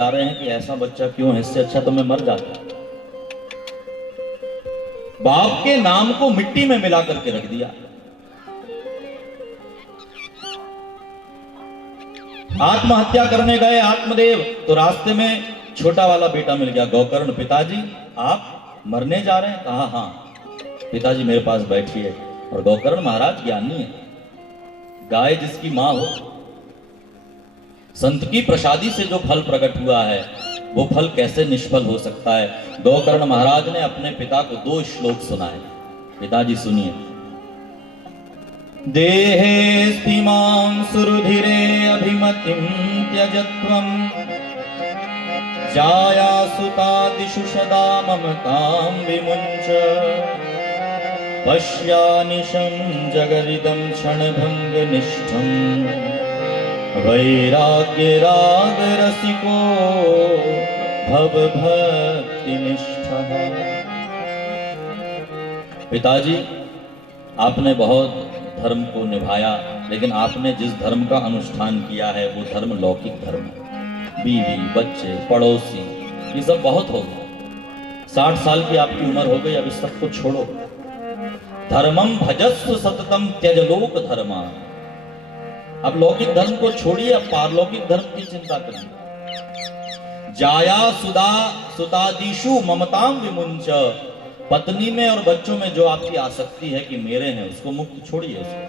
जा रहे हैं कि ऐसा बच्चा क्यों है, इससे अच्छा तो मैं मर जाता। बाप के नाम को मिट्टी में मिला करके रख दिया। आत्महत्या करने गए आत्मदेव, तो रास्ते में छोटा वाला बेटा मिल गया। गोकर्ण, पिताजी आप मरने जा रहे हैं? कहा हाँ। पिताजी मेरे पास बैठिए। और गोकर्ण महाराज ज्ञानी है। गाय जिसकी मां हो, संत की प्रसादी से जो फल प्रकट हुआ है वो फल कैसे निष्फल हो सकता है। गोकर्ण महाराज ने अपने पिता को 2 श्लोक सुनाए। पिताजी सुनिए। देहे स्थिमां सुरुधिरे अभिमतिं त्यजत्वं, जाया सुतादिषु सदा ममतां विमुञ्च, पश्यानिशं जगदिदं क्षणभङ्गनिष्ठं, वैराग्य राग रसिको भव भक्ति निष्ठः। पिताजी आपने बहुत धर्म को निभाया, लेकिन आपने जिस धर्म का अनुष्ठान किया है वो धर्म लौकिक धर्म है। बीवी, बच्चे, पड़ोसी, ये सब बहुत हो गया। 60 साल की आपकी उम्र हो गई, अब इस सब को छोड़ो। धर्मम भजस्व सततम त्यज लोक धर्मा। अब लौकिक धर्म को छोड़िए, अब पारलौकिक धर्म की चिंता करिए। जाया सुदा सुतादिषु ममताम विमुंच। पत्नी में और बच्चों में जो आपकी आसक्ति है कि मेरे हैं, उसको मुक्त छोड़िए उसको।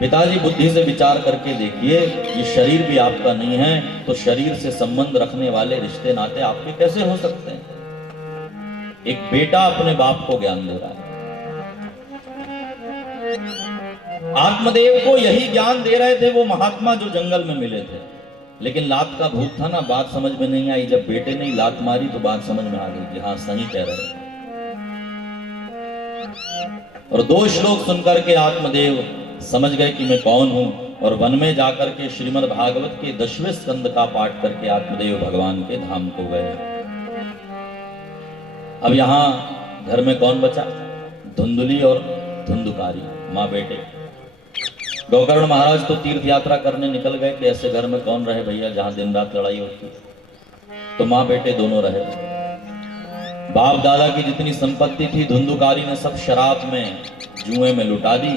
पिताजी बुद्धि से विचार करके देखिए, ये शरीर भी आपका नहीं है, तो शरीर से संबंध रखने वाले रिश्ते नाते आपके कैसे हो सकते हैं। एक बेटा अपने बाप को ज्ञान दे रहा है। आत्मदेव को यही ज्ञान दे रहे थे वो महात्मा जो जंगल में मिले थे। लेकिन लात का भूत था ना, बात समझ में नहीं आई। जब बेटे ने लात मारी तो बात समझ में आ गई कि हाँ सही कह रहे हैं। और 2 श्लोक सुनकर के आत्मदेव समझ गए कि मैं कौन हूं। और वन में जाकर के श्रीमद् भागवत के 10वें स्कंद का पाठ करके आत्मदेव भगवान के धाम को गए। अब यहां घर में कौन बचा? धुंधुली और धुंधुकारी, माँ बेटे। गोकर्ण महाराज तो तीर्थ यात्रा करने निकल गए कि ऐसे घर में कौन रहे भैया जहां दिन रात लड़ाई होती। तो माँ बेटे दोनों रहे। बाप दादा की जितनी संपत्ति थी धुंधुकारी ने सब शराब में, जुए में लुटा दी।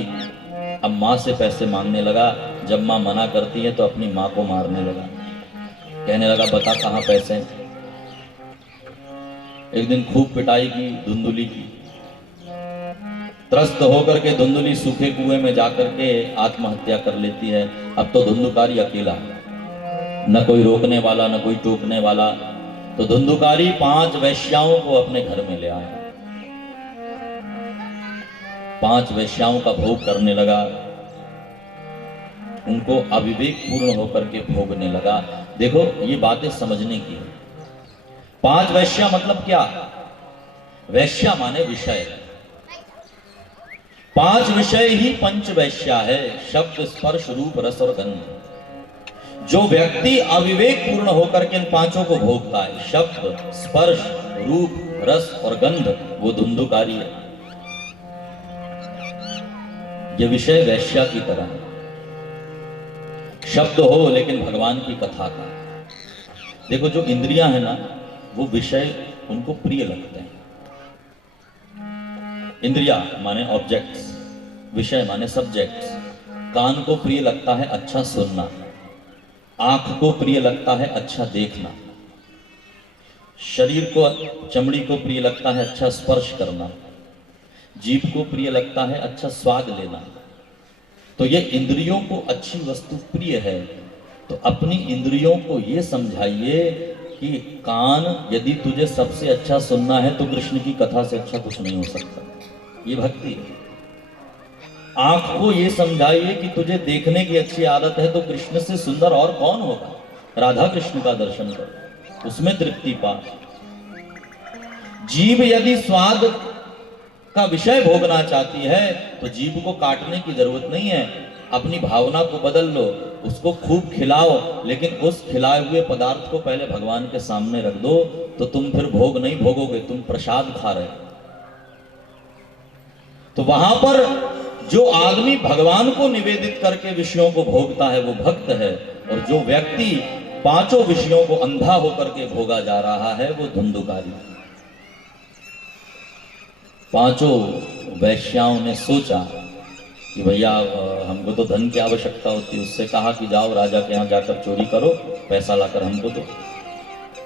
अब माँ से पैसे मांगने लगा। जब माँ मना करती है तो अपनी माँ को मारने लगा। कहने लगा बता कहाँ पैसे। एक दिन खूब पिटाई की धुंधुली की। त्रस्त होकर के धुंधुली सूखे कुएं में जाकर के आत्महत्या कर लेती है। अब तो धुंधुकारी अकेला, न कोई रोकने वाला न कोई टोकने वाला। तो धुंधुकारी 5 वैश्याओं को अपने घर में ले आया। 5 वैश्याओं का भोग करने लगा। उनको अविवेक पूर्ण होकर के भोगने लगा। देखो ये बातें समझने की। 5 वैश्या मतलब क्या? वैश्या माने विषय। 5 विषय ही पंच वैश्या है। शब्द, स्पर्श, रूप, रस और गंध। जो व्यक्ति अविवेक पूर्ण होकर के इन 5 को भोगता है, शब्द, स्पर्श, रूप, रस और गंध, वो धुंधुकारी है। ये विषय वैश्या की तरह है। शब्द हो लेकिन भगवान की कथा का। देखो जो इंद्रियां है ना, वो विषय उनको प्रिय लगते हैं। इंद्रिया माने ऑब्जेक्ट्स, विषय माने सब्जेक्ट्स। कान को प्रिय लगता है अच्छा सुनना, आंख को प्रिय लगता है अच्छा देखना, शरीर को, चमड़ी को प्रिय लगता है अच्छा स्पर्श करना, जीभ को प्रिय लगता है अच्छा स्वाद लेना। तो ये इंद्रियों को अच्छी वस्तु प्रिय है। तो अपनी इंद्रियों को ये समझाइए कि कान, यदि तुझे सबसे अच्छा सुनना है तो कृष्ण की कथा से अच्छा कुछ नहीं हो सकता। ये भक्ति है। आंख को ये समझाइए कि तुझे देखने की अच्छी आदत है तो कृष्ण से सुंदर और कौन होगा। राधा कृष्ण का दर्शन कर, उसमें तृप्ति पा। जीभ यदि स्वाद का विषय भोगना चाहती है तो जीभ को काटने की जरूरत नहीं है। अपनी भावना को बदल लो, उसको खूब खिलाओ, लेकिन उस खिलाए हुए पदार्थ को पहले भगवान के सामने रख दो, तो तुम फिर भोग नहीं भोगोगे, तुम प्रसाद खा रहे हो। तो वहां पर जो आदमी भगवान को निवेदित करके विषयों को भोगता है वो भक्त है। और जो व्यक्ति पांचों विषयों को अंधा होकर के भोगा जा रहा है वो धुंधुकारी। पांचों वैश्याओं ने सोचा कि भैया हमको तो धन की आवश्यकता होती है। उससे कहा कि जाओ राजा के यहाँ जाकर चोरी करो, पैसा लाकर हमको दो।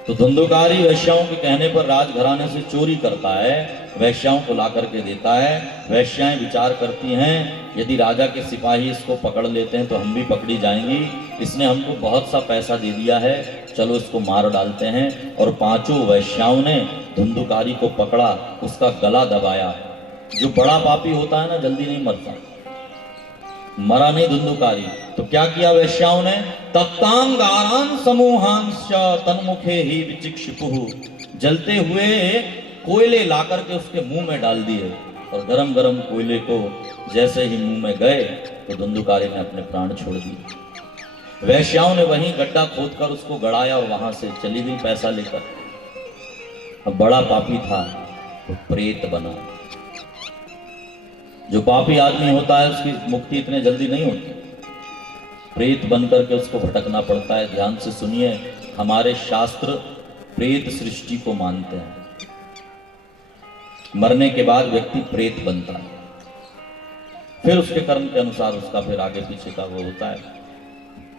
तो धुंधुकारी वैश्याओं के कहने पर राजघराने से चोरी करता है, वैश्याओं को ला करके देता है। वैश्याएं विचार करती हैं यदि राजा के सिपाही इसको पकड़ लेते हैं तो हम भी पकड़ी जाएंगी, इसने हमको बहुत सा पैसा दे दिया है, चलो इसको मार डालते हैं। और पांचों वैश्याओं ने धुंधुकारी को पकड़ा, उसका गला दबाया। जो बड़ा पापी होता है ना जल्दी नहीं मरता, मरा नहीं धुंधुकारी। तो क्या किया वैश्याओं ने, तप्तांगारान समूहांश तन्मुखे ही विचिक्षिपुः, जलते हुए कोयले लाकर के उसके मुंह में डाल दिए। और गरम गरम कोयले को जैसे ही मुंह में गए तो धुंधुकारी ने अपने प्राण छोड़ दिए। वैश्याओं ने वहीं गड्ढा खोदकर उसको गड़ाया और वहां से चली गई पैसा लेकर। अब बड़ा पापी था तो प्रेत बना। जो पापी आदमी होता है उसकी मुक्ति इतने जल्दी नहीं होती, प्रेत बन करके उसको भटकना पड़ता है। ध्यान से सुनिए, हमारे शास्त्र प्रेत सृष्टि को मानते हैं। मरने के बाद व्यक्ति प्रेत बनता है, फिर उसके कर्म के अनुसार उसका फिर आगे पीछे का वो होता है।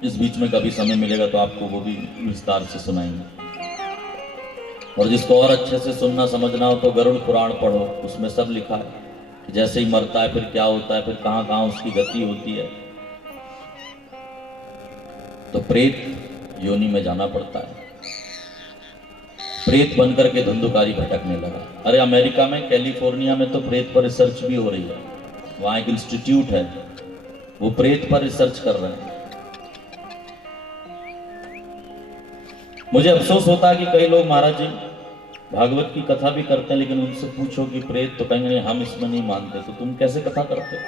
इस बीच में कभी समय मिलेगा तो आपको वो भी विस्तार से सुनाएंगे। और जिसको और अच्छे से सुनना समझना हो तो गरुड़ पुराण पढ़ो, उसमें सब लिखा है कि जैसे ही मरता है फिर क्या होता है, फिर कहां कहां उसकी गति होती है। तो प्रेत योनि में जाना पड़ता है। प्रेत बनकर के धुंधुकारी भटकने लगा। अरे अमेरिका में, कैलिफोर्निया में तो प्रेत पर रिसर्च भी हो रही है। वहां एक इंस्टीट्यूट है, वो प्रेत पर रिसर्च कर रहे हैं। मुझे अफसोस होता है कि कई लोग महाराज जी भागवत की कथा भी करते हैं, लेकिन उनसे पूछो कि प्रेत, तो कहेंगे नहीं हम इसमें नहीं मानते। तो तुम कैसे कथा करते हो?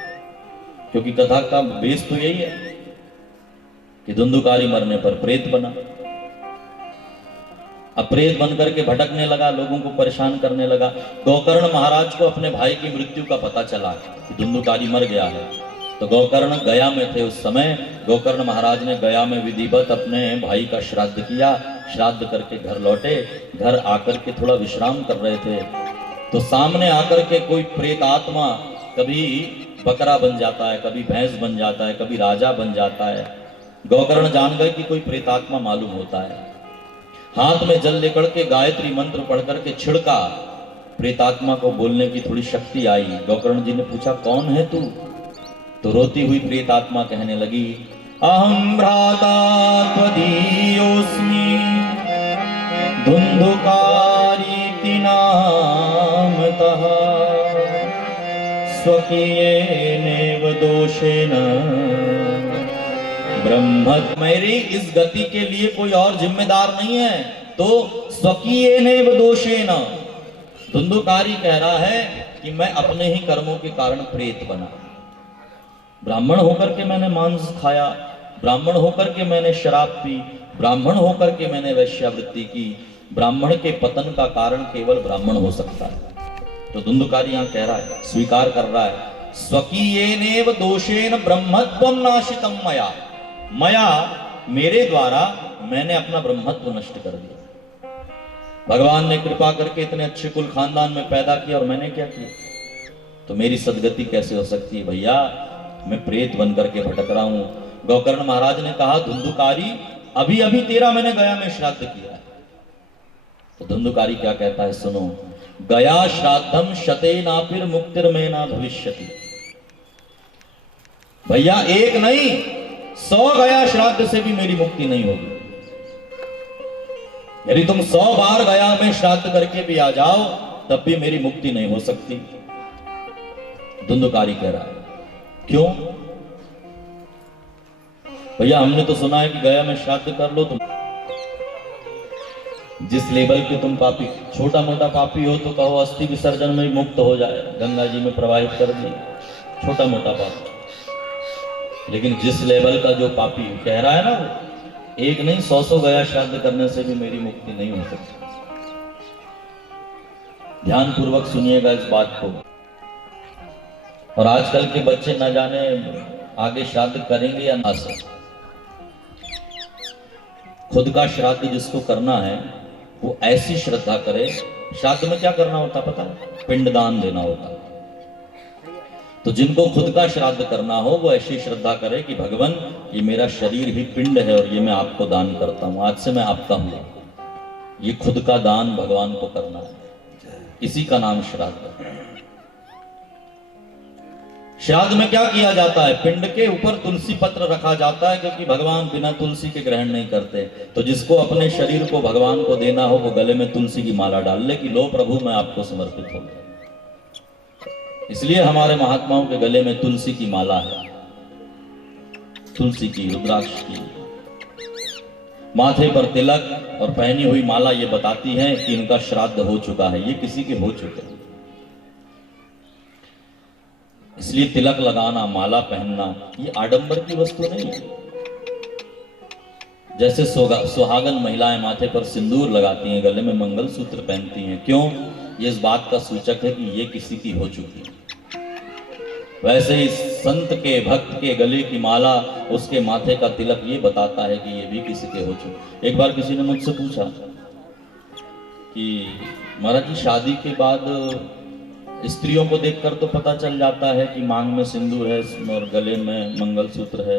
क्योंकि कथा का बेस तो यही है कि धुंधुकारी मरने पर प्रेत बना। अब प्रेत बनकर के भटकने लगा, लोगों को परेशान करने लगा। गोकर्ण महाराज को अपने भाई की मृत्यु का पता चला कि धुंधुकारी मर गया है। तो गोकर्ण गया में थे उस समय। गोकर्ण महाराज ने गया में विधिवत अपने भाई का श्राद्ध किया। श्राद्ध करके घर लौटे। घर आकर के थोड़ा विश्राम कर रहे थे तो सामने आकर के कोई प्रेत आत्मा कभी बकरा बन जाता है, कभी भैंस बन जाता है, कभी राजा बन जाता है। गोकर्ण जान गए कि कोई प्रेतात्मा मालूम होता है। हाथ में जल लेकर के गायत्री मंत्र पढ़ करके छिड़का, प्रेतात्मा को बोलने की थोड़ी शक्ति आई। गोकर्ण जी ने पूछा कौन है तू? तो रोती हुई प्रेतात्मा कहने लगी, अहम भ्राता त्वदीयोऽस्मि धुंधुकारीति नामतः स्वकीयेनेव दोषेण ब्रह्म। मेरी इस गति के लिए कोई और जिम्मेदार नहीं है, तो स्वकीयेनेव दोषेण। धुंधुकारी कह रहा है कि मैं अपने ही कर्मों के कारण प्रेत बना। ब्राह्मण होकर के मैंने मांस खाया, ब्राह्मण होकर के मैंने शराब पी, ब्राह्मण होकर के मैंने वैश्यावृत्ति की। ब्राह्मण के पतन का कारण केवल ब्राह्मण हो सकता है। तो धुंधुकारी यहाँ कह रहा है, स्वीकार कर रहा है, स्वकीयेनेव दोषेण ब्रह्मत्वं नाशितम मया। मया, मेरे द्वारा मैंने अपना ब्रह्मत्व नष्ट कर दिया। भगवान ने कृपा करके इतने अच्छे कुल खानदान में पैदा किया और मैंने क्या किया? तो मेरी सदगति कैसे हो सकती है भैया? मैं प्रेत बन करके भटक रहा हूं। गोकर्ण महाराज ने कहा, धुंधुकारी अभी अभी तेरा मैंने गया में श्राद्ध किया है। तो धुंधुकारी क्या कहता है सुनो, गया श्राद्धम शतेनापिर मुक्तिर्मेना भविष्यति। भैया एक नहीं 100 गया श्राद्ध से भी मेरी मुक्ति नहीं होगी। यदि तुम 100 बार गया में श्राद्ध करके भी आ जाओ तब भी मेरी मुक्ति नहीं हो सकती। धुंधुकारी कह रहा है, क्यों? भैया हमने तो सुना है कि गया में श्राद्ध कर लो तुम। जिस लेवल के तुम पापी, छोटा मोटा पापी हो तो कहो अस्थि विसर्जन में मुक्त हो जाए, गंगा जी में प्रवाहित कर दिए, छोटा मोटा पापी। लेकिन जिस लेवल का जो पापी कह रहा है ना, वो एक नहीं 100 गया श्राद्ध करने से भी मेरी मुक्ति नहीं हो सकती। ध्यान पूर्वक सुनिएगा इस बात को। और आजकल के बच्चे न जाने आगे श्राद्ध करेंगे या ना। खुद का श्राद्ध जिसको करना है वो ऐसी श्रद्धा करे। श्राद्ध में क्या करना होता पता है? पिंडदान देना होता। तो जिनको खुद का श्राद्ध करना हो वो ऐसी श्रद्धा करे कि भगवान ये मेरा शरीर ही पिंड है और ये मैं आपको दान करता हूं, आज से मैं आपका हूं। ये खुद का दान भगवान को करना है, इसी का नाम श्राद्ध। श्राद्ध में क्या किया जाता है? पिंड के ऊपर तुलसी पत्र रखा जाता है, क्योंकि भगवान बिना तुलसी के ग्रहण नहीं करते। तो जिसको अपने शरीर को भगवान को देना हो वो गले में तुलसी की माला डाल ले कि लो प्रभु मैं आपको समर्पित हो। इसलिए हमारे महात्माओं के गले में तुलसी की माला है, तुलसी की, रुद्राक्ष की। माथे पर तिलक और पहनी हुई माला ये बताती है कि इनका श्राद्ध हो चुका है, ये किसी के हो चुके हैं। इसलिए तिलक लगाना, माला पहनना ये आडंबर की वस्तु नहीं है। जैसे सुहागन महिलाएं माथे पर सिंदूर लगाती हैं, गले में मंगलसूत्र पहनती हैं, क्यों? ये इस बात का सूचक है कि ये किसी की हो चुकी है। वैसे ही संत के, भक्त के गले की माला, उसके माथे का तिलक ये बताता है कि ये भी किसी के हो चुके। एक बार किसी ने मुझसे पूछा कि महाराज जी शादी के बाद स्त्रियों को देखकर तो पता चल जाता है कि मांग में सिंदूर है और गले में मंगलसूत्र है,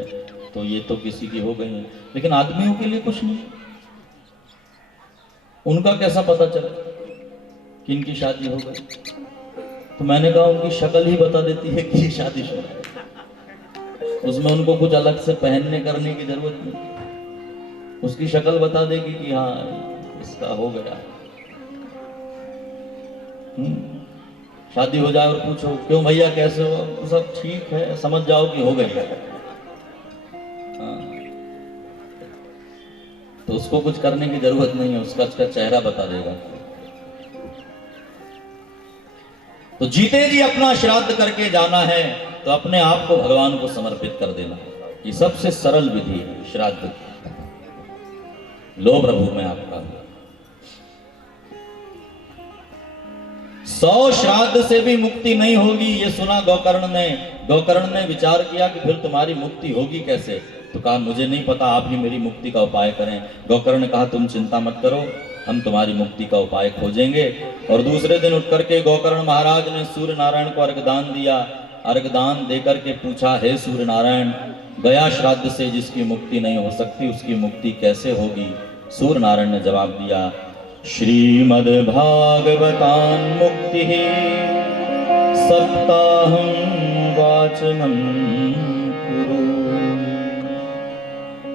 तो ये तो किसी की हो गई है, लेकिन आदमियों के लिए कुछ नहीं। उनका कैसा पता चले कि इनकी शादी हो गई? तो मैंने कहा उनकी शक्ल ही बता देती है कि ये शादीशुदा है। उसमें उनको कुछ अलग से पहनने करने की जरूरत नहीं, उसकी शक्ल बता देगी कि हाँ इसका हो गया। शादी हो जाए और पूछो क्यों भैया कैसे हो, तो सब ठीक है, समझ जाओ कि हो गई है। तो उसको कुछ करने की जरूरत नहीं है, उसका चेहरा बता देगा। तो जीते जी अपना श्राद्ध करके जाना है तो अपने आप को भगवान को समर्पित कर देना। ये सबसे सरल विधि है श्राद्ध की। लो प्रभु मैं आपका। 100 श्राद्ध से भी मुक्ति नहीं होगी, ये सुना गौकर्ण ने। गौकर्ण ने विचार किया कि फिर तुम्हारी मुक्ति होगी कैसे? तो कहा मुझे नहीं पता, आप ही मेरी मुक्ति का उपाय करें। गौकर्ण ने कहा तुम चिंता मत करो, हम तुम्हारी मुक्ति का उपाय खोजेंगे। और दूसरे दिन उठ करके गौकर्ण महाराज ने सूर्य नारायण को अर्घदान दिया। अर्घदान देकर के पूछा, हे सूर्य नारायण, गया श्राद्ध से जिसकी मुक्ति नहीं हो सकती उसकी मुक्ति कैसे होगी? सूर्य नारायण ने जवाब दिया, श्रीमद् भागवतान मुक्ति सप्ताहं वाचनं कुरु।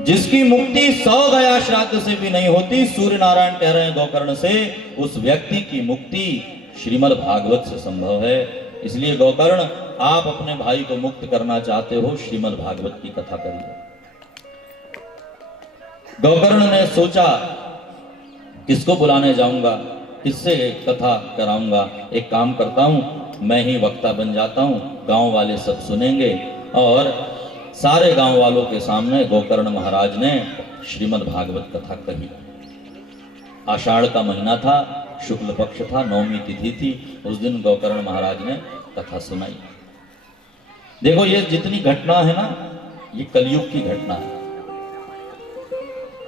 जिसकी मुक्ति 100 गया श्राद्ध से भी नहीं होती, सूर्य नारायण कह रहे हैं गौकर्ण से, उस व्यक्ति की मुक्ति श्रीमद् भागवत से संभव है। इसलिए गौकर्ण आप अपने भाई को मुक्त करना चाहते हो, श्रीमद् भागवत की कथा करिए। गौकर्ण ने सोचा किसको बुलाने जाऊंगा, किससे कथा कराऊंगा। एक काम करता हूं, मैं ही वक्ता बन जाता हूं, गांव वाले सब सुनेंगे। और सारे गांव वालों के सामने गौकर्ण महाराज ने श्रीमद् भागवत कथा कही। आषाढ़ का महीना था, शुक्ल पक्ष था, 9वीं तिथि थी। उस दिन गौकर्ण महाराज ने कथा सुनाई। देखो ये जितनी घटना है ना, ये कलयुग की घटना है।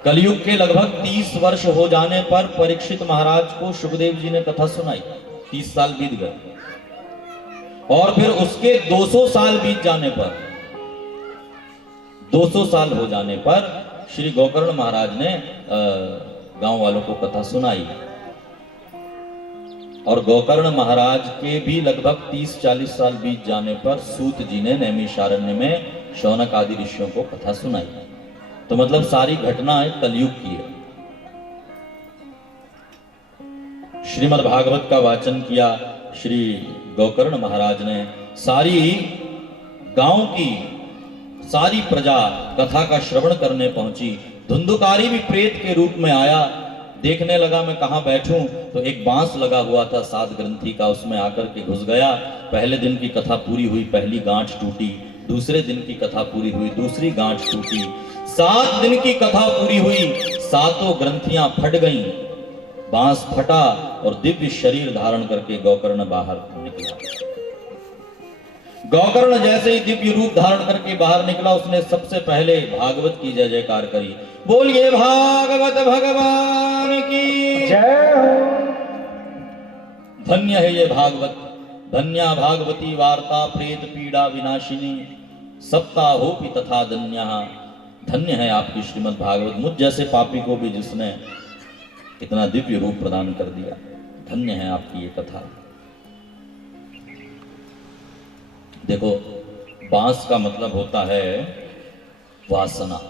कलयुग के लगभग 30 वर्ष हो जाने पर परीक्षित महाराज को सुखदेव जी ने कथा सुनाई। 30 साल बीत गए और फिर उसके 200 साल बीत जाने पर, 200 साल हो जाने पर श्री गौकर्ण महाराज ने गांव वालों को कथा सुनाई। और गौकर्ण महाराज के भी लगभग 30-40 साल बीत जाने पर सूत जी ने नैमिषारण्य में शौनक आदि ऋषियों को कथा सुनाई। तो मतलब सारी घटनाएं कलयुग की है। श्रीमद् भागवत का वाचन किया श्री गौकर्ण महाराज ने। सारी गांव की सारी प्रजा कथा का श्रवण करने पहुंची। धुंधुकारी भी प्रेत के रूप में आया, देखने लगा मैं कहां बैठूं, तो एक बांस लगा हुआ था 7 ग्रंथि का, उसमें आकर के घुस गया। पहले दिन की कथा पूरी हुई, पहली गांठ टूटी। दूसरे दिन की कथा पूरी हुई, दूसरी गांठ टूटी। 7 दिन की कथा पूरी हुई, 7 ग्रंथियां फट गईं, बांस फटा और दिव्य शरीर धारण करके गौकर्ण बाहर निकला। गौकर्ण जैसे ही दिव्य रूप धारण करके बाहर निकला, उसने सबसे पहले भागवत की जय जयकार करी। बोलिए भागवत भगवान की जय हो। धन्य है ये भागवत, धन्या भागवती वार्ता प्रेत पीड़ा विनाशिनी, सप्ताहोपि तथा धन्या। धन्य है आपकी श्रीमद् भागवत, मुझ जैसे पापी को भी जिसने इतना दिव्य रूप प्रदान कर दिया। धन्य है आपकी ये कथा। देखो, बांस का मतलब होता है वासना।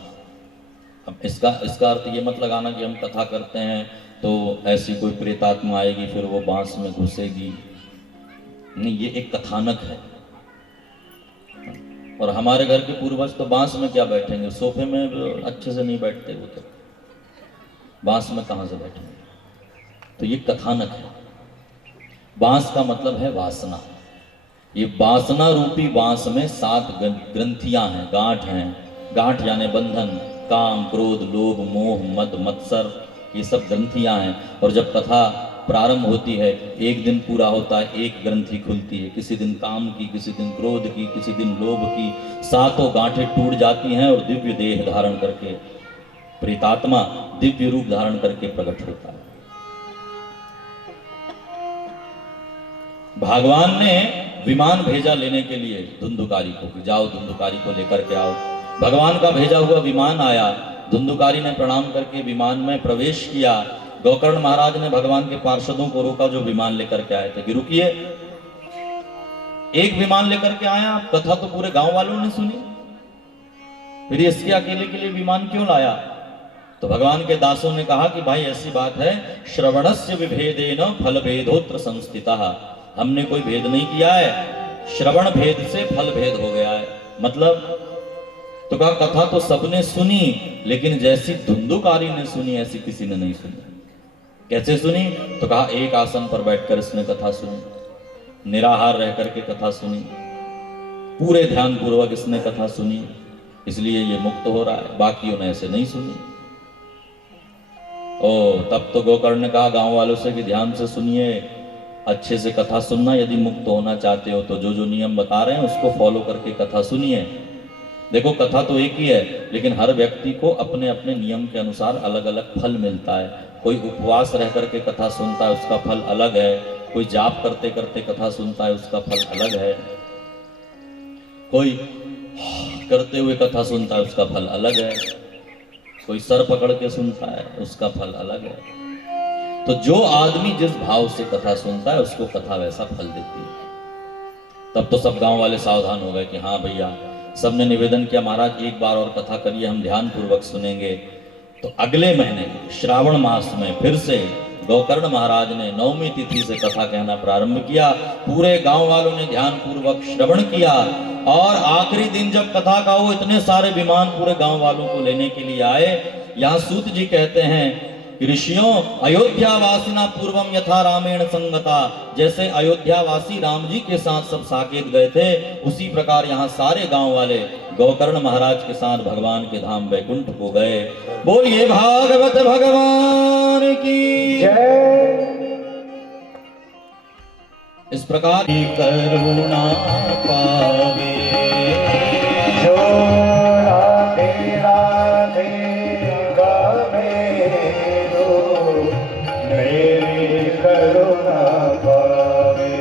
अब इसका अर्थ ये मत लगाना कि हम कथा करते हैं तो ऐसी कोई प्रेतात्मा आएगी फिर वो बांस में घुसेगी। नहीं, ये एक कथानक है। और हमारे घर के पूर्वज तो बांस में क्या बैठेंगे, सोफे में अच्छे से नहीं बैठते, वो तो बांस में कहां से बैठेंगे। तो ये कथानक है। बांस का मतलब है वासना। ये वासना रूपी बांस में 7 ग्रंथियां हैं, गांठ हैं। गांठ यानी बंधन, काम, क्रोध, लोभ, मोह, मद, मत्सर, ये सब ग्रंथियां हैं। और जब कथा प्रारंभ होती है, एक दिन पूरा होता है, एक ग्रंथि खुलती है। किसी दिन काम की, किसी दिन क्रोध की, किसी दिन लोभ की। 7 गांठें टूट जाती हैं और दिव्य देह धारण करके प्रेतात्मा दिव्य रूप धारण करके प्रकट होता है। भगवान ने विमान भेजा लेने के लिए धुंधुकारी को कि जाओ धुंधुकारी को लेकर के आओ। भगवान का भेजा हुआ विमान आया। धुंधुकारी ने प्रणाम करके विमान में प्रवेश किया। गोकर्ण महाराज ने भगवान के पार्षदों को रोका जो विमान लेकर के आए थे कि रुकिए, एक विमान लेकर के आया आप, कथा तो पूरे गांव वालों ने सुनी, फिर इसके अकेले के लिए विमान क्यों लाया। तो भगवान के दासों ने कहा कि भाई ऐसी बात है, श्रवणस्य विभेदेन फल भेदोत्र संस्थितः। हमने कोई भेद नहीं किया है, श्रवण भेद से फल भेद हो गया है। मतलब तो कहा कथा तो सबने सुनी, लेकिन जैसी धुंधुकारी ने सुनी ऐसी किसी ने नहीं सुनी। कैसे सुनी? तो कहा एक आसन पर बैठकर इसने कथा सुनी, निराहार रह करके कथा सुनी, पूरे ध्यान पूर्वक इसने कथा सुनी, इसलिए ये मुक्त हो रहा है, बाकियों ने ऐसे नहीं सुनी। ओ तब तो गोकर्ण ने कहा गांव वालों से कि ध्यान से सुनिए, अच्छे से कथा सुनना, यदि मुक्त होना चाहते हो तो जो जो नियम बता रहे हैं उसको फॉलो करके कथा सुनिए। देखो कथा तो एक ही है, लेकिन हर व्यक्ति को अपने अपने नियम के अनुसार अलग अलग फल मिलता है। कोई उपवास रह करके कथा सुनता है, उसका फल अलग है। कोई जाप करते करते कथा सुनता है, उसका फल अलग है। कोई करते हुए कथा सुनता है, उसका फल अलग है। कोई सर पकड़ के सुनता है, उसका फल अलग है। तो जो आदमी जिस भाव से कथा सुनता है उसको कथा वैसा फल देती है। तब तो सब गांव वाले सावधान हो गए कि हाँ भैया, सबने निवेदन किया महाराज एक बार और कथा करिए, हम ध्यान पूर्वक सुनेंगे। तो अगले महीने श्रावण मास में फिर से गोकर्ण महाराज ने 9वीं तिथि से कथा कहना प्रारंभ किया। पूरे गांव वालों ने ध्यान पूर्वक श्रवण किया और आखिरी दिन जब कथा का हो, इतने सारे विमान पूरे गांव वालों को लेने के लिए आए। यहाँ सूत जी कहते हैं ऋषियों, अयोध्यावासिना पूर्वम यथा रामेण संगता, जैसे अयोध्यावासी राम जी के साथ सब साकेत गए थे, उसी प्रकार यहाँ सारे गांव वाले गोकर्ण महाराज के साथ भगवान के धाम वैकुंठ को गए। बोलिए भागवत भगवान की जय। इस प्रकार की करुणा पावे जो राधे राधे गावे रो, मेरी करुणा पावे।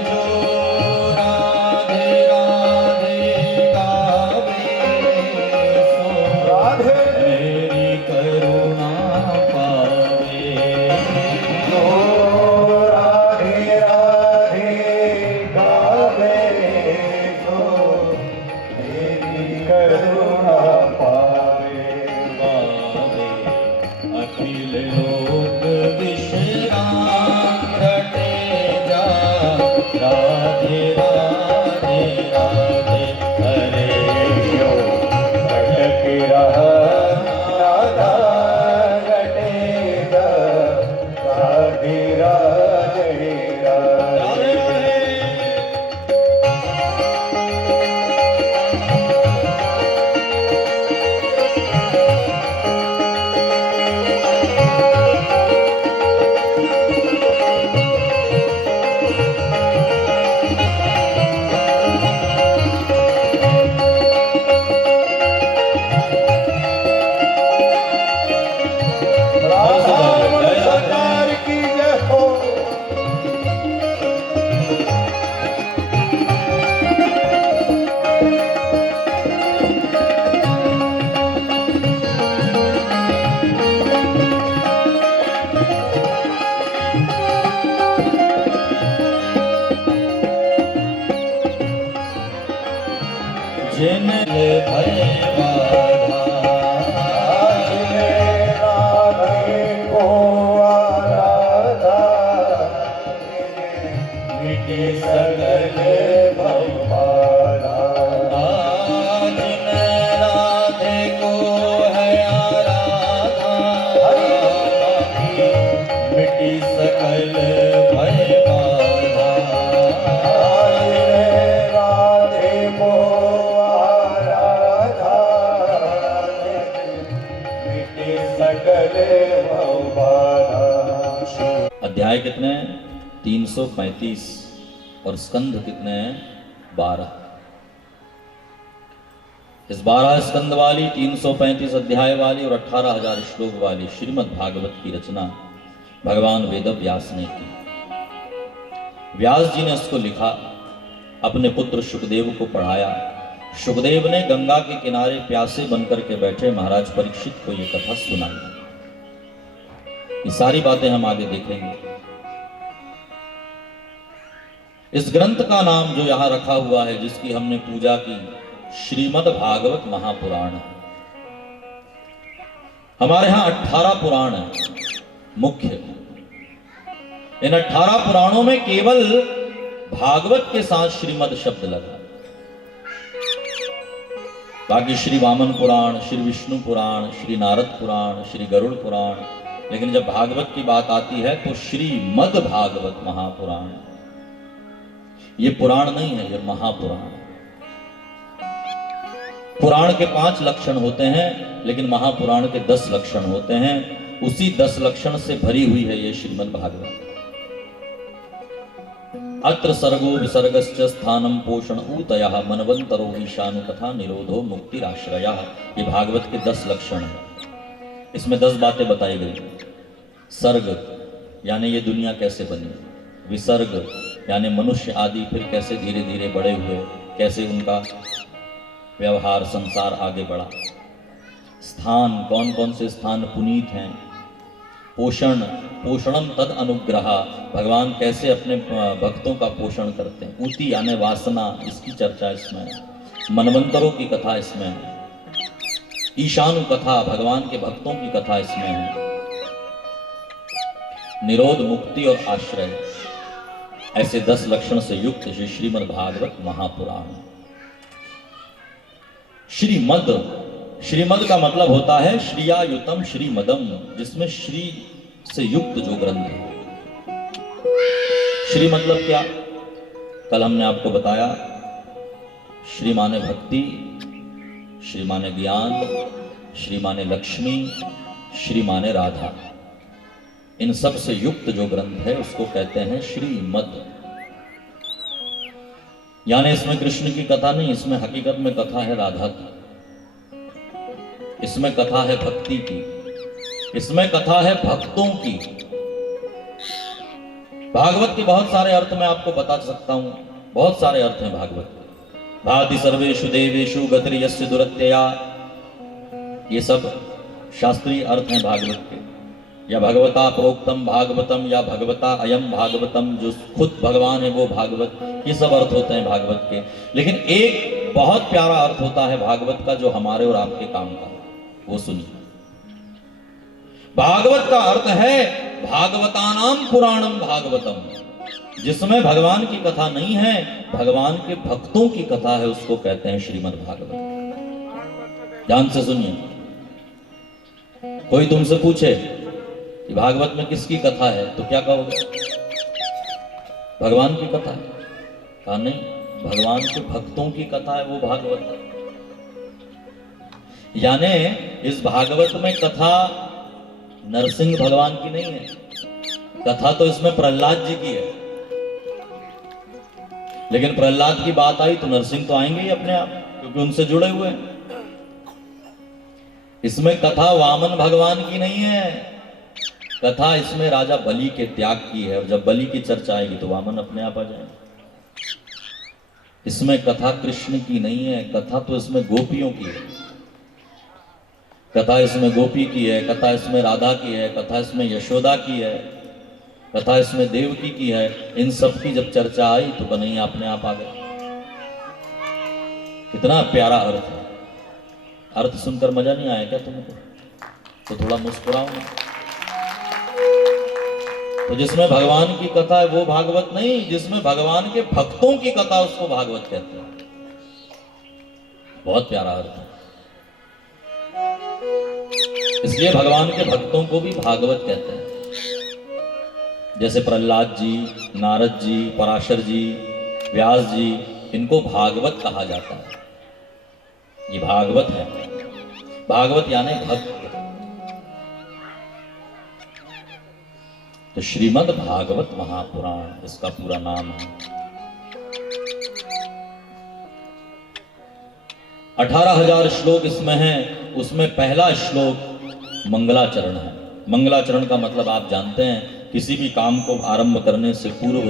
जो राधे राधे गावे सो राधे मेरी करुणा पावे। जो राधे राधे गावे रो, मेरी करुणा पावे। गावे अखिल लोक विश्राम रटे जा, राधे राधे राधे हरे जो भटक रहा नादा रटेगा, राधे राधे राधे। भय बाधा। जिने राधे को आराधा, मिटे सकल भव बाधा। जिने राधे को है आराधा, मिटी सकल भय बाधा। जिने राधे को आराधा, मिटे सकल भव बाधा। अध्याय कितने हैं? 335 और स्कंध कितने हैं? 12। इस 12 स्कंद वाली, 335 अध्याय वाली और 18,000 श्लोक वाली श्रीमद् भागवत की रचना भगवान वेद व्यास ने की। व्यास जी ने उसको लिखा, अपने पुत्र सुखदेव को पढ़ाया। सुखदेव ने गंगा के किनारे प्यासे बनकर के बैठे महाराज परीक्षित को यह कथा सुनाई। ये सारी बातें हम आगे देखेंगे। इस ग्रंथ का नाम जो यहां रखा हुआ है, जिसकी हमने पूजा की, श्रीमद् भागवत महापुराण है। हमारे यहां 18 पुराण है मुख्य। इन 18 पुराणों में केवल भागवत के साथ श्रीमद् शब्द लगा। बाकी श्री वामन पुराण, श्री विष्णु पुराण, श्री नारद पुराण, श्री गरुड़ पुराण, लेकिन जब भागवत की बात आती है तो श्रीमद् भागवत महापुराण। ये पुराण नहीं है, ये महापुराण। पुराण के 5 लक्षण होते हैं, लेकिन महापुराण के 10 लक्षण होते हैं। उसी 10 लक्षण से भरी हुई है ये श्रीमद् भागवत। अत्र सर्गो विसर्गश्च स्थानम पोषण ऊतयः मनवंतरो ईशानु तथा निरोधो मुक्तिराश्रयः। ये भागवत के 10 लक्षण हैं। इसमें 10 बातें बताई गई। सर्ग यानी ये दुनिया कैसे बनी, विसर्ग यानी मनुष्य आदि फिर कैसे धीरे धीरे बड़े हुए, कैसे उनका व्यवहार संसार आगे बढ़ा, स्थान कौन कौन से स्थान पुनीत हैं, पोषण पोषणम तद अनुग्रह भगवान कैसे अपने भक्तों का पोषण करते हैं, ऊति यानी वासना, इसकी चर्चा इसमें है, मनवंतरों की कथा इसमें है, ईशानु कथा भगवान के भक्तों की कथा इसमें है, निरोध मुक्ति और आश्रय, ऐसे 10 लक्षण से युक्त श्री श्रीमद् भागवत महापुराण। श्रीमद्, श्रीमद् का मतलब होता है श्रियायुतम श्रीमदम, जिसमें श्री से युक्त जो ग्रंथ है। श्री मतलब क्या? कल हमने आपको बताया, श्री माने भक्ति, श्री माने ज्ञान, श्री माने लक्ष्मी, श्री माने राधा। इन सब से युक्त जो ग्रंथ है उसको कहते हैं श्रीमद्। यानी इसमें कृष्ण की कथा नहीं, इसमें हकीकत में कथा है राधा की, इसमें कथा है भक्ति की, इसमें कथा है भक्तों की। भागवत के बहुत सारे अर्थ मैं आपको बता सकता हूं, बहुत सारे अर्थ हैं भागवत के। भाति सर्वेषु देवेषु गतिर्यस्य दुरत्यया, ये सब शास्त्रीय अर्थ हैं भागवत के। या भगवता प्रोक्तम भागवतम, या भगवता अयम भागवतम, जो खुद भगवान है वो भागवत, ये सब अर्थ होते हैं भागवत के। लेकिन एक बहुत प्यारा अर्थ होता है भागवत का जो हमारे और आपके काम का, वो सुनिए। भागवत का अर्थ है भागवतानाम पुराणम भागवतम, जिसमें भगवान की कथा नहीं है, भगवान के भक्तों की कथा है, उसको कहते हैं श्रीमद् भागवत। ध्यान से सुनिए। कोई तुमसे पूछे कि भागवत में किसकी कथा है, तो क्या कहोगे? भगवान की कथा है। कहा नहीं, भगवान के भक्तों की कथा है, वो भागवत है। यानी इस भागवत में कथा नरसिंह भगवान की नहीं है, कथा तो इसमें प्रहलाद जी की है। लेकिन प्रहलाद की बात आई तो नरसिंह तो आएंगे ही अपने आप, क्योंकि उनसे जुड़े हुए हैं। इसमें कथा वामन भगवान की नहीं है, कथा इसमें राजा बलि के त्याग की है, और जब बलि की चर्चा आएगी तो वामन अपने आप आ जाएंगे। इसमें कथा कृष्ण की नहीं है, कथा तो इसमें गोपियों की है, कथा इसमें गोपी की है, कथा इसमें राधा की है, कथा इसमें यशोदा की है, कथा इसमें देवकी की है। इन सब की जब चर्चा आई तो कन्हैया अपने आप आ गए। कितना प्यारा अर्थ है। अर्थ सुनकर मजा नहीं आया क्या तुमको? तो थोड़ा मुस्कुराओ ना। तो जिसमें भगवान की कथा है वो भागवत नहीं, जिसमें भगवान के भक्तों की कथा उसको भागवत कहते हैं। बहुत प्यारा अर्थ है। इसलिए भगवान के भक्तों को भी भागवत कहते हैं। जैसे प्रहलाद जी, नारद जी, पराशर जी, व्यास जी, इनको भागवत कहा जाता है। ये भागवत है। भागवत यानी भक्त। तो श्रीमद् भागवत महापुराण इसका पूरा नाम है। 18,000 श्लोक इसमें हैं। उसमें पहला श्लोक मंगलाचरण है। मंगलाचरण का मतलब आप जानते हैं, किसी भी काम को आरंभ करने से पूर्व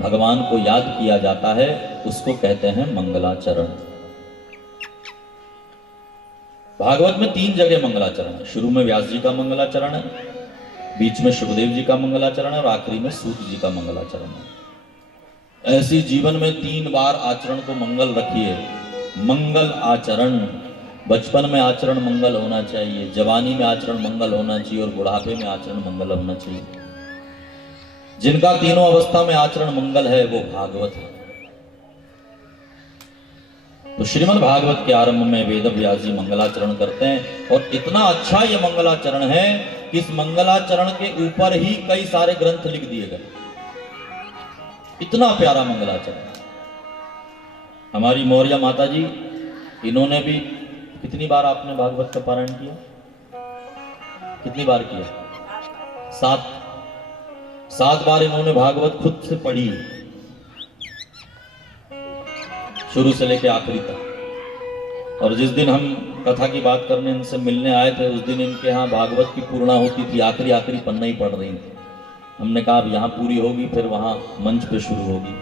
भगवान को याद किया जाता है, उसको कहते हैं मंगलाचरण। भागवत में 3 जगह मंगलाचरण है। शुरू में व्यास जी का मंगलाचरण है, बीच में सुखदेव जी का मंगलाचरण है और आखिरी में सूत जी का मंगलाचरण है। ऐसी जीवन में 3 बार आचरण को मंगल रखिए। मंगल आचरण, बचपन में आचरण मंगल होना चाहिए, जवानी में आचरण मंगल होना चाहिए और बुढ़ापे में आचरण मंगल होना चाहिए। जिनका तीनों अवस्था में आचरण मंगल है वो भागवत है। तो श्रीमद् भागवत के आरंभ में वेद व्यास जी मंगलाचरण करते हैं और इतना अच्छा ये मंगलाचरण है कि इस मंगलाचरण के ऊपर ही कई सारे ग्रंथ लिख दिए गए। इतना प्यारा मंगलाचरण। हमारी मौर्य माता जी, इन्होंने भी कितनी बार आपने भागवत का पारायण किया? कितनी बार किया? 7 बार इन्होंने भागवत खुद से पढ़ी, शुरू से लेकर आखिरी तक। और जिस दिन हम कथा की बात करने इनसे मिलने आए थे, उस दिन इनके यहाँ भागवत की पूर्णा होती थी, आखिरी पन्ना ही पढ़ रही थी। हमने कहा अब यहाँ पूरी होगी, फिर वहां मंच पे शुरू होगी।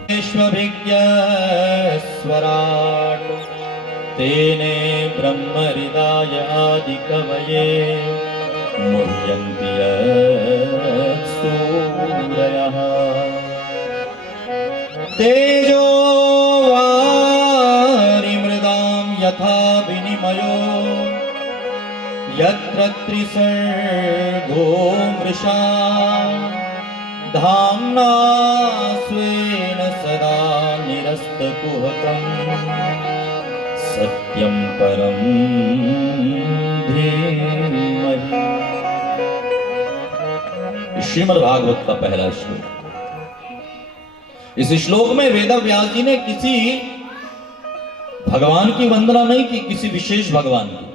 तेने ब्रह्म हृदय आदि कवये मुह्यन्ति सूरयः तेजो वारिमृदां यथा विनिमयो यत्र त्रिसर्गो मृषा धाम्ना स्वेन सदा निरस्तकुहकम् सत्यं परं धीमहि। श्रीमद् भागवत का पहला श्लोक। इस श्लोक में वेद व्यास जी ने किसी भगवान की वंदना नहीं की, किसी विशेष भगवान की,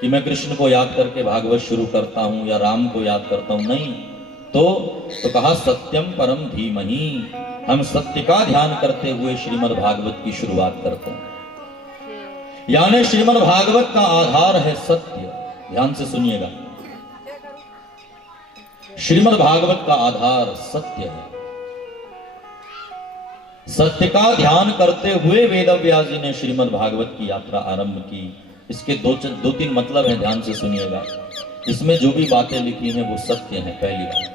कि मैं कृष्ण को याद करके भागवत शुरू करता हूं या राम को याद करता हूं, नहीं। तो कहा सत्यम परम धीमहि, हम सत्य का ध्यान करते हुए श्रीमद् भागवत की शुरुआत करते हैं। यानी श्रीमद् भागवत का आधार है सत्य। ध्यान से सुनिएगा, श्रीमद् भागवत का आधार सत्य है। सत्य का ध्यान करते हुए वेद व्यास जी ने श्रीमद् भागवत की यात्रा आरंभ की। इसके दो तीन मतलब हैं, ध्यान से सुनिएगा। इसमें जो भी बातें लिखी हैं वो सत्य हैं, पहली बात।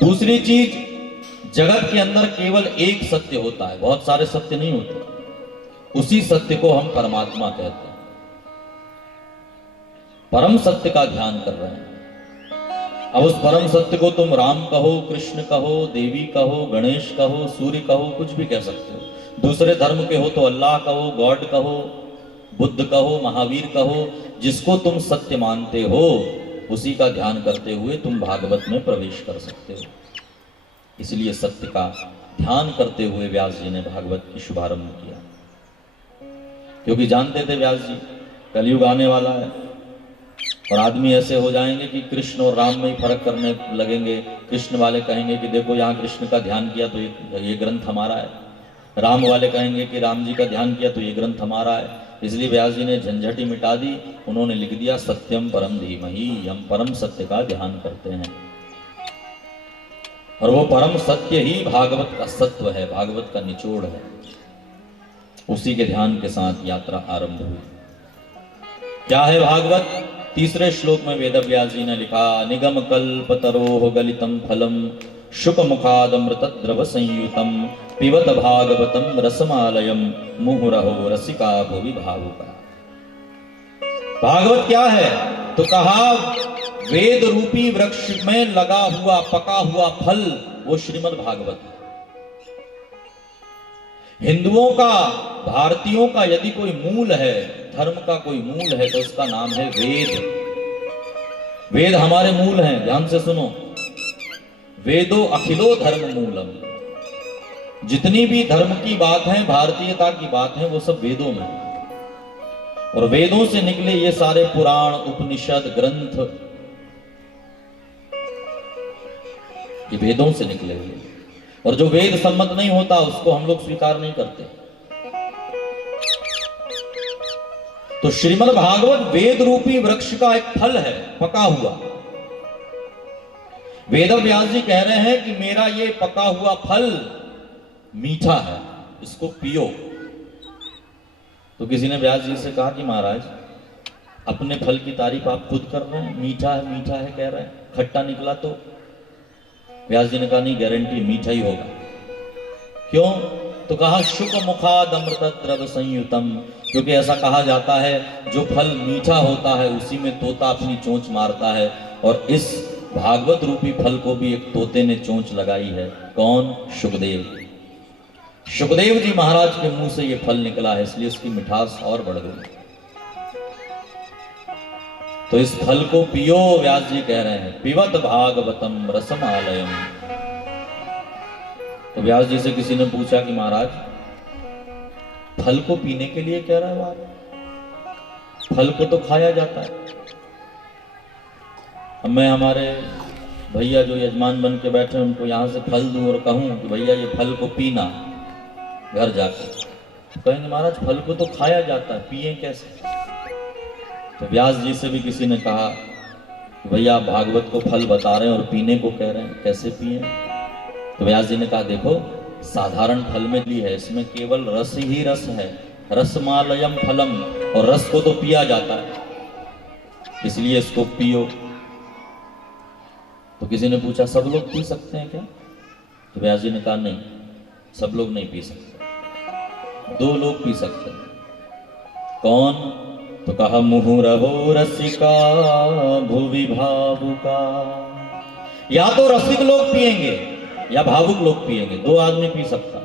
दूसरी चीज, जगत के अंदर केवल एक सत्य होता है, बहुत सारे सत्य नहीं होते। उसी सत्य को हम परमात्मा कहते हैं। परम सत्य का ध्यान कर रहे हैं। अब उस परम सत्य को तुम राम कहो, कृष्ण कहो, देवी कहो, गणेश कहो, सूर्य कहो, कुछ भी कह सकते हो। दूसरे धर्म के हो तो अल्लाह कहो, गॉड कहो, बुद्ध कहो, महावीर कहो, जिसको तुम सत्य मानते हो उसी का ध्यान करते हुए तुम भागवत में प्रवेश कर सकते हो। इसलिए सत्य का ध्यान करते हुए व्यास जी ने भागवत की शुभारंभ किया, क्योंकि जानते थे व्यास जी कलयुग आने वाला है और आदमी ऐसे हो जाएंगे कि कृष्ण और राम में ही फर्क करने लगेंगे। कृष्ण वाले कहेंगे कि देखो यहाँ कृष्ण का ध्यान किया तो ये ग्रंथ हमारा है, राम वाले कहेंगे कि राम जी का ध्यान किया तो ये ग्रंथ हमारा है। इसलिए व्यास जी ने झंझट ही मिटा दी, उन्होंने लिख दिया सत्यम परम धीमहि, हम परम सत्य का ध्यान करते हैं। और वो परम सत्य ही भागवत का सत्व है, भागवत का निचोड़ है। उसी के ध्यान के साथ यात्रा आरंभ हुई। क्या है भागवत? तीसरे श्लोक में वेद व्यास जी ने लिखा, निगम कल्पतरोः गलितं फलम शुक मुखादमृत द्रव संयुतम पिबत भागवतम रसमालयम मुहुरहो रसिका भुवि भावुका। भागवत क्या है? तो कहा वेद रूपी वृक्ष में लगा हुआ पका हुआ फल वो श्रीमद् भागवत है। हिंदुओं का, भारतीयों का यदि कोई मूल है, धर्म का कोई मूल है, तो उसका नाम है वेद। वेद हमारे मूल हैं, ध्यान से सुनो। वेदो अखिलो धर्म मूलम। जितनी भी धर्म की बात है, भारतीयता की बात है, वो सब वेदों में है। और वेदों से निकले ये सारे पुराण, उपनिषद, ग्रंथ, ये वेदों से निकले हुए। और जो वेद सम्मत नहीं होता उसको हम लोग स्वीकार नहीं करते। तो श्रीमद् भागवत वेद रूपी वृक्ष का एक फल है, पका हुआ। वेद व्यास जी कह रहे हैं कि मेरा ये पका हुआ फल मीठा है, इसको पियो। तो किसी ने व्यास जी से कहा कि महाराज अपने फल की तारीफ आप खुद कर रहे हैं, मीठा है कह रहे हैं, खट्टा निकला तो? व्यास जी ने कहा नहीं, गारंटी मीठा ही होगा। क्यों? तो कहा शुक मुखाद अमृत द्रव संयुतम, क्योंकि ऐसा कहा जाता है जो फल मीठा होता है उसी में तोता अपनी चोंच मारता है, और इस भागवत रूपी फल को भी एक तोते ने चोंच लगाई है। कौन? सुखदेव। सुखदेव जी महाराज के मुंह से ये फल निकला है, इसलिए इसकी मिठास और बढ़ गई। तो इस फल को पियो, व्यास जी कह रहे हैं, पिबत भागवतम रसमालयम। तो व्यास जी से किसी ने पूछा कि महाराज फल को पीने के लिए कह रहे हो आप? फल को तो खाया जाता है। अब मैं हमारे भैया जो यजमान बन के बैठे उनको यहां से फल दूं और कहूं कि भैया ये फल को पीना, घर जाकर कहेंगे महाराज फल को तो खाया जाता है, पिए कैसे? तो व्यास जी से भी किसी ने कहा कि भैया आप भागवत को फल बता रहे हैं और पीने को कह रहे हैं, कैसे पिए? तो व्यास जी ने कहा देखो साधारण फल में ली है, इसमें केवल रस ही रस है, रसमालयम फलम, और रस को तो पिया जाता है, इसलिए इसको पियो। तो किसी ने पूछा सब लोग पी सकते हैं क्या? तो व्यास जी ने कहा नहीं, सब लोग नहीं पी सकते, 2 लोग पी सकते हैं। कौन? तो कहा मुहुरहो रसिका भुवि भावुका। या तो रसिक लोग पिएंगे या भावुक लोग पिएंगे, 2 आदमी पी सकता।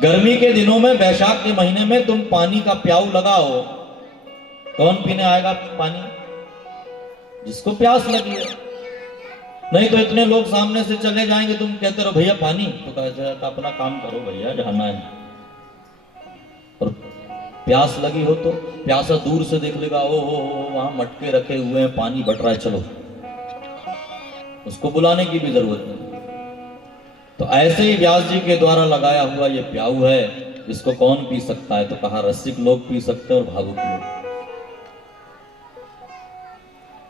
गर्मी के दिनों में, वैशाख के महीने में तुम पानी का प्याऊ लगाओ, कौन पीने आएगा पानी? जिसको प्यास लगी है। नहीं तो इतने लोग सामने से चले जाएंगे, तुम कहते रहो भैया पानी, तो कहते अपना काम करो भैया, जाना है। और प्यास लगी हो तो प्यासा दूर से देख लेगा, ओ वहां मटके रखे हुए हैं, पानी बट रहा है, चलो, उसको बुलाने की भी जरूरत नहीं। तो ऐसे ही व्यास जी के द्वारा लगाया हुआ ये प्याऊ है, इसको कौन पी सकता है? तो कहा रसिक लोग पी सकते हैं और भावुक लोग,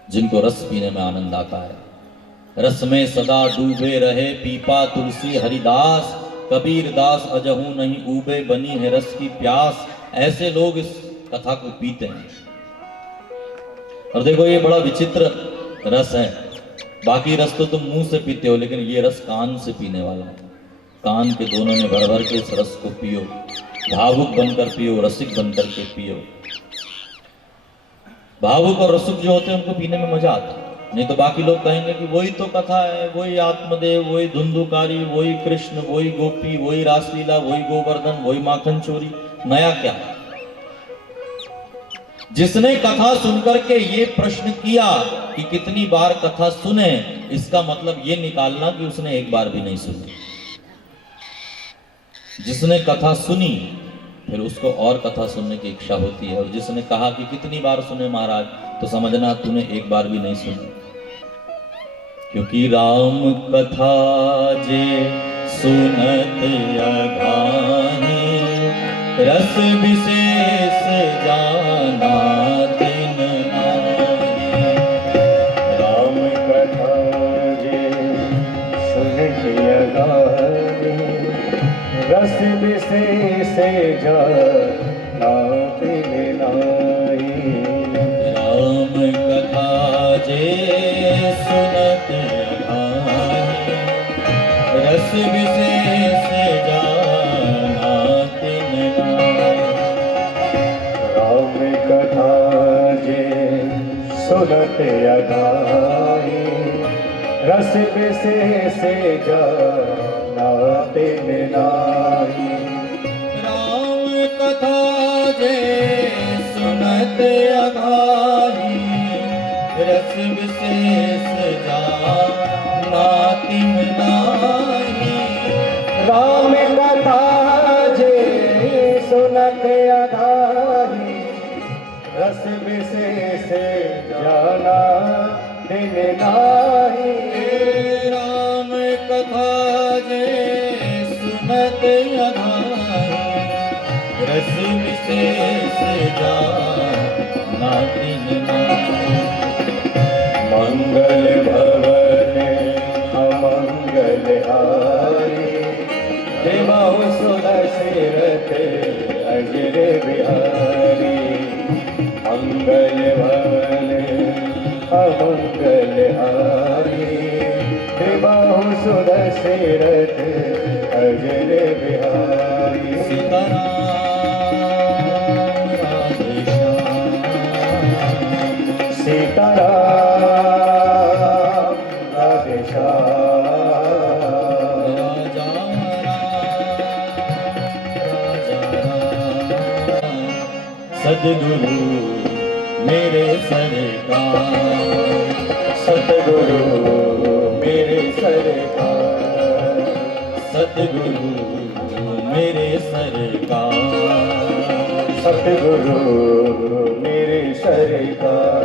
जिनको रस पीने में आनंद आता है। रस में सदा डूबे रहे पीपा तुलसी हरिदास, कबीर दास अजहू नहीं ऊबे, बनी है रस की प्यास। ऐसे लोग इस कथा को पीते हैं। और देखो ये बड़ा विचित्र रस है, बाकी रस तो तुम मुंह से पीते हो, लेकिन ये रस कान से पीने वाला है। कान के दोनों में भर भर के इस रस को पियो, भावुक बनकर पियो, रसिक बनकर के पियो। भावुक और रसिक जो होते हैं उनको पीने में मजा आता है, नहीं तो बाकी लोग कहेंगे कि वही तो कथा है, वही आत्मदेव, वही धुंधुकारी, वही कृष्ण, वही गोपी, वही रासलीला, वही गोवर्धन, वही माखन चोरी, नया क्या? जिसने कथा सुनकर के ये प्रश्न किया कि कितनी बार कथा सुने, इसका मतलब ये निकालना कि उसने एक बार भी नहीं सुनी। जिसने कथा सुनी फिर उसको और कथा सुनने की इच्छा होती है, और जिसने कहा कि कितनी बार सुने महाराज, तो समझना तूने एक बार भी नहीं सुनी। क्योंकि राम कथा जे सुनत अघाही, रस विशेष जाना तिन माही। राम कथा जे सुनत अघाही, रस विशेष जाना तिन माही। राम कथा जे सुनत अघाही, रस विशेष जाना तिन माही। सुनत अगाही रस विशेष जानाते नाही। राम कथा जे सुनत अगाही रस विशेष जानाति नाही। राम कथा जे सुनत अगाही रस विशेष जाना दिन नाही। राम कथा जे सुनत अगाही रस विशेष जानाति नाही। मंगल भवन अमंगल हारी देवाहु सुदशरथ अजर बिहारी। मंगल भवन अमंगल हारी देवाहु सुदशरथ अजर बिहारी। सीताराम राधे सद्गुरु मेरे सरकार। सतगुरु मेरे सरकार। सद्गुरु मेरे सरकार। सतगुरु मेरे सरकार।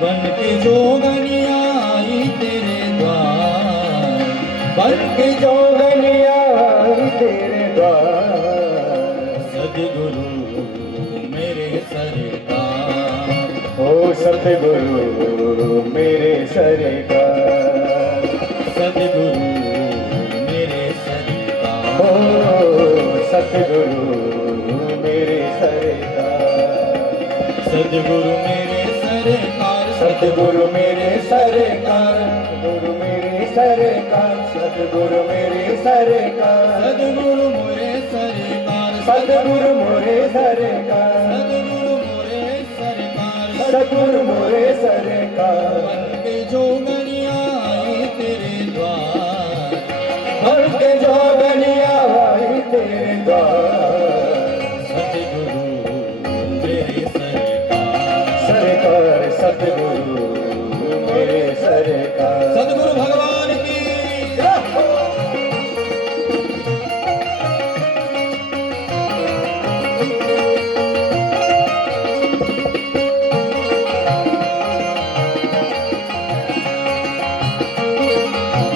बन के जोगनिया आई तेरे द्वार। बन के जोगनिया आई तेरे द्वार। सद्गुरु मेरे सरकार। ओ सतगुरु मेरे सरकार। सद्गुरु मेरे सरकार। ओ सतगुरु मेरे सरकार। सद्गुरु मेरे सरकार। सतगुरु मेरे सरकार। गुरु मेरे सरकार। सतगुरु मेरे सरकार। सद्गुरु मोरे सरकार। सतगुरु मोरे सरकार। सद्गुरु मोरे सरकार। सतगुरु मोरे सरकार। बन के जोगनिया आई तेरे द्वार। बन के जोगनिया आई तेरे द्वार। सद्गुरु मेरे सरकार। सरकार सतगुरु मेरे सरकार। सद्गुरु भगवान की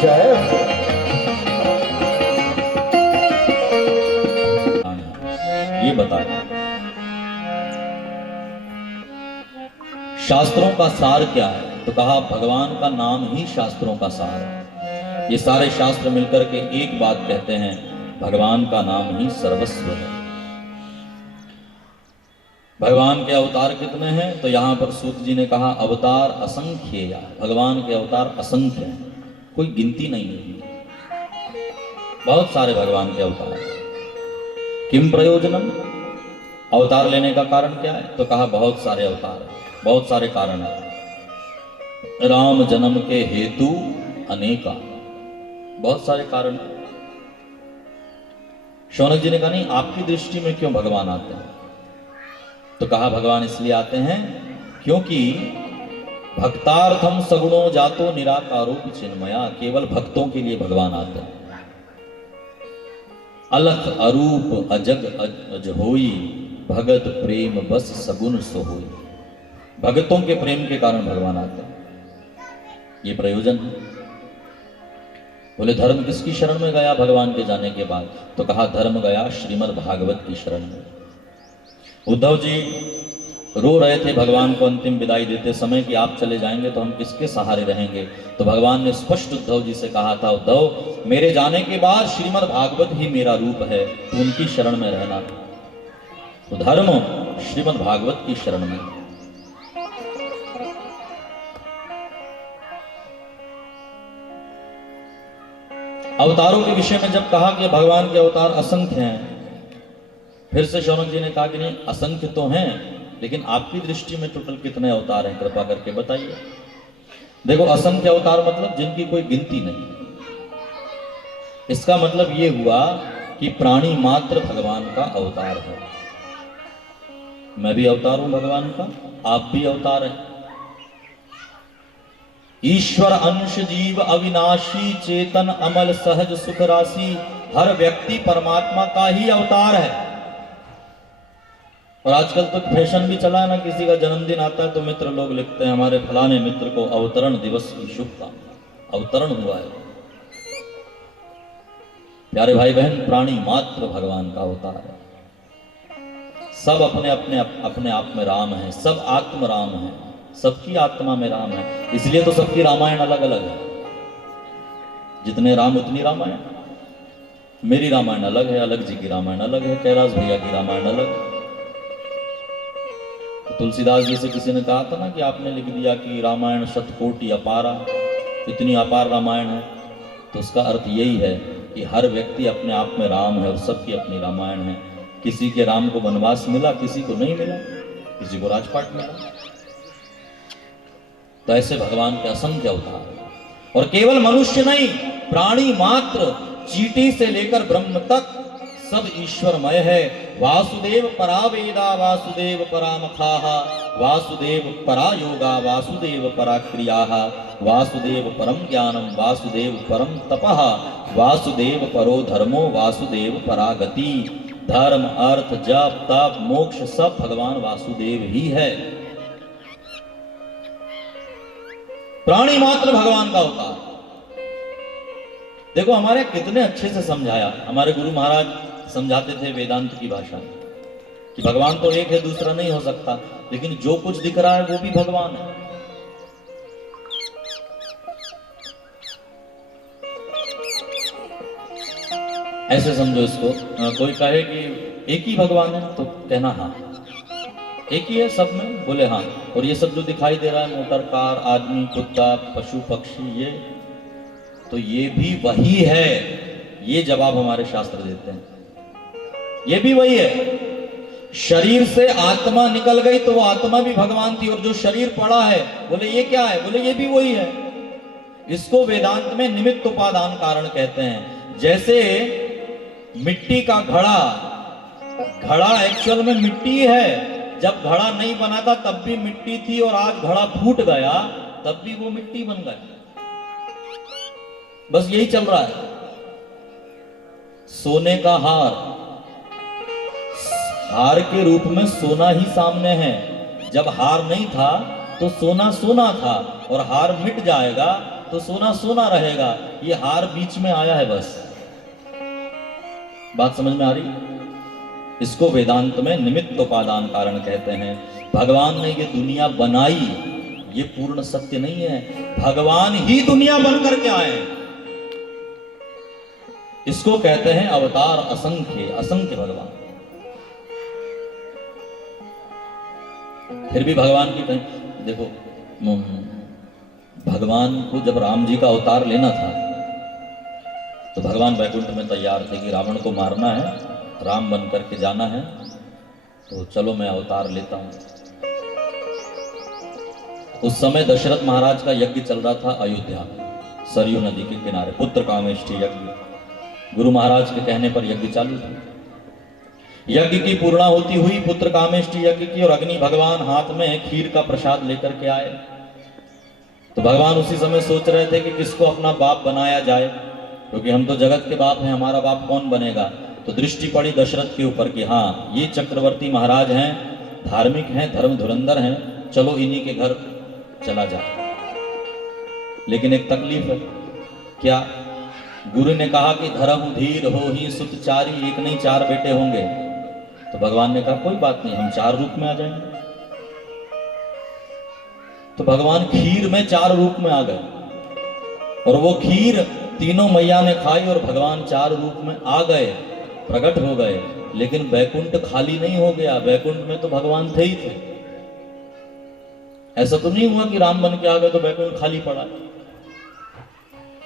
जय। ये बताया शास्त्रों का सार क्या है, तो कहा भगवान का नाम ही शास्त्रों का सार है। ये सारे शास्त्र मिलकर के एक बात कहते हैं, भगवान का नाम ही सर्वस्व है। भगवान के अवतार कितने हैं, तो यहां पर सूत जी ने कहा अवतार असंख्य है। भगवान के अवतार असंख्य हैं, कोई गिनती नहीं है। बहुत सारे भगवान के अवतार हैं। किम प्रयोजनम, अवतार लेने का कारण क्या है, तो कहा बहुत सारे अवतार हैं, बहुत सारे कारण हैं। राम जन्म के हेतु अनेका, बहुत सारे कारण हैं। शौनक जी ने कहा नहीं, आपकी दृष्टि में क्यों भगवान आते हैं, तो कहा भगवान इसलिए आते हैं क्योंकि भक्तार्थम सगुणो जातो निराकारोपि चिन्मया, केवल भक्तों के लिए भगवान आते हैं। अलख अरूप अजग अज होई, भगत प्रेम बस सगुन सो होई। भगतों के प्रेम के कारण भगवान आते हैं, ये प्रयोजन है। बोले धर्म किसकी शरण में गया भगवान के जाने के बाद, तो कहा धर्म गया श्रीमद् भागवत की शरण में। उद्धव जी रो रहे थे भगवान को अंतिम विदाई देते समय कि आप चले जाएंगे तो हम किसके सहारे रहेंगे, तो भगवान ने स्पष्ट उद्धव जी से कहा था, उद्धव मेरे जाने के बाद श्रीमद् भागवत ही मेरा रूप है, तो उनकी शरण में रहना। तो धर्म श्रीमद् भागवत की शरण में। अवतारों के विषय में जब कहा कि भगवान के अवतार असंख्य हैं, फिर से शौनक जी ने कहा कि नहीं असंख्य तो हैं, लेकिन आपकी दृष्टि में टोटल कितने अवतार हैं, कृपा करके बताइए। देखो, असंख्य अवतार मतलब जिनकी कोई गिनती नहीं। इसका मतलब ये हुआ कि प्राणी मात्र भगवान का अवतार है। मैं भी अवतार हूं भगवान का, आप भी अवतार हैं। ईश्वर अंश जीव अविनाशी चेतन अमल सहज सुख राशि, हर व्यक्ति परमात्मा का ही अवतार है। और आजकल तो फैशन भी चला है ना, किसी का जन्मदिन आता है तो मित्र लोग लिखते हैं हमारे फलाने मित्र को अवतरण दिवस की शुभकामना, अवतरण हुआ है। प्यारे भाई बहन, प्राणी मात्र भगवान का अवतार है। सब अपने आप में राम है, सब आत्म राम है, सबकी आत्मा में राम है। इसलिए तो सबकी रामायण अलग अलग है। जितने राम उतनी रामायण। मेरी रामायण अलग है, अलग जी की रामायण अलग है, कैलाश भैया की रामायण अलग है। तुलसीदास जी से किसी ने कहा था ना कि आपने लिख दिया कि रामायण शतकोटि अपारा, इतनी अपार रामायण है। तो उसका अर्थ यही है कि हर व्यक्ति अपने आप में राम है और सबकी अपनी रामायण है। किसी के राम को वनवास मिला, किसी को नहीं मिला, किसी को राजपाट मिला। तो ऐसे भगवान के असंख्य अवतार। और केवल मनुष्य नहीं, प्राणी मात्र चींटी से लेकर ब्रह्म तक सब ईश्वरमय है। वासुदेव परा वेदा वासुदेव परा मथाहा, वासुदेव परा योगा वासुदेव परा क्रियाः, वासुदेव परम ज्ञानम वासुदेव परम तपः, वासुदेव परो धर्मो वासुदेव परा गति। धर्म अर्थ जप तप मोक्ष सब भगवान वासुदेव ही है। प्राणी मात्र भगवान का अवतार। देखो, हमारे कितने अच्छे से समझाया। हमारे गुरु महाराज समझाते थे वेदांत की भाषा कि भगवान तो एक है, दूसरा नहीं हो सकता, लेकिन जो कुछ दिख रहा है वो भी भगवान है। ऐसे समझो इसको। कोई कहे कि एक ही भगवान है तो कहना हाँ, एक ही है सब में, बोले हाँ। और ये सब जो दिखाई दे रहा है, मोटर कार आदमी कुत्ता पशु पक्षी, ये तो ये भी वही है। ये जवाब हमारे शास्त्र देते हैं, ये भी वही है। शरीर से आत्मा निकल गई तो वो आत्मा भी भगवान थी, और जो शरीर पड़ा है, बोले ये क्या है, बोले ये भी वही है। इसको वेदांत में निमित्त उपादान कारण कहते हैं। जैसे मिट्टी का घड़ा, घड़ा एक्चुअल में मिट्टी है। जब घड़ा नहीं बना था तब भी मिट्टी थी, और आज घड़ा फूट गया तब भी वो मिट्टी बन गया। बस यही चल रहा है। सोने का हार, हार के रूप में सोना ही सामने है। जब हार नहीं था तो सोना सोना था, और हार मिट जाएगा तो सोना सोना रहेगा। ये हार बीच में आया है बस। बात समझ में आ रही? इसको वेदांत में निमित्त उपादान कारण कहते हैं। भगवान ने ये दुनिया बनाई, ये पूर्ण सत्य नहीं है। भगवान ही दुनिया बन करके आए। इसको कहते हैं अवतार असंख्य, असंख्य भगवान। फिर भी भगवान की कहीं देखो, भगवान को जब राम जी का अवतार लेना था तो भगवान वैकुंठ में तैयार थे कि रावण को मारना है, राम बन करके जाना है, तो चलो मैं अवतार लेता हूं। उस समय दशरथ महाराज का यज्ञ चल रहा था अयोध्या में, सरयू नदी के किनारे, पुत्र कामेष्टि यज्ञ। गुरु महाराज के कहने पर यज्ञ चालू था। यज्ञ की पूर्णाहुति हुई पुत्र कामेष्टि यज्ञ की, और अग्नि भगवान हाथ में खीर का प्रसाद लेकर के आए। तो भगवान उसी समय सोच रहे थे कि किसको अपना बाप बनाया जाए, क्योंकि हम तो जगत के बाप हैं, हमारा बाप कौन बनेगा। तो दृष्टि पड़ी दशरथ के ऊपर कि हाँ, ये चक्रवर्ती महाराज हैं, धार्मिक हैं, धर्म धुरंधर हैं, चलो इन्हीं के घर चला जाए। लेकिन एक तकलीफ है। क्या? गुरु ने कहा कि धर्म धीर हो ही सुत चारी, एक नहीं चार बेटे होंगे। तो भगवान ने कहा कोई बात नहीं, हम 4 रूप में आ जाएंगे। तो भगवान खीर में 4 रूप में आ गए, और वो खीर तीनों मैया ने खाई, और भगवान 4 रूप में आ गए, प्रकट हो गए। लेकिन वैकुंठ खाली नहीं हो गया, वैकुंठ में तो भगवान थे ही थे। ऐसा तो नहीं हुआ कि राम बन के आ गए तो वैकुंठ खाली पड़ा।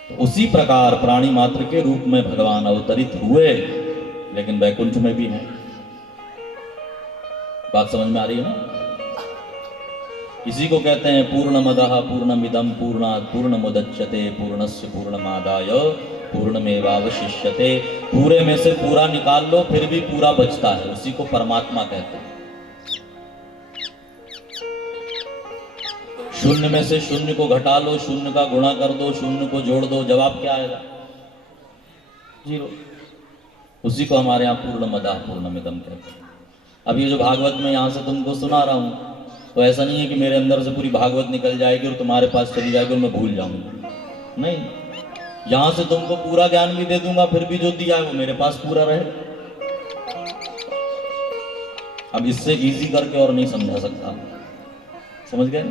तो उसी प्रकार प्राणी मात्र के रूप में भगवान अवतरित हुए, लेकिन वैकुंठ में भी हैं। बात समझ में आ रही है ना? इसी को कहते हैं पूर्णमदः पूर्णमिदं पूर्णात् पूर्णमुदच्यते पूर्णस्य पूर्णमादाय पूर्णमेवावशिष्यते। पूरे में से पूरा निकाल लो फिर भी पूरा बचता है, उसी को परमात्मा कहते हैं। शून्य में से शून्य को घटा लो, शून्य का गुणा कर दो, शून्य को जोड़ दो, जवाब क्या आएगा? 0। उसी को हमारे यहाँ पूर्णमदः पूर्णमिदं कहते हैं। अब ये जो भागवत में यहाँ से तुमको सुना रहा हूँ, तो ऐसा नहीं है कि मेरे अंदर से पूरी भागवत निकल जाएगी और तुम्हारे पास चली जाएगी और मैं भूल जाऊंगा। नहीं, यहां से तुमको पूरा ज्ञान भी दे दूंगा, फिर भी जो दिया है वो मेरे पास पूरा रहे। अब इससे इजी करके और नहीं समझा सकता, समझ गए?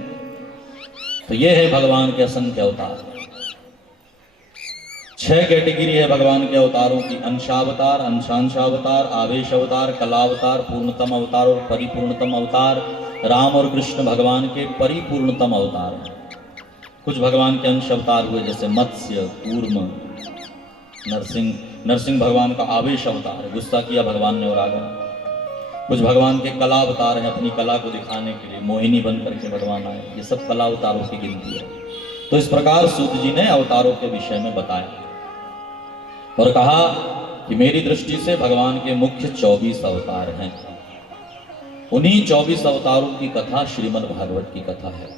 तो ये है भगवान के असंख्य अवतार। 6 कैटेगरी है भगवान के अवतारों की: अंशावतार, अंशांशावतार, आवेश अवतार, कलावतार, पूर्णतम अवतार और परिपूर्णतम अवतार। राम और कृष्ण भगवान के परिपूर्णतम अवतार हैं। कुछ भगवान के अंश अवतार हुए, जैसे मत्स्य, कूर्म, नरसिंह भगवान का आवेश अवतार है, गुस्सा किया भगवान ने और आ गए। कुछ भगवान के कला अवतार हैं, अपनी कला को दिखाने के लिए मोहिनी बन करके भगवान आए। ये सब कला अवतारों की गिनती है। तो इस प्रकार सूत जी ने अवतारों के विषय में बताया और कहा कि मेरी दृष्टि से भगवान के मुख्य 24 अवतार हैं। उन्हीं 24 अवतारों की कथा श्रीमद् भागवत की कथा है।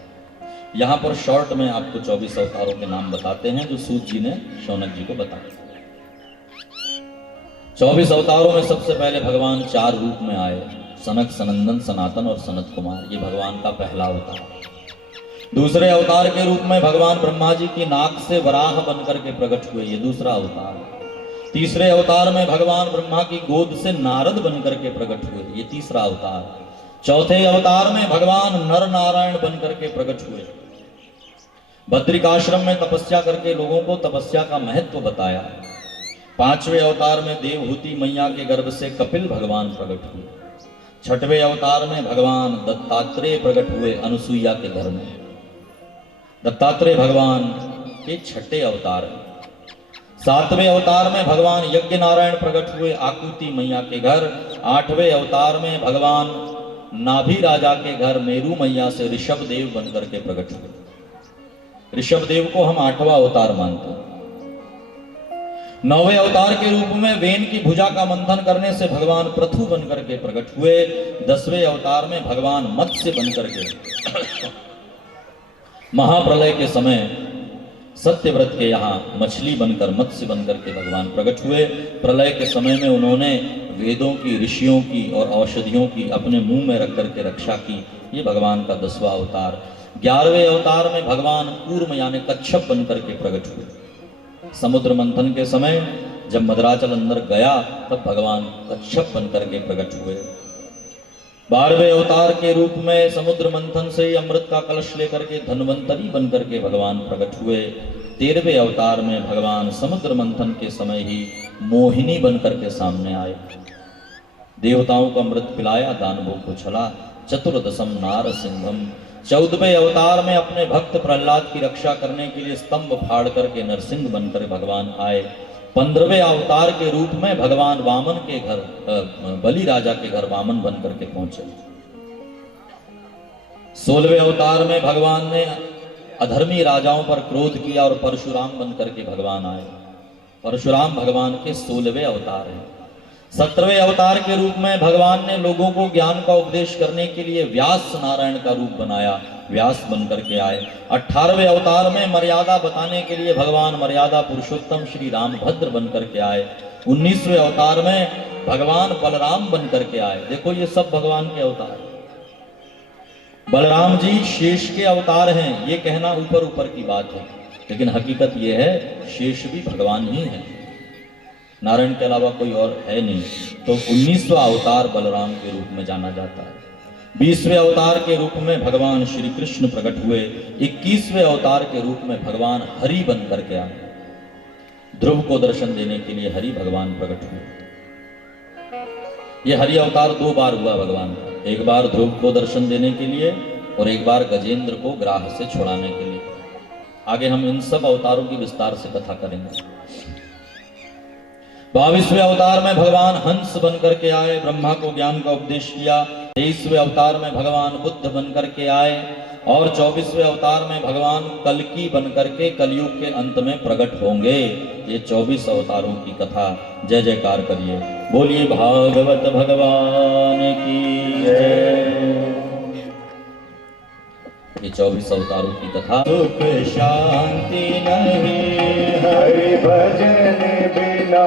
यहाँ पर शॉर्ट में आपको 24 अवतारों के नाम बताते हैं जो सूत जी ने शौनक जी को बताए। 24 अवतारों में सबसे पहले भगवान 4 रूप में आए: सनक, सनंदन, सनातन और सनत कुमार। ये भगवान का पहला अवतार। दूसरे अवतार के रूप में भगवान ब्रह्मा जी की नाक से वराह बनकर के प्रकट हुए, ये दूसरा अवतार। तीसरे अवतार में भगवान ब्रह्मा की गोद से नारद बनकर के प्रकट हुए, ये तीसरा अवतार। चौथे अवतार में भगवान नर नारायण बनकर के प्रकट हुए। बद्रिकाश्रम में तपस्या करके लोगों को तपस्या का महत्व बताया। 5वें अवतार में देवहूति मैया के गर्भ से कपिल भगवान प्रकट हुए। 6वें अवतार में भगवान दत्तात्रेय प्रकट हुए अनुसुईया के घर में। दत्तात्रेय भगवान के 6ठे अवतार। 7वें अवतार में भगवान यज्ञ नारायण प्रकट हुए आकुति मैया के घर। 8वें अवतार में भगवान नाभि राजा के घर मेरू मैया से ऋषभ देव बनकर के प्रकट हुए। ऋषभ देव को हम 8वां अवतार मानते हैं। 9वें अवतार के रूप में वेन की भुजा का मंथन करने से भगवान पृथु बनकर के प्रकट हुए। 10वें अवतार में भगवान मत्स्य बनकर के महाप्रलय के समय सत्यव्रत के यहाँ मछली बनकर, मत्स्य बनकर के भगवान प्रकट हुए। प्रलय के समय में उन्होंने वेदों की, ऋषियों की और औषधियों की अपने मुंह में रख करके रक्षा की। ये भगवान का 10वां अवतार। 11वें अवतार में भगवान कूर्म यानी कच्छप बनकर के प्रकट हुए। समुद्र मंथन के समय जब मदराचल अंदर गया तब भगवान कच्छप बनकर के प्रकट हुए। 12वें अवतार के रूप में समुद्र मंथन से अमृत का कलश लेकर के धन्वंतरी बनकर के भगवान प्रकट हुए। 13वें अवतार में भगवान समुद्र मंथन के समय ही मोहिनी बनकर के सामने आए। देवताओं को अमृत पिलाया, दानवों को छला। 14दशम नारसिंहम। 14वें अवतार में अपने भक्त प्रहलाद की रक्षा करने के लिए स्तंभ फाड़ करके नरसिंह बनकर भगवान आए। 15वें अवतार के रूप में भगवान वामन के घर, बलि राजा के घर वामन बनकर के पहुंचे। 16वें अवतार में भगवान ने अधर्मी राजाओं पर क्रोध किया और परशुराम बनकर के भगवान आए। परशुराम भगवान के 16वें अवतार हैं। 17वें अवतार के रूप में भगवान ने लोगों को ज्ञान का उपदेश करने के लिए व्यास नारायण का रूप बनाया, व्यास बनकर के आए। 18वें अवतार में मर्यादा बताने के लिए भगवान मर्यादा पुरुषोत्तम श्री रामभद्र बनकर के आए। 19वें अवतार में भगवान बलराम बनकर के आए। देखो ये सब भगवान के अवतार। बलराम जी शेष के अवतार हैं, ये कहना ऊपर ऊपर की बात है, लेकिन हकीकत ये है शेष भी भगवान ही है, नारायण के अलावा कोई और है नहीं। तो 19वां अवतार बलराम के रूप में जाना जाता है। 20वें अवतार के रूप में भगवान श्री कृष्ण प्रकट हुए। 21वें अवतार के रूप में भगवान हरि बन करके आए। ध्रुव को दर्शन देने के लिए हरि भगवान प्रकट हुए। यह हरि अवतार 2 बार हुआ भगवान का, एक बार ध्रुव को दर्शन देने के लिए और एक बार गजेंद्र को ग्राह से छुड़ाने के लिए। आगे हम इन सब अवतारों की विस्तार से कथा करेंगे। 22वें अवतार में भगवान हंस बनकर के आए, ब्रह्मा को ज्ञान का उपदेश किया। 23वें अवतार में भगवान बुद्ध बनकर के आए और 24वें अवतार में भगवान कल्कि बनकर के कलयुग के अंत में प्रकट होंगे। ये 24 अवतारों की कथा। जय जयकार करिए, बोलिए भागवत भगवान की जय। ये 24 अवतारों की कथा। सुख शांति नहीं, हरि भजन बिना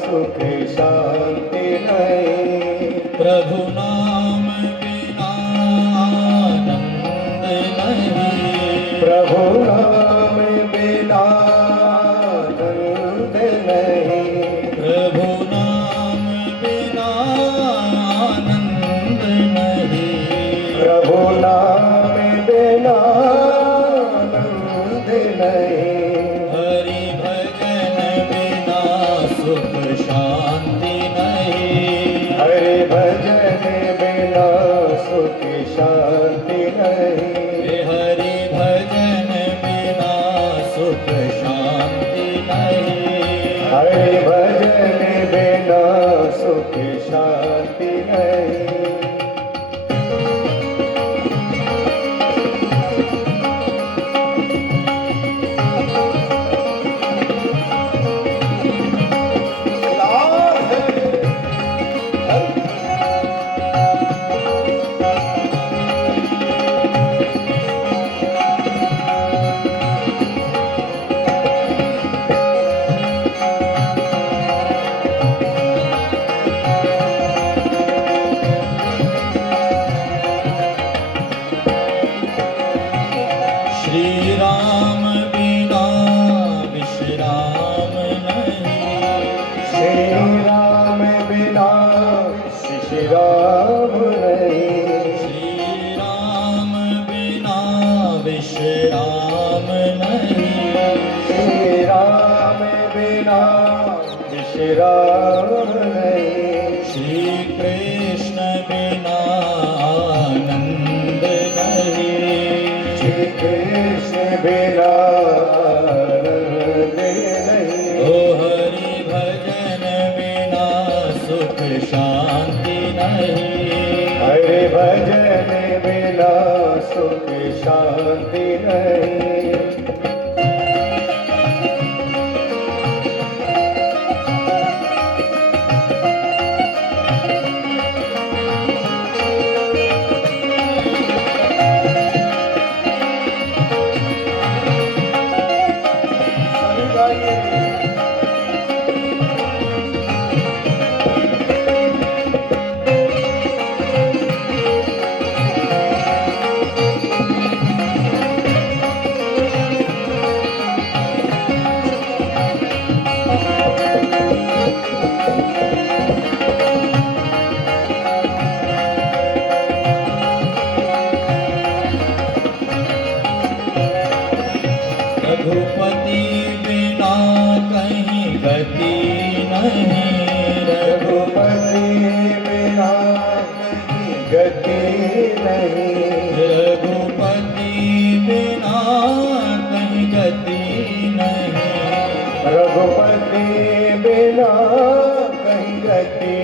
सुख शांति नहीं। प्रभु नाम बिना आनंद नहीं। प्रभु नाम बिना आनंद नहीं। प्रभु नाम बिना आनंद नहीं। प्रभु नाम बिना आनंद नहीं। हरि भजन बिना सुख शांति नहीं। हरि भजन बिना सुख शांति नहीं। हरि भजन बिना सुख शांति नहीं। हरि भजन बिना सुख शांति नहीं। श्री राम बिना विश्राम नहीं। श्री राम बिना श्री राम नहीं। श्री राम बिना विश्राम नहीं। श्री राम बिना विश्राम नहीं। श्री कृष्ण बिना आनंद नहीं। श्री कृष्ण बिना आनंद नहीं। ओ हरि भजन बिना सुख शांति नहीं। हरि भजन बिना सुख शांति नहीं। रघुपति बिना कहीं गति नहीं। रघुपति बिना कहीं गति नहीं। रघुपति बिना कहीं गति नहीं। रघुपति बिना कहीं गति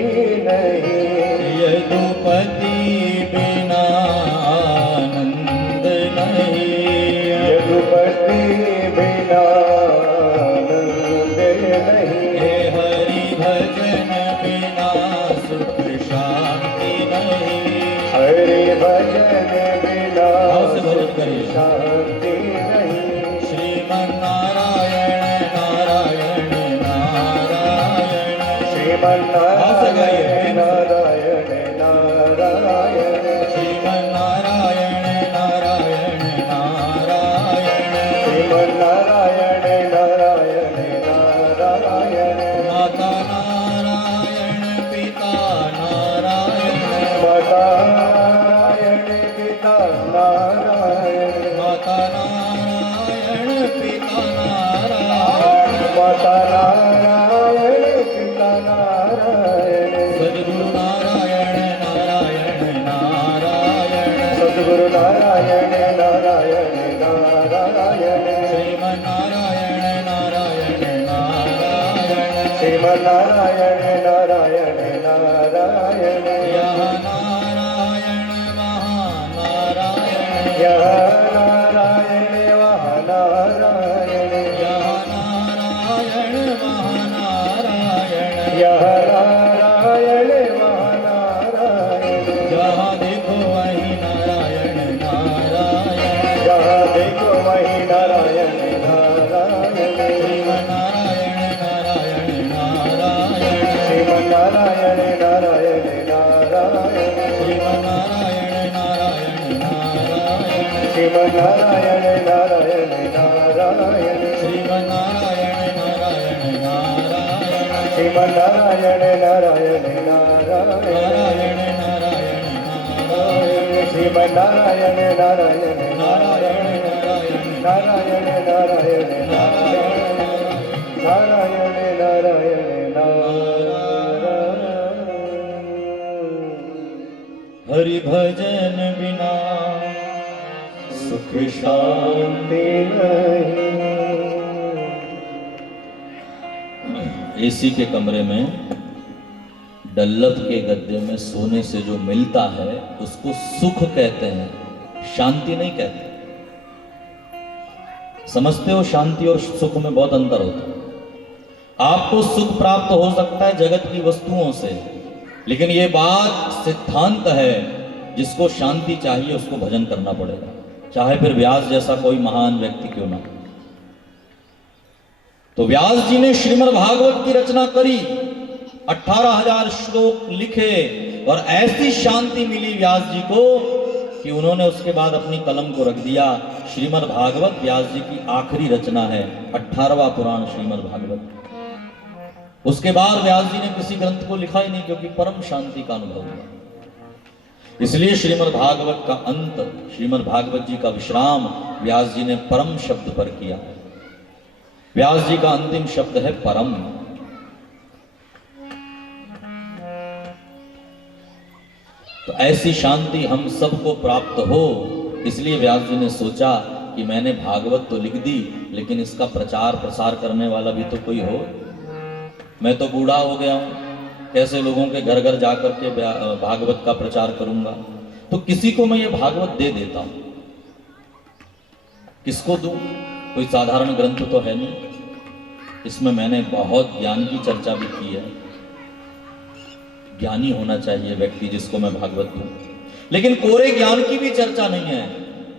नहीं। यदुपति बिना आनंद नहीं। यदुपति बिना आनंद नहीं। हे हरि भजन बिना सुख शांति नहीं। हरि भजन बिना भाव से भजन करिए। शांति नहीं। श्रीमन्नारायण नारायण नारायण। श्रीमन्नारायण नारायण नारायण। श्रीमन्नारायण नारायण नारायण। श्रीमन्नारायण नारायण नारायण। माता नारायण पिता नारायण। माता नारायण पिता नारायण। माता नारायण पिता नारायण। माता नारायण पिता नारायण। सद्गुरु नारायण नारायण नारायण। सद्गुरु नारायण नारायण नारायण। श्रीमन्नारायण नारायण नारायण। श्रीमन्नारायण नारायण नारायण। यह नारायण महानारायण। यह देखो वही नारायण नारायण श्रीमन्नारायण नारायण नारायण श्रीमन्नारायण नारायण नारायण श्रीमन्नारायण नारायण नारायण श्रीमन्नारायण नारायण नारायण श्रीमन्नारायण नारायण नारायण श्रीमन्नारायण नारायण नारायण नारायण नारायण श्रीमन्नारायण नारायण नारायण नारायण नारायण नारायण नारायण नारायण हरि भजन बिना सुख शांति नहीं। एसी के कमरे में डल्लफ के गद्दे में सोने से जो मिलता है उसको सुख कहते हैं, शांति नहीं कहते। समझते हो, शांति और सुख में बहुत अंतर होता है। आपको सुख प्राप्त हो सकता है जगत की वस्तुओं से, लेकिन ये बात सिद्धांत है, जिसको शांति चाहिए उसको भजन करना पड़ेगा, चाहे फिर व्यास जैसा कोई महान व्यक्ति क्यों ना। तो व्यास जी ने श्रीमद् भागवत की रचना करी, 18,000 श्लोक लिखे और ऐसी शांति मिली व्यास जी को कि उन्होंने उसके बाद अपनी कलम को रख दिया। श्रीमद् भागवत व्यास जी की आखिरी रचना है, 18वां पुराण श्रीमद् भागवत। उसके बाद व्यास जी ने किसी ग्रंथ को लिखा ही नहीं, क्योंकि परम शांति का अनुभव हुआ। इसलिए श्रीमद् भागवत का अंत, श्रीमद् भागवत जी का विश्राम व्यास जी ने परम शब्द पर किया। व्यास जी का अंतिम शब्द है परम। तो ऐसी शांति हम सबको प्राप्त हो, इसलिए व्यास जी ने सोचा कि मैंने भागवत तो लिख दी, लेकिन इसका प्रचार प्रसार करने वाला भी तो कोई हो। मैं तो बूढ़ा हो गया हूं, कैसे लोगों के घर घर जाकर के भागवत का प्रचार करूंगा। तो किसी को मैं ये भागवत दे देता हूं। किसको दूं? कोई साधारण ग्रंथ तो है नहीं। इसमें मैंने बहुत ज्ञान की चर्चा भी की है। ज्ञानी होना चाहिए व्यक्ति जिसको मैं भागवत दूं, लेकिन कोरे ज्ञान की भी चर्चा नहीं है।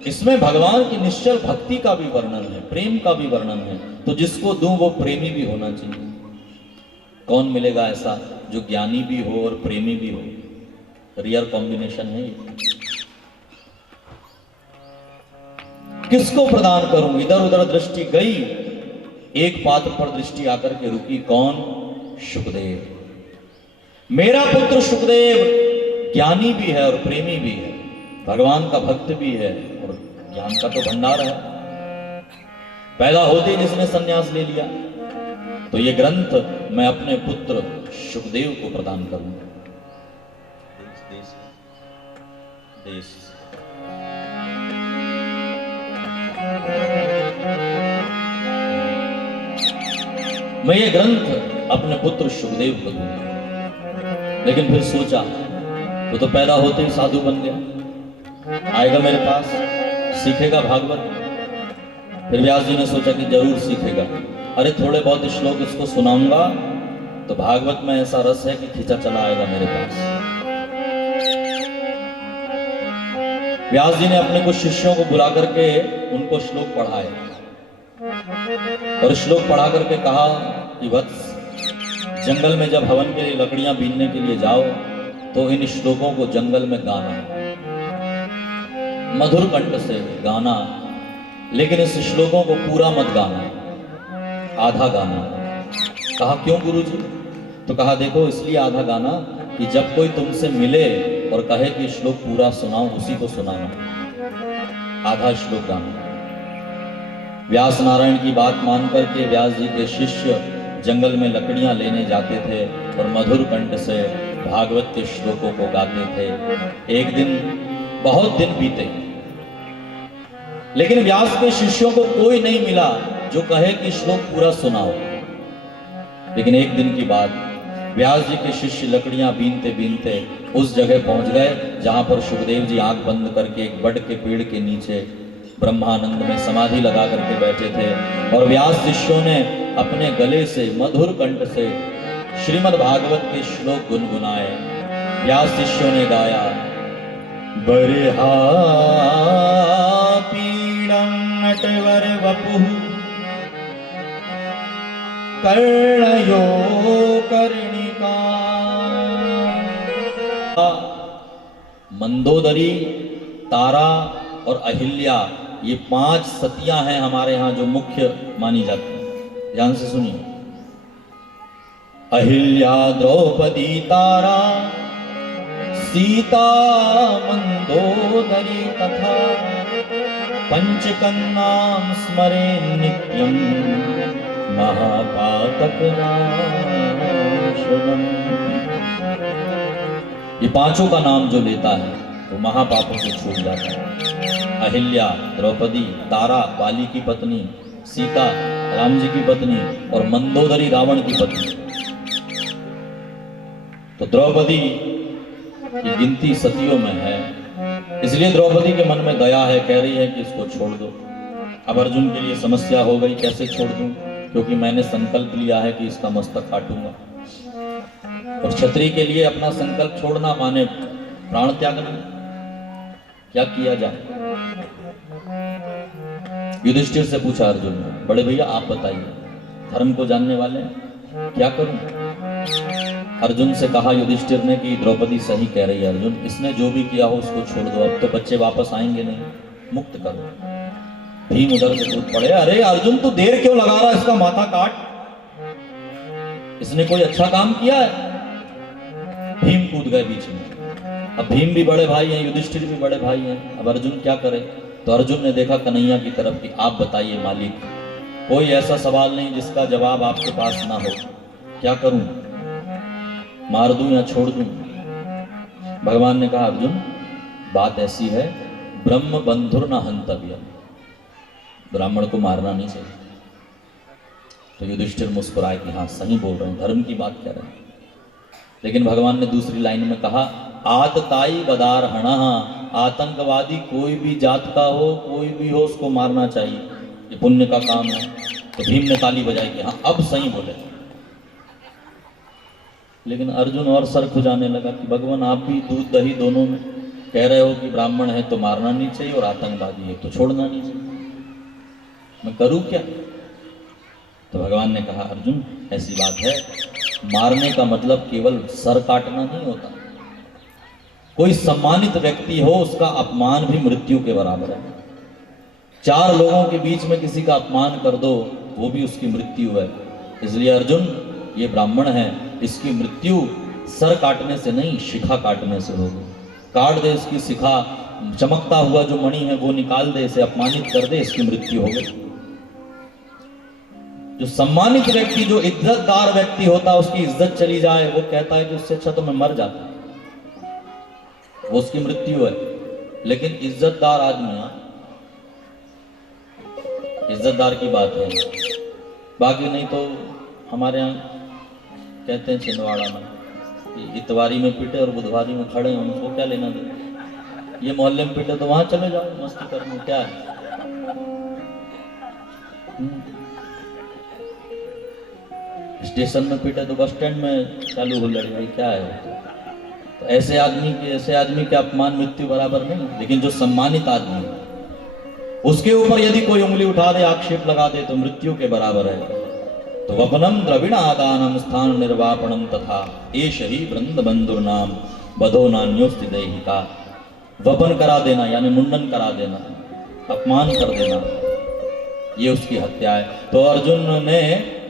इसमें भगवान की निश्चल भक्ति का भी वर्णन है, प्रेम का भी वर्णन है। तो जिसको दूं वो प्रेमी भी होना चाहिए। कौन मिलेगा ऐसा जो ज्ञानी भी हो और प्रेमी भी हो? रियर कॉम्बिनेशन है। किसको प्रदान करूं? इधर उधर दृष्टि गई, एक पात्र पर दृष्टि आकर के रुकी। कौन? शुकदेव। मेरा पुत्र शुकदेव ज्ञानी भी है और प्रेमी भी है, भगवान का भक्त भी है और ज्ञान का तो भंडार है। पैदा होते ही जिसने संन्यास ले लिया। तो ये ग्रंथ मैं अपने पुत्र शुकदेव को प्रदान करूंगा। देश मैं ये ग्रंथ अपने पुत्र शुकदेव को दूंगा। लेकिन फिर सोचा, वो तो पैदा होते ही साधु बन गया, आएगा मेरे पास, सीखेगा भागवत। फिर व्यास जी ने सोचा कि जरूर सीखेगा। अरे थोड़े बहुत श्लोक इसको सुनाऊंगा तो भागवत में ऐसा रस है कि खींचा चला आएगा मेरे पास। व्यास जी ने अपने कुछ शिष्यों को बुला करके उनको श्लोक पढ़ाए और श्लोक पढ़ा करके कहा कि वत्स, जंगल में जब हवन के लिए लकड़ियां बीनने के लिए जाओ तो इन श्लोकों को जंगल में गाना, मधुर कंठ से गाना, लेकिन इस श्लोकों को पूरा मत गाना, आधा गाना। कहा क्यों गुरुजी? तो कहा देखो इसलिए आधा गाना कि जब कोई तुमसे मिले और कहे कि श्लोक पूरा सुनाओ, उसी को सुनाना, आधा श्लोक गाना। व्यास नारायण की बात मान करके व्यास जी के शिष्य जंगल में लकड़ियां लेने जाते थे और मधुर कंठ से भागवत के श्लोकों को गाते थे। एक दिन, बहुत दिन बीते, लेकिन व्यास के शिष्यों को कोई नहीं मिला जो कहे कि श्लोक पूरा सुनाओ। लेकिन एक दिन की बात, व्यास जी के शिष्य लकड़ियां बीनते बीनते उस जगह पहुंच गए जहां पर शुकदेव जी आंख बंद करके एक बड़ के पेड़ के नीचे ब्रह्मानंद में समाधि लगा करके बैठे थे। और व्यास शिष्यों ने अपने गले से मधुर कंठ से श्रीमद् भागवत के श्लोक गुनगुनाए। व्यास शिष्यों ने गाया, बरहा पीड़म नटवर वपुः कर्णयो कर्णिका। मंदोदरी, तारा और अहिल्या, ये 5 सतियां हैं हमारे यहाँ जो मुख्य मानी जाती हैं। ध्यान से सुनिए। अहिल्या, द्रौपदी, तारा, सीता, मंदोदरी तथा पंचकन्नां स्मरे नित्यं महापातक नाशनम्। ये 5 का नाम जो लेता है वो महापापों से छूट जाता है। अहिल्या द्रौपदी, तारा बाली की पत्नी, सीता राम जी की पत्नी और मंदोदरी रावण की पत्नी। तो द्रौपदी की गिनती सतियों में है, इसलिए द्रौपदी के मन में दया है, कह रही है कि इसको छोड़ दो। अब अर्जुन के लिए समस्या हो गई, कैसे छोड़ दूं, क्योंकि मैंने संकल्प लिया है कि इसका मस्तक काटूंगा। और क्षत्रिय के लिए अपना संकल्प छोड़ना माने प्राण त्यागना। क्या किया जाए? युधिष्ठिर से पूछा अर्जुन ने, बड़े भैया आप बताइए, धर्म को जानने वाले क्या करूं? अर्जुन से कहा युधिष्ठिर ने कि द्रौपदी सही कह रही है अर्जुन, इसने जो भी किया हो उसको छोड़ दो, अब तो बच्चे वापस आएंगे नहीं, मुक्त करो। भीम उधर से कूद पड़े, अरे अर्जुन तू देर क्यों लगा रहा, इसका माथा काट, इसने कोई अच्छा काम किया है। भीम कूद गए बीच में। अब भीम भी बड़े भाई हैं, युधिष्ठिर भी बड़े भाई हैं, अब अर्जुन क्या करे? तो अर्जुन ने देखा कन्हैया की तरफ कि आप बताइए मालिक, कोई ऐसा सवाल नहीं जिसका जवाब आपके पास ना हो, क्या करूं, मार दूं या छोड़ दूं? भगवान ने कहा अर्जुन बात ऐसी है, ब्रह्म बंधुर न हंतव्य, ब्राह्मण को मारना नहीं चाहिए। तो युधिष्ठिर मुस्कुराए कि हाँ सही बोल रहे हैं, धर्म की बात कह रहे हैं। लेकिन भगवान ने दूसरी लाइन में कहा आतताई बदारहणा, आतंकवादी कोई भी जात का हो, कोई भी हो, उसको मारना चाहिए, ये पुण्य का काम है। तो भीम ने ताली बजाई कि हाँ अब सही बोले। लेकिन अर्जुन और सर खुजाने लगा कि भगवान आप भी दूध दही दोनों में कह रहे हो कि ब्राह्मण है तो मारना नहीं चाहिए और आतंकवादी है तो छोड़ना नहीं चाहिए, मैं करूं क्या? तो भगवान ने कहा अर्जुन ऐसी बात है, मारने का मतलब केवल सर काटना नहीं होता, कोई सम्मानित व्यक्ति हो उसका अपमान भी मृत्यु के बराबर है। 4 लोगों के बीच में किसी का अपमान कर दो वो भी उसकी मृत्यु है। इसलिए अर्जुन ये ब्राह्मण है, इसकी मृत्यु सर काटने से नहीं शिखा काटने से होगी। काट दे इसकी शिखा, चमकता हुआ जो मणि है वो निकाल दे, इसे अपमानित कर दे, इसकी मृत्यु हो गई। जो सम्मानित व्यक्ति, जो इज्जतदार व्यक्ति होता है, उसकी इज्जत चली जाए, वो कहता है कि उससे अच्छा तो मैं मर जाता, वो उसकी मृत्यु है। लेकिन इज्जतदार आदमी, इज्जतदार की बात है, बाकी नहीं तो हमारे यहाँ कहते हैं छिंदवाड़ा में कि इतवारी में पिटे और बुधवारी में खड़े हैं, उनको क्या लेना दे। ये मोहल्ले में पिटे तो वहां चले जाओ मस्ती करने, क्या है? स्टेशन में पिटे तो बस स्टैंड में चालू हो लड़ाई, क्या है? तो ऐसे आदमी के अपमान मृत्यु बराबर नहीं। लेकिन जो सम्मानित आदमी है उसके ऊपर यदि कोई उंगली उठा दे, आक्षेप लगा दे तो मृत्यु के बराबर है। तो वपनम द्रविणादानम स्थान निर्वापणम तथा एष ही वृंद बंधुर्नाम बधो नान्योस्ति दैहिका। वपन करा देना यानी मुंडन करा देना, अपमान कर देना, ये उसकी हत्या है। तो अर्जुन ने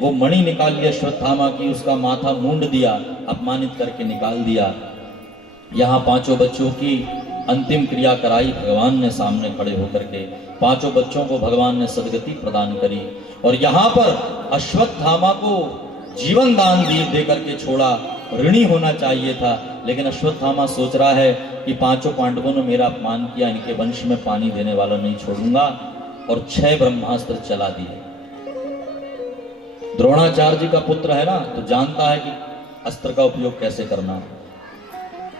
वो मणि निकाल लिया अश्वत्थामा की, उसका माथा मूंड दिया, अपमानित करके निकाल दिया। यहाँ 5 बच्चों की अंतिम क्रिया कराई भगवान ने सामने खड़े होकर के। 5 बच्चों को भगवान ने सदगति प्रदान करी और यहाँ पर अश्वत्थामा को जीवन दान दे करके छोड़ा। ऋणी होना चाहिए था, लेकिन अश्वत्थामा सोच रहा है कि 5 पांडवों ने मेरा अपमान किया, इनके वंश में पानी देने वाला नहीं छोड़ूंगा, और 6 ब्रह्मास्त्र चला दिए। द्रोणाचार्य जी का पुत्र है ना, तो जानता है कि अस्त्र का उपयोग कैसे करना।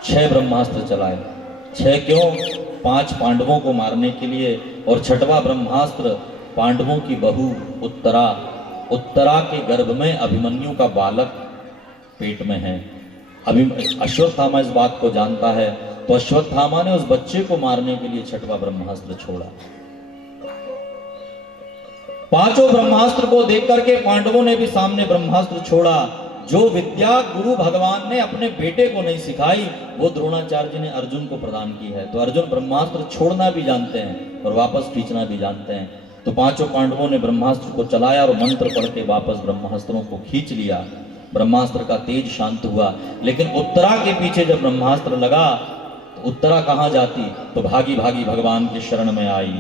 6 ब्रह्मास्त्र चलाए। 6 क्यों? 5 पांडवों को मारने के लिए, और 6वां ब्रह्मास्त्र पांडवों की बहू उत्तरा के गर्भ में अभिमन्यु का बालक पेट में है। अश्वत्थामा इस बात को जानता है, तो अश्वत्थामा ने उस बच्चे को मारने के लिए 6वां ब्रह्मास्त्र छोड़ा। पांचों ब्रह्मास्त्र को देख करके पांडवों ने भी सामने ब्रह्मास्त्र छोड़ा। जो विद्या गुरु भगवान ने अपने बेटे को नहीं सिखाई वो द्रोणाचार्य जी ने अर्जुन को प्रदान की है। तो अर्जुन ब्रह्मास्त्र छोड़ना भी जानते हैं और वापस खींचना भी जानते हैं। तो पांचों पांडवों ने ब्रह्मास्त्र को चलाया और मंत्र पढ़ के वापस ब्रह्मास्त्रों को खींच लिया। ब्रह्मास्त्र का तेज शांत हुआ। लेकिन उत्तरा के पीछे जब ब्रह्मास्त्र लगा तो उत्तरा कहां जाती, तो भागी भागी भगवान की शरण में आई,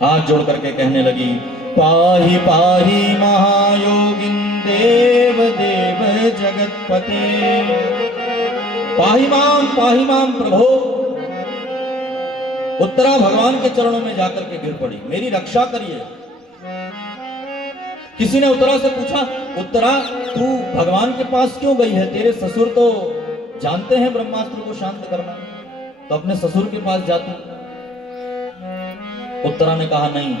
हाथ जोड़ करके कहने लगी, पाहि पाहि महायोगिन देव देव जगतपते, पाहि माम प्रभो। उत्तरा भगवान के चरणों में जाकर के गिर पड़ी, मेरी रक्षा करिए। किसी ने उत्तरा से पूछा, उत्तरा तू भगवान के पास क्यों गई है? तेरे ससुर तो जानते हैं ब्रह्मास्त्र को शांत करना, तो अपने ससुर के पास जाती। उत्तरा ने कहा, नहीं,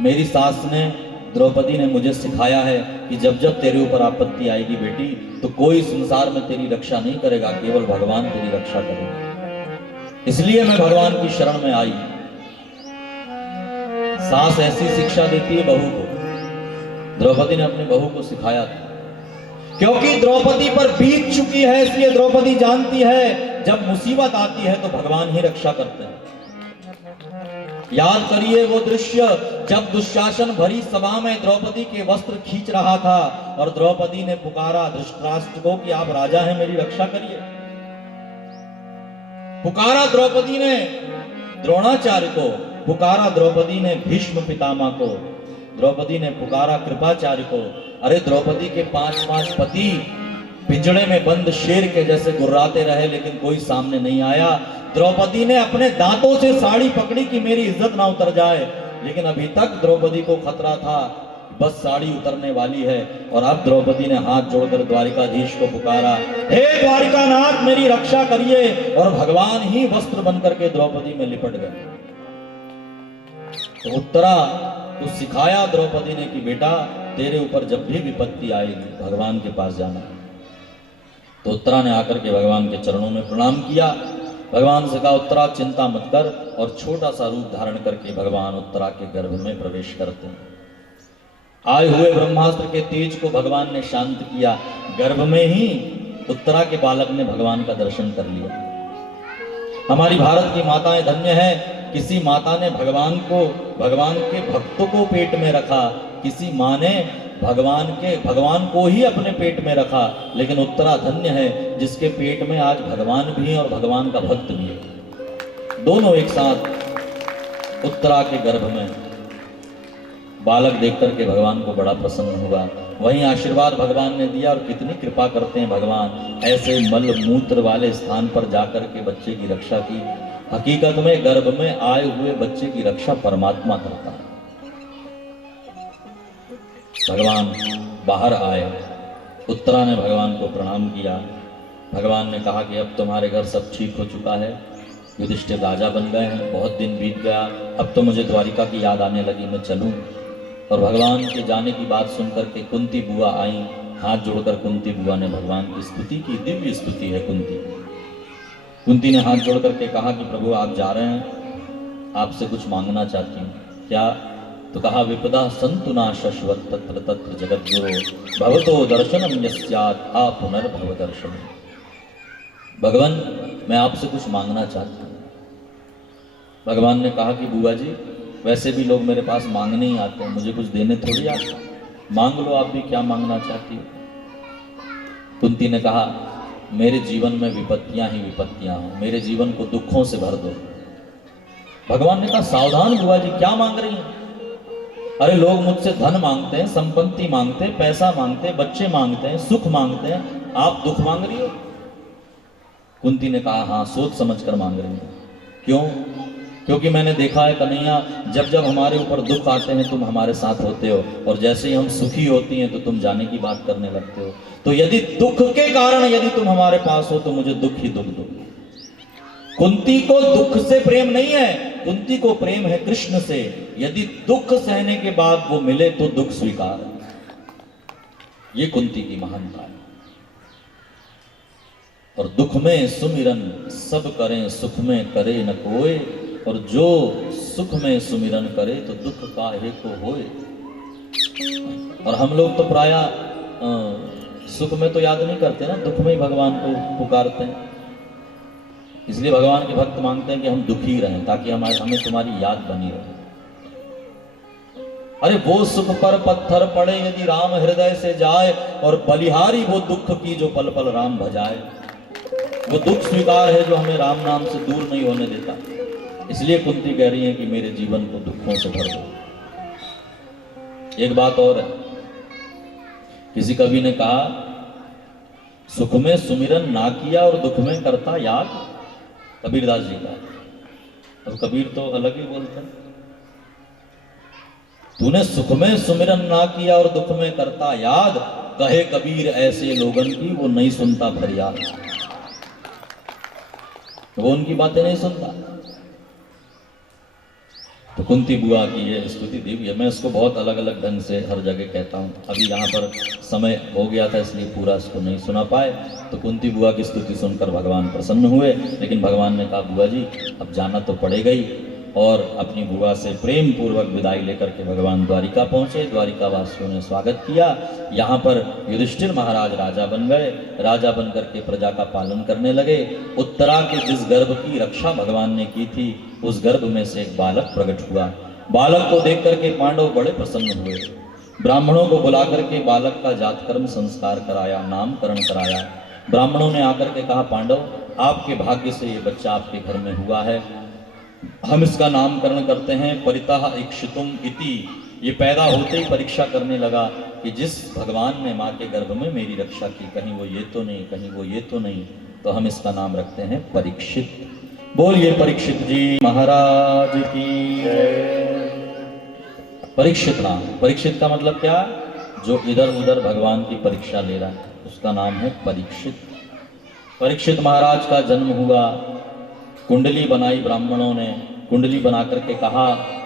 मेरी सास ने, द्रौपदी ने मुझे सिखाया है कि जब जब तेरे ऊपर आपत्ति आएगी बेटी, तो कोई संसार में तेरी रक्षा नहीं करेगा, केवल भगवान तेरी रक्षा करेगा। इसलिए मैं भगवान की शरण में आई। सास ऐसी शिक्षा देती है बहू को। द्रौपदी ने अपनी बहू को सिखाया था, क्योंकि द्रौपदी पर बीत चुकी है, इसलिए द्रौपदी जानती है जब मुसीबत आती है तो भगवान ही रक्षा करते हैं। याद करिए वो दृश्य जब दुशासन भरी सभा में द्रौपदी के वस्त्र खींच रहा था और द्रौपदी ने पुकारा धृतराष्ट्र को कि आप राजा हैं, मेरी रक्षा करिए। पुकारा द्रौपदी ने द्रोणाचार्य को, पुकारा द्रौपदी ने भीष्म पितामह को, द्रौपदी ने पुकारा कृपाचार्य को। अरे द्रौपदी के 5-5 पति पिंजड़े में बंद शेर के जैसे गुर्राते रहे, लेकिन कोई सामने नहीं आया। द्रौपदी ने अपने दांतों से साड़ी पकड़ी कि मेरी इज्जत ना उतर जाए, लेकिन अभी तक द्रौपदी को खतरा था, बस साड़ी उतरने वाली है। और अब द्रौपदी ने हाथ जोड़कर द्वारिकाधीश को पुकारा, हे द्वारिकानाथ मेरी रक्षा करिए, और भगवान ही वस्त्र बनकर के द्रौपदी में लिपट गए। तो उत्तरा को सिखाया द्रौपदी ने कि बेटा तेरे ऊपर जब भी विपत्ति आएगी भगवान के पास जाना। तो उत्तरा ने आकर के भगवान के चरणों में प्रणाम किया। भगवान से कहा, उत्तरा चिंता मत कर, और छोटा सा रूप धारण करके भगवान उत्तरा के गर्भ में प्रवेश करते हैं। आए हुए ब्रह्मास्त्र के तेज को भगवान ने शांत किया। गर्भ में ही उत्तरा के बालक ने भगवान का दर्शन कर लिया। हमारी भारत की माताएं धन्य है, किसी माता ने भगवान के भक्तों को पेट में रखा, किसी माँ ने भगवान को ही अपने पेट में रखा। लेकिन उत्तरा धन्य है जिसके पेट में आज भगवान भी है और भगवान का भक्त भी है, दोनों एक साथ उत्तरा के गर्भ में। बालक देख करके भगवान को बड़ा प्रसन्न हुआ। वहीं आशीर्वाद भगवान ने दिया, और कितनी कृपा करते हैं भगवान, ऐसे मल मूत्र वाले स्थान पर जाकर के बच्चे की रक्षा की। हकीकत में गर्भ में आए हुए बच्चे की रक्षा परमात्मा करता है। भगवान बाहर आए, उत्तरा ने भगवान को प्रणाम किया। भगवान ने कहा कि अब तुम्हारे घर सब ठीक हो चुका है, युधिष्ठिर राजा बन गए हैं, बहुत दिन बीत गया, अब तो मुझे द्वारिका की याद आने लगी, मैं चलूं। और भगवान के जाने की बात सुनकर के कुंती बुआ आई। हाथ जोड़कर कुंती बुआ ने भगवान की स्तुति की, दिव्य स्तुति है कुंती ने हाथ जोड़ करके कहा कि प्रभु आप जा रहे हैं, आपसे कुछ मांगना चाहती हूँ। क्या? तो कहा, विपदा संतु ना शश्वत तत्र तत्र जगद्गुरो भवतो दर्शनम यस्यात् आ पुनर्भव दर्शन। भगवान मैं आपसे कुछ मांगना चाहती हूँ। भगवान ने कहा कि बुआ जी वैसे भी लोग मेरे पास मांगने ही आते हैं, मुझे कुछ देने थोड़ी आता, मांग लो आप भी, क्या मांगना चाहती हो। कुंती ने कहा, मेरे जीवन में विपत्तियां ही विपत्तियां हो, मेरे जीवन को दुखों से भर दो। भगवान ने कहा, सावधान बुआ जी, क्या मांग रही हैं? अरे लोग मुझसे धन मांगते हैं, संपत्ति मांगते हैं, पैसा मांगते हैं, बच्चे मांगते हैं, सुख मांगते हैं, आप दुख मांग रही हो? कुंती ने कहा, हाँ सोच समझ कर मांग रही हूं। क्यों? क्योंकि मैंने देखा है कन्हैया, जब जब हमारे ऊपर दुख आते हैं तुम हमारे साथ होते हो, और जैसे ही हम सुखी होती हैं तो तुम जाने की बात करने लगते हो। तो यदि दुख के कारण यदि तुम हमारे पास हो तो मुझे दुख ही दुख दो। कुंती को दुख से प्रेम नहीं है, कुंती को प्रेम है कृष्ण से। यदि दुख सहने के बाद वो मिले तो दुख स्वीकार है। ये कुंती की महानता है। और दुख में सुमिरन सब करें, सुख में करे न कोय, और जो सुख में सुमिरन करे तो दुख काहे को होए। और हम लोग तो प्राय सुख में तो याद नहीं करते ना, दुख में ही भगवान को पुकारते हैं। इसलिए भगवान के भक्त मांगते हैं कि हम दुखी रहें ताकि हमें तुम्हारी याद बनी रहे। अरे वो सुख पर पत्थर पड़े यदि राम हृदय से जाए, और बलिहारी वो दुख की जो पल पल राम भजाए। वो दुख स्वीकार है जो हमें राम नाम से दूर नहीं होने देता। इसलिए कुंती कह रही है कि मेरे जीवन को दुखों से भर दो। एक बात और है, किसी कवि ने कहा सुख में सुमिरन ना किया और दुख में करता याद। कबीरदास जी का। अब कबीर तो अलग ही बोलते हैं। तूने सुख में सुमिरन ना किया और दुख में करता याद, कहे कबीर ऐसे लोगन की वो नहीं सुनता फरियाद। वो उनकी बातें नहीं सुनता। तो कुंती बुआ की ये स्तुति दिव्य है। मैं इसको बहुत अलग अलग ढंग से हर जगह कहता हूँ। अभी यहाँ पर समय हो गया था इसलिए पूरा इसको नहीं सुना पाए। तो कुंती बुआ की स्तुति सुनकर भगवान प्रसन्न हुए, लेकिन भगवान ने कहा बुआ जी अब जाना तो पड़ेगा ही। और अपनी बुआ से प्रेम पूर्वक विदाई लेकर के भगवान द्वारिका पहुंचे। द्वारिका वासियों ने स्वागत किया। यहाँ पर युधिष्ठिर महाराज राजा बन गए। राजा बनकर के प्रजा का पालन करने लगे। उत्तरा के जिस गर्भ की रक्षा भगवान ने की थी, उस गर्भ में से एक बालक प्रकट हुआ। बालक को देख करके पांडव बड़े प्रसन्न हुए। ब्राह्मणों को बुला करके बालक का जातकर्म संस्कार कराया, नामकरण कराया। ब्राह्मणों ने आकर के कहा पांडव आपके भाग्य से ये बच्चा आपके घर में हुआ है, हम इसका नामकरण करते हैं परितः इक्षितुम इति। ये पैदा होते ही परीक्षा करने लगा कि जिस भगवान ने माँ के गर्भ में मेरी रक्षा की, कहीं वो ये तो नहीं, कहीं वो ये तो नहीं, तो हम इसका नाम रखते हैं परीक्षित। बोलिए परीक्षित जी महाराज की जय। परीक्षित नाम, परीक्षित का मतलब क्या? जो इधर उधर भगवान की परीक्षा ले रहा है उसका नाम है परीक्षित। परीक्षित महाराज का जन्म हुआ। कुंडली बनाई ब्राह्मणों ने। कुंडली बना करके कहा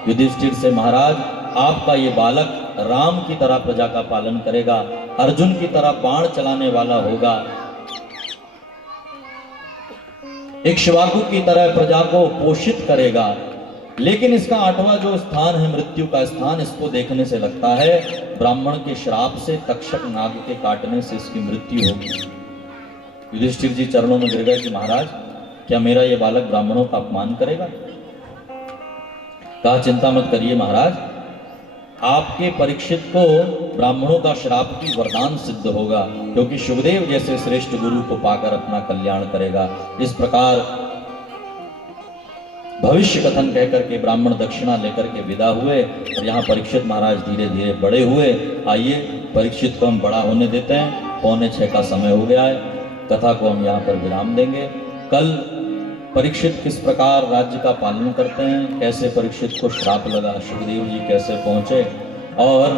युधिष्ठिर से महाराज आपका ये बालक राम की तरह प्रजा का पालन करेगा, अर्जुन की तरह बाण चलाने वाला होगा, इक्ष्वाकु की तरह प्रजा को पोषित करेगा। लेकिन इसका 8वां जो स्थान है मृत्यु का स्थान, इसको देखने से लगता है ब्राह्मण के श्राप से, तक्षक नाग के काटने से इसकी मृत्यु होगी। युधिष्ठिर जी चरणों में गिर गए कि महाराज क्या मेरा ये बालक ब्राह्मणों का अपमान करेगा? कहा चिंता मत करिए महाराज, आपके परीक्षित को ब्राह्मणों का श्राप की वरदान सिद्ध होगा, क्योंकि शुभदेव जैसे श्रेष्ठ गुरु को पाकर अपना कल्याण करेगा। इस प्रकार भविष्य कथन कहकर के ब्राह्मण दक्षिणा लेकर के विदा हुए। और यहाँ परीक्षित महाराज धीरे धीरे बड़े हुए। आइए परीक्षित को हम बड़ा होने देते हैं। 5:45 का समय हो गया है। कथा को हम यहाँ पर विराम देंगे। कल परीक्षित किस प्रकार राज्य का पालन करते हैं, कैसे परीक्षित को श्राप लगा, सुखदेव जी कैसे पहुंचे, और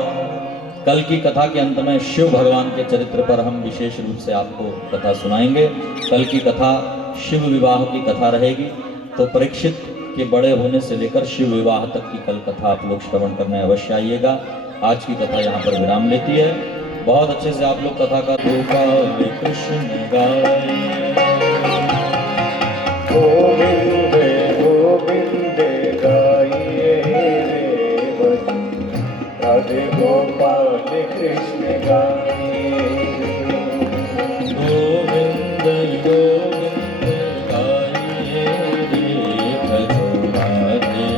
कल की कथा के अंत में शिव भगवान के चरित्र पर हम विशेष रूप से आपको कथा सुनाएंगे। कल की कथा शिव विवाह की कथा रहेगी। तो परीक्षित के बड़े होने से लेकर शिव विवाह तक की कल कथा आप लोग श्रवण करने अवश्य आइएगा। आज की कथा यहाँ पर विराम लेती है। बहुत अच्छे से आप लोग कथा का गोपाल कृष्ण गाए, गोविंद गोविंद गाइए रे भजन, राधे गोपाल कृष्ण गाइए। गोविंद गोविंद गाइए रे भजन, राधे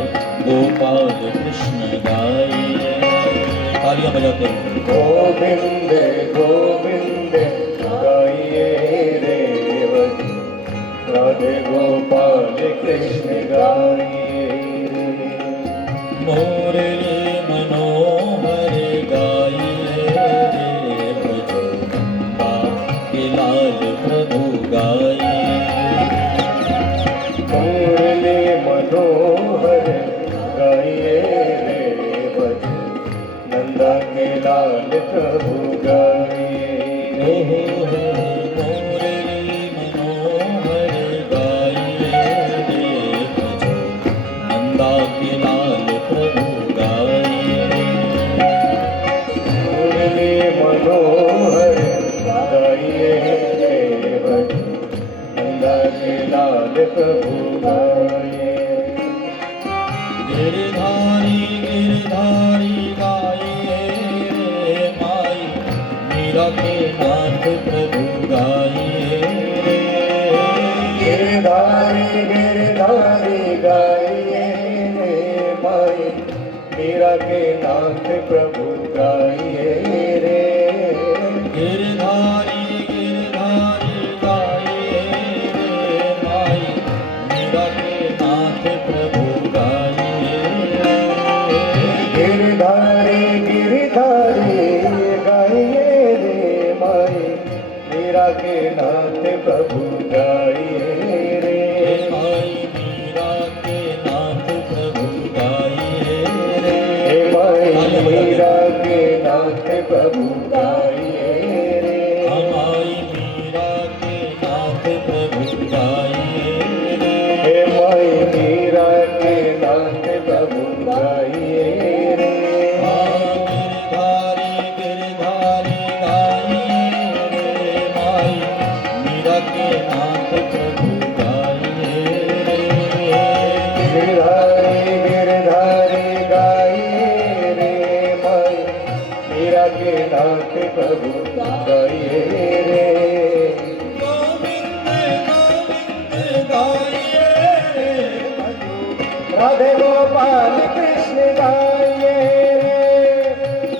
गोपाल कृष्ण गाइए। तालियां बजाते हैं। गोविंद गोविंद गाइए रे भजन, राधे गोपाल कृष्ण गाइए। मुरली मनोहर गाइए रे भजो, नंदा के लाल प्रभु गाइए। मुरली मनोहर गाइए रे भजन, नंदा के लाल प्रभु गाइए। प्रभु गाए। गिरधारी गिरधारी गाइए मीरा के नाथ प्रभु गाइए रे। गिरधारी गिरधारी गाइए रे माई, मीरा के नाथ प्रभु गाइए रे। गिरधारी गिरधारी गाइए रे माई, मीरा के नाथ प्रभु गाइए रे। गिरधारी गिरधारी गाइए रे माई, मीरा के नाथ प्रभु गाइए रे। माई मीरा के नाथ प्रभु गाइए रे। माई मीरा के नाथ प्रभु गाइए रे। माई मीरा के नाथ प्रभु गाइए रे। माई मीरा के नाथ प्रभु गाइए रे। गिरधारी गिरधारी गाइए रे माई, मीरा के नाथ प्रभु गाइए रे। गिरधारी गिरधारी गाइए रे माई, मीरा के नाथ प्रभु गाइए रे। गोविंद गोविंद गाइए रे भजो, राधे गोपाल कृष्ण गाइए रे।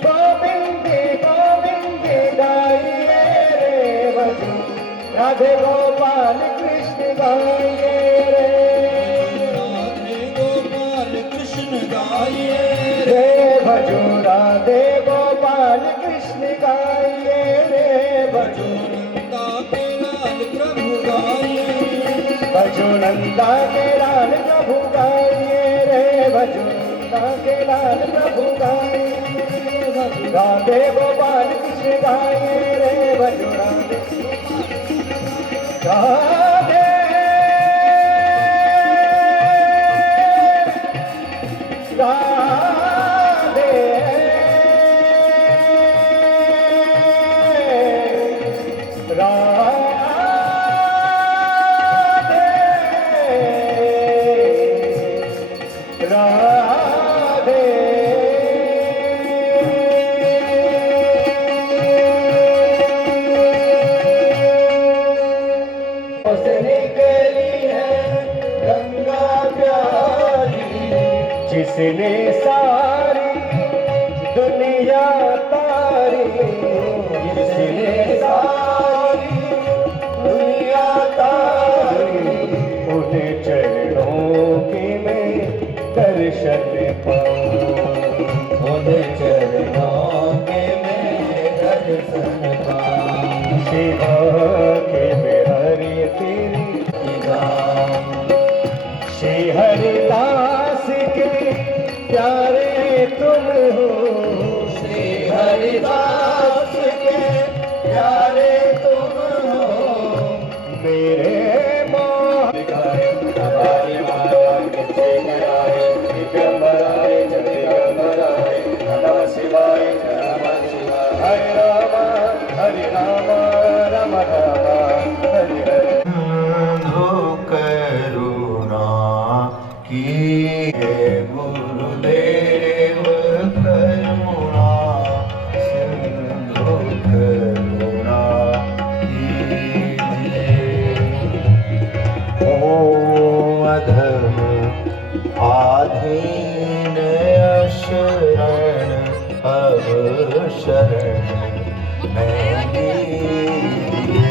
गोविंद गोविंद गाइए रे भजो, राधे गोपाल कृष्ण गाइए रे। राधे गोपाल कृष्ण गाइए रे। रे भजो राधे गोपाल कृष्ण गाइए रे। भजो नंदा के लाल प्रभु गाइए रे। भजो नंदा के लाल प्रभु गाइए रे। भजो नंदा के लाल प्रभु गाइए रे। भजो राधे गोपाल कृष्ण गाइए रे। भजो राधे राधे राधे राधे उसने निकली है गंगा प्यारी, जिसने सारी दुनिया तारी। जिसने सारी दुनिया तारी, उन चरणों की मैं दर्शन पाऊं। उन चरणों के मैं दर्शन पाऊं। शिवा के मैं हरि तेरी गाऊं। श्री हरिदास के प्यारे तुम हो। श्री हरिदास के प्यारे तुम हो। मेरे मोह गाए हमारी माया किसे कराए। दिगंबराए जय दिगंबराए, नमः शिवाय जय नमः शिवाय। हरे राम राम राम हरे हरे। सिंधु करुणा की हे गुरुदेव करुणा। सिंधु करुणा की ओ अधम आधीन शरण अब शरण मैं लीजिए।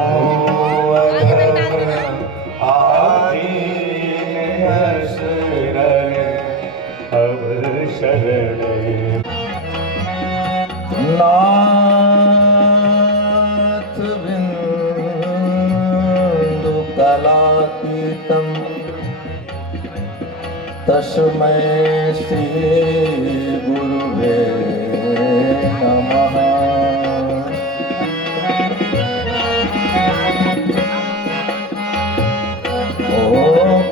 ओ अधम आधीन शरण अब शरण नाथ बिंदु कलातीतं तस्मै श्री गुरुवे नमः। ओ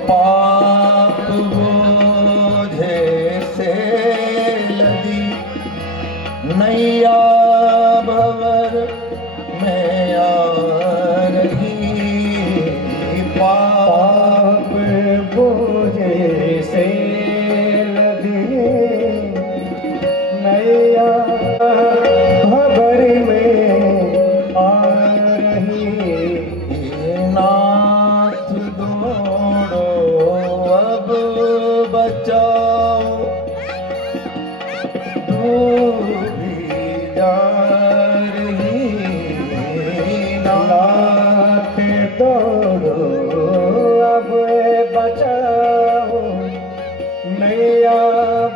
पाप बोझे से लदी नैया भंवर में आ रही। पाप बोझे से लदी नैया तू भी जा रही लाते दौड़ो अब बचाओ नैया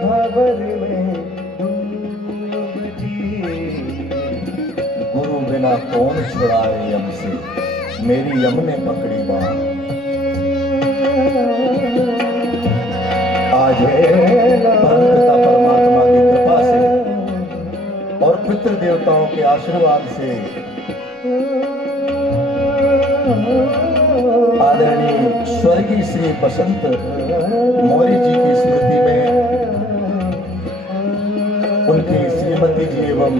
भंवर में डूबती। गुरु बिना कौन छुड़ाए यम से, मेरी यम ने पकड़ी बात। आज परमपिता परमात्मा की कृपा से और पितृ देवताओं के आशीर्वाद से आदरणीय स्वर्गीय श्री बसंत मौर्य जी की स्मृति में उनकी श्रीमती जी एवं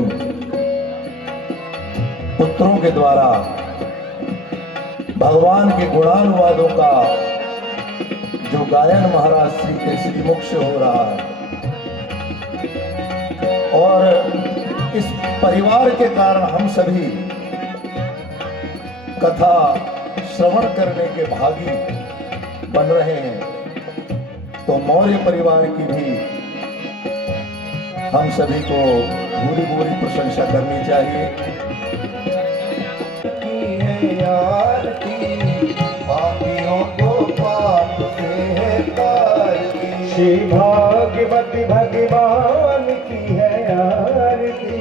पुत्रों के द्वारा भगवान के गुणानुवादों का जो गायन महाराज श्री के श्रीमुख से हो रहा है, और इस परिवार के कारण हम सभी कथा श्रवण करने के भागी बन रहे हैं। तो मौर्य परिवार की भी हम सभी को पूरी पूरी प्रशंसा करनी चाहिए। यार की पापियों को पाप से है तारती, श्री भागवती भगवान की है आरती,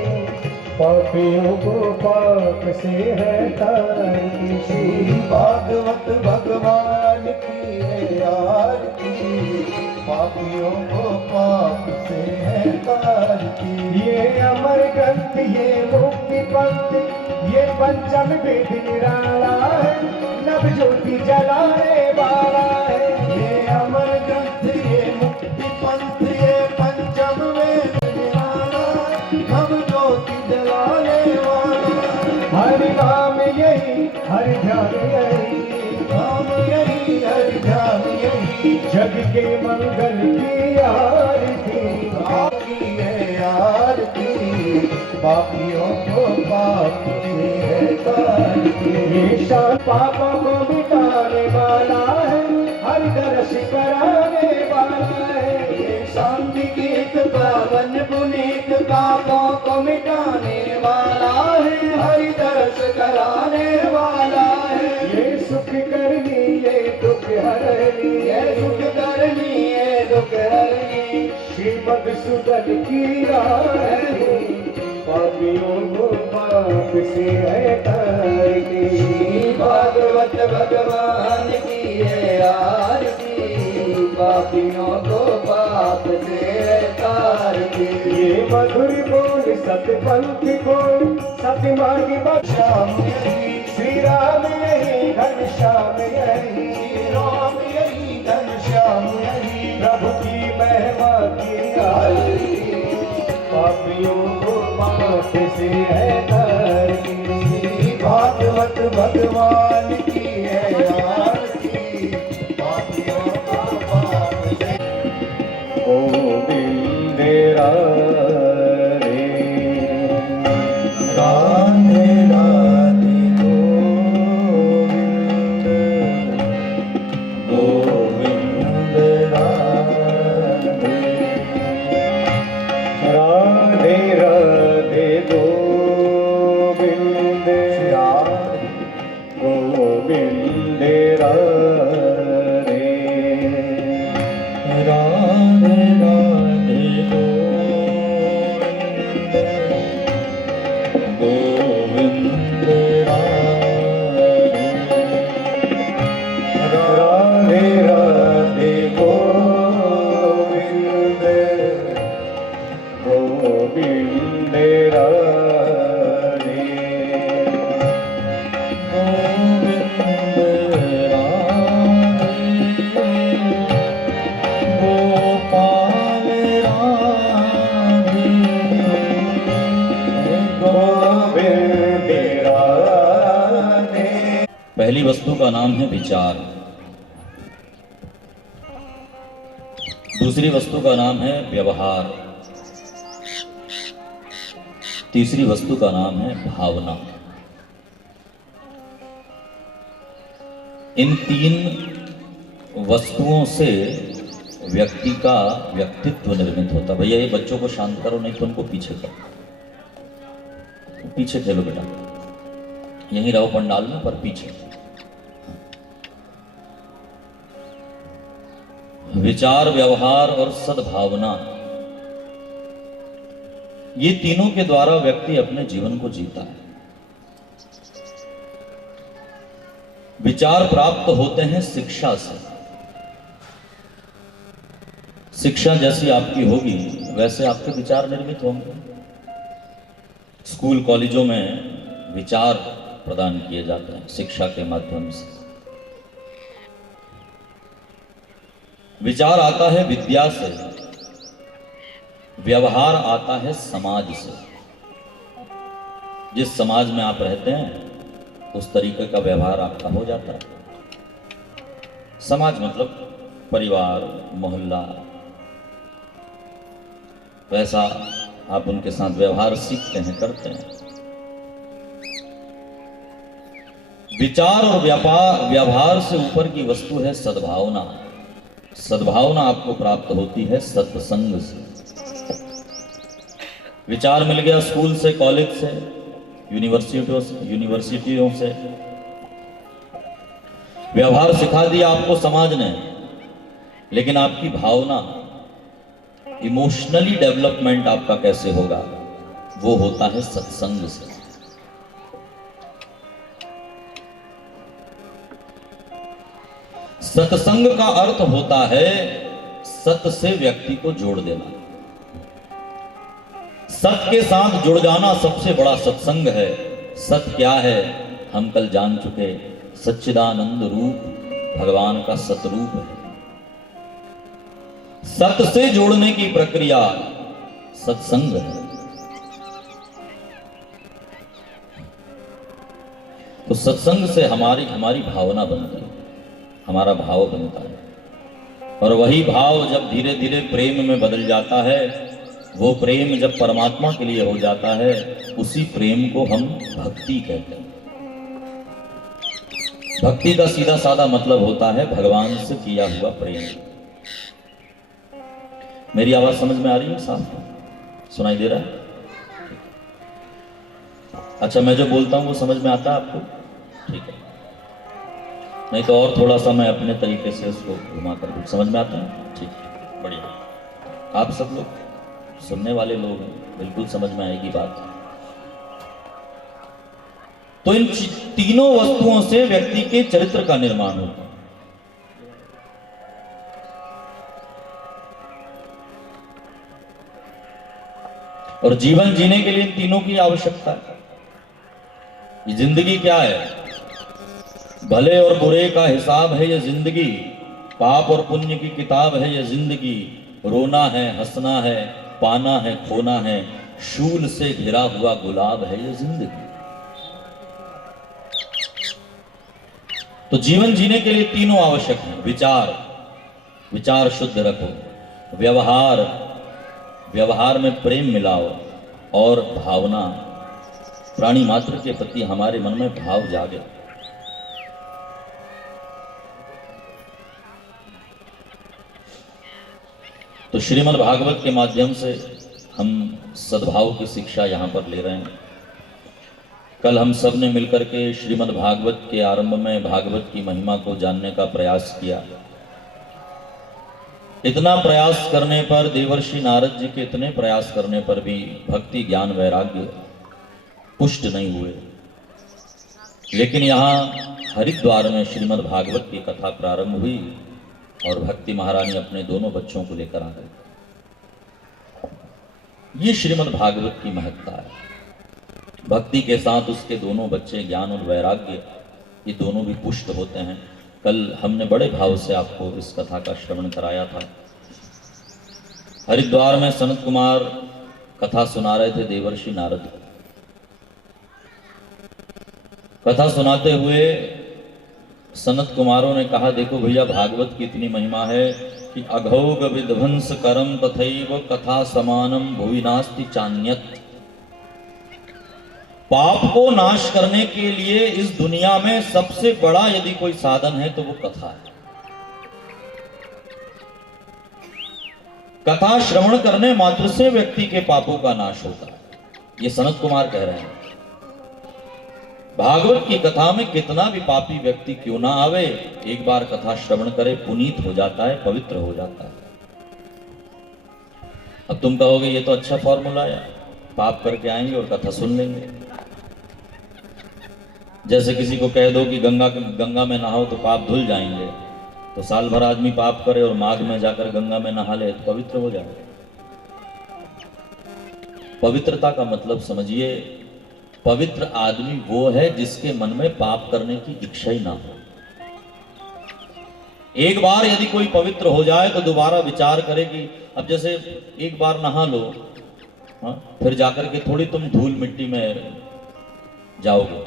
पापियों को पाप से है तारती। श्री भागवत भगवान की है आरती, पापियों को पाप से है तारती। ये अमर ग्रंथ ये मुक्ति पंथ ये पंचम वेद निराला है, नव ज्योति जलाने वाला है। ये अमर ग्रंथ ये मुक्ति पंथ ये पंचम वेद निराला, नव ज्योति जलाने वाला। हरि नाम यही हरि ध्यान यही, नाम यही हरि ध्यान यही, जग के मंगल की आरती। आपकी है आरती, पापियों को पाप से है तारती। ये शान पापों को मिटाने वाला है, हर दर्श कराने वाला है। ये शांति गीत पावन पुनीत पापों को मिटाने वाला है, हरि दर्श कराने वाला है। ये सुख करनी ये दुख हरनी, ये सुख करनी ये दुख हरनी, श्रीमद सुदन की आरती, पापियों को पाप से है तारती। श्री भागवत भगवान की है आरती, पापियों को पाप से तारती। ये मधुर बोल सतपंथ बोल सत्य मार्ग श्याम यही श्री राम यही घनश्याम यही, श्री राम यही घनश्याम यही, प्रभु की महिमा की आरती, पापियों को पाप से है तारती। श्री भागवत भगवान की है आरती, पापियों को पाप से। गोविंद राधे राधे राधे गोविंद राधे राधे राधे गोविंद गोविंद राधे राधे राधे गोविंद राधे राधे गोविंद गोविंद राधे गोपाल राधे गोविंद राधे। पहली वस्तु का नाम है विचार, दूसरी वस्तु का नाम है व्यवहार, तीसरी वस्तु का नाम है भावना। इन तीन वस्तुओं से व्यक्ति का व्यक्तित्व निर्मित होता। भैया ये बच्चों को शांत करो, नहीं तो उनको पीछे करो, पीछे खेलो बेटा, यहीं रहो पंडाल में पर पीछे। विचार, व्यवहार और सद्भावना, ये तीनों के द्वारा व्यक्ति अपने जीवन को जीता है। विचार प्राप्त होते हैं शिक्षा से। शिक्षा जैसी आपकी होगी वैसे आपके विचार निर्मित होंगे। स्कूल कॉलेजों में विचार प्रदान किए जाते हैं शिक्षा के माध्यम से। विचार आता है विद्या से, व्यवहार आता है समाज से। जिस समाज में आप रहते हैं उस तरीके का व्यवहार आपका हो जाता है। समाज मतलब परिवार, मोहल्ला, वैसा आप उनके साथ व्यवहार सीखते हैं, करते हैं। विचार और व्यवहार से ऊपर की वस्तु है सद्भावना। सद्भावना आपको प्राप्त होती है सत्संग से। विचार मिल गया स्कूल से, कॉलेज से, यूनिवर्सिटियों से। व्यवहार सिखा दिया आपको समाज ने, लेकिन आपकी भावना, इमोशनली डेवलपमेंट आपका कैसे होगा, वो होता है सत्संग से। सत्संग का अर्थ होता है सत्य से व्यक्ति को जोड़ देना। सत्य के साथ जुड़ जाना सबसे बड़ा सत्संग है। सत्य क्या है हम कल जान चुके, सच्चिदानंद रूप भगवान का सतरूप है। सत्य से जोड़ने की प्रक्रिया सत्संग है। तो सत्संग से हमारी भावना बनती है, हमारा भाव बनता है, और वही भाव जब धीरे धीरे प्रेम में बदल जाता है, वो प्रेम जब परमात्मा के लिए हो जाता है, उसी प्रेम को हम भक्ति कहते हैं। भक्ति का सीधा साधा मतलब होता है भगवान से किया हुआ प्रेम। मेरी आवाज समझ में आ रही है? साफ सुनाई दे रहा है? अच्छा, मैं जो बोलता हूं वो समझ में आता है आपको? ठीक है, नहीं तो और थोड़ा सा मैं अपने तरीके से उसको घुमा कर दूं। समझ में आता है? ठीक है, बढ़िया। आप सब लोग सुनने वाले लोग हैं, बिल्कुल समझ में आएगी बात। तो इन तीनों वस्तुओं से व्यक्ति के चरित्र का निर्माण होता है। और जीवन जीने के लिए इन तीनों की आवश्यकता है। ये जिंदगी क्या है? भले और बुरे का हिसाब है ये जिंदगी, पाप और पुण्य की किताब है ये जिंदगी। रोना है, हंसना है, पाना है, खोना है, शूल से घिरा हुआ गुलाब है ये जिंदगी। तो जीवन जीने के लिए तीनों आवश्यक हैं। विचार शुद्ध रखो, व्यवहार में प्रेम मिलाओ, और भावना, प्राणी मात्र के प्रति हमारे मन में भाव जागे। तो श्रीमद् भागवत के माध्यम से हम सद्भाव की शिक्षा यहाँ पर ले रहे हैं। कल हम सब ने मिलकर के श्रीमद् भागवत के आरंभ में भागवत की महिमा को जानने का प्रयास किया। इतना प्रयास करने पर, देवर्षि नारद जी के इतने प्रयास करने पर भी भक्ति, ज्ञान, वैराग्य पुष्ट नहीं हुए। लेकिन यहाँ हरिद्वार में श्रीमद् भागवत की कथा प्रारंभ हुई और भक्ति महारानी अपने दोनों बच्चों को लेकर आ गई। ये श्रीमद् भागवत की महत्ता है। भक्ति के साथ उसके दोनों बच्चे, ज्ञान और वैराग्य, ये दोनों भी पुष्ट होते हैं। कल हमने बड़े भाव से आपको इस कथा का श्रवण कराया था। हरिद्वार में सनत कुमार कथा सुना रहे थे देवर्षि नारद। कथा सुनाते हुए सनत कुमारों ने कहा, देखो भैया, भागवत की इतनी महिमा है कि अघोग विध्वंस करम तथैव कथा समानम भुवि नास्ति चान्यत। पाप को नाश करने के लिए इस दुनिया में सबसे बड़ा यदि कोई साधन है तो वो कथा है। कथा श्रवण करने मात्र से व्यक्ति के पापों का नाश होता है। ये सनत कुमार कह रहे हैं। भागवत की कथा में कितना भी पापी व्यक्ति क्यों ना आवे, एक बार कथा श्रवण करे पुनीत हो जाता है, पवित्र हो जाता है। अब तुम कहोगे ये तो अच्छा फॉर्मूला है, पाप करके आएंगे और कथा सुन लेंगे। जैसे किसी को कह दो कि गंगा में नहाओ तो पाप धुल जाएंगे, तो साल भर आदमी पाप करे और माघ में जाकर गंगा में नहा ले तो पवित्र हो जाए। पवित्रता का मतलब समझिए, पवित्र आदमी वो है जिसके मन में पाप करने की इच्छा ही ना हो। एक बार यदि कोई पवित्र हो जाए तो दोबारा विचार करे कि अब जैसे एक बार नहा लो, फिर जाकर के थोड़ी तुम धूल मिट्टी में जाओगे।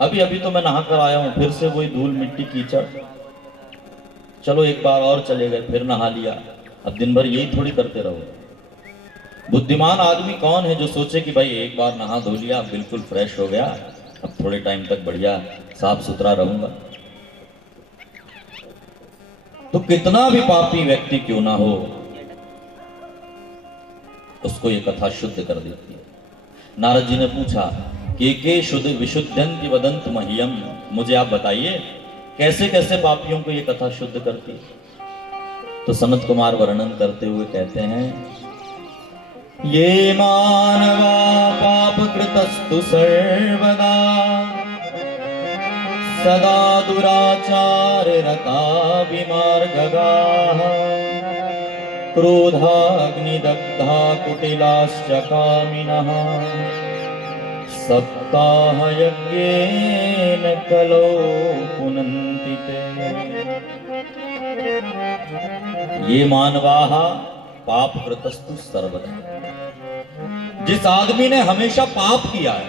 अभी अभी तो मैं नहा कर आया हूं, फिर से वही धूल मिट्टी कीचड़, चलो एक बार और चले गए, फिर नहा लिया, अब दिन भर यही थोड़ी करते रहो। बुद्धिमान आदमी कौन है जो सोचे कि भाई एक बार नहा धो लिया, बिल्कुल फ्रेश हो गया, अब थोड़े टाइम तक बढ़िया साफ सुथरा रहूंगा। तो कितना भी पापी व्यक्ति क्यों ना हो, उसको ये कथा शुद्ध कर देती है। नारद जी ने पूछा के शुद्ध विशुद्धंति वदंत मह्यम, मुझे आप बताइए कैसे कैसे पापियों को ये कथा शुद्ध करती है। तो सनत कुमार वर्णन करते हुए कहते हैं, ये मानवा पाप कृतस्तु सर्वदा सदा दुराचार रता विमार्गगाः क्रोधाग्निदग्धा कुटिलाश्च कामिनः सप्ताहयज्ञेन कलो पुनन्ति ते। ये मानवाः पाप कृतस्तु सर्वदा, जिस आदमी ने हमेशा पाप किया है,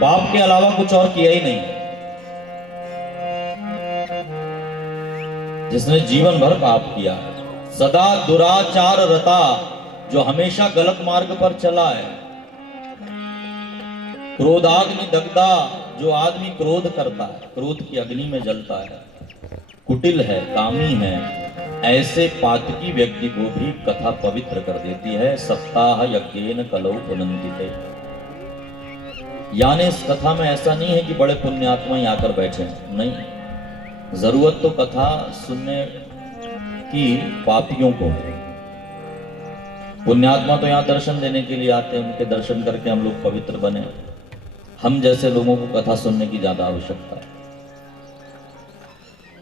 पाप के अलावा कुछ और किया ही नहीं, जिसने जीवन भर पाप किया, सदा दुराचार रता, जो हमेशा गलत मार्ग पर चला है, क्रोधाग्नि दग्धा, जो आदमी क्रोध करता है, क्रोध की अग्नि में जलता है, कुटिल है, कामी है, ऐसे पातकी व्यक्ति को भी कथा पवित्र कर देती है। सप्ताह यज्ञेन कलौ पुनन्ति। यानी इस कथा में ऐसा नहीं है कि बड़े पुण्यात्मा ही आकर बैठे, नहीं, जरूरत तो कथा सुनने की पापियों को है। पुण्यात्मा तो यहाँ दर्शन देने के लिए आते हैं, उनके दर्शन करके हम लोग पवित्र बने। हम जैसे लोगों को कथा सुनने की ज्यादा आवश्यकता है।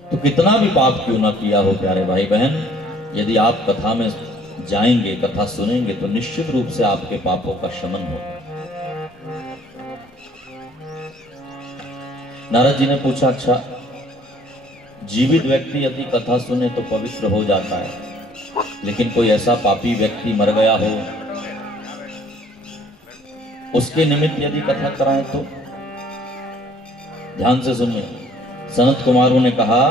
तो कितना भी पाप क्यों ना किया हो प्यारे भाई बहन, यदि आप कथा में जाएंगे, कथा सुनेंगे, तो निश्चित रूप से आपके पापों का शमन होगा। नारद जी ने पूछा, अच्छा जीवित व्यक्ति यदि कथा सुने तो पवित्र हो जाता है, लेकिन कोई ऐसा पापी व्यक्ति मर गया हो, उसके निमित्त यदि कथा कराएं तो? ध्यान से सुनिए। सनत कुमारों ने कहा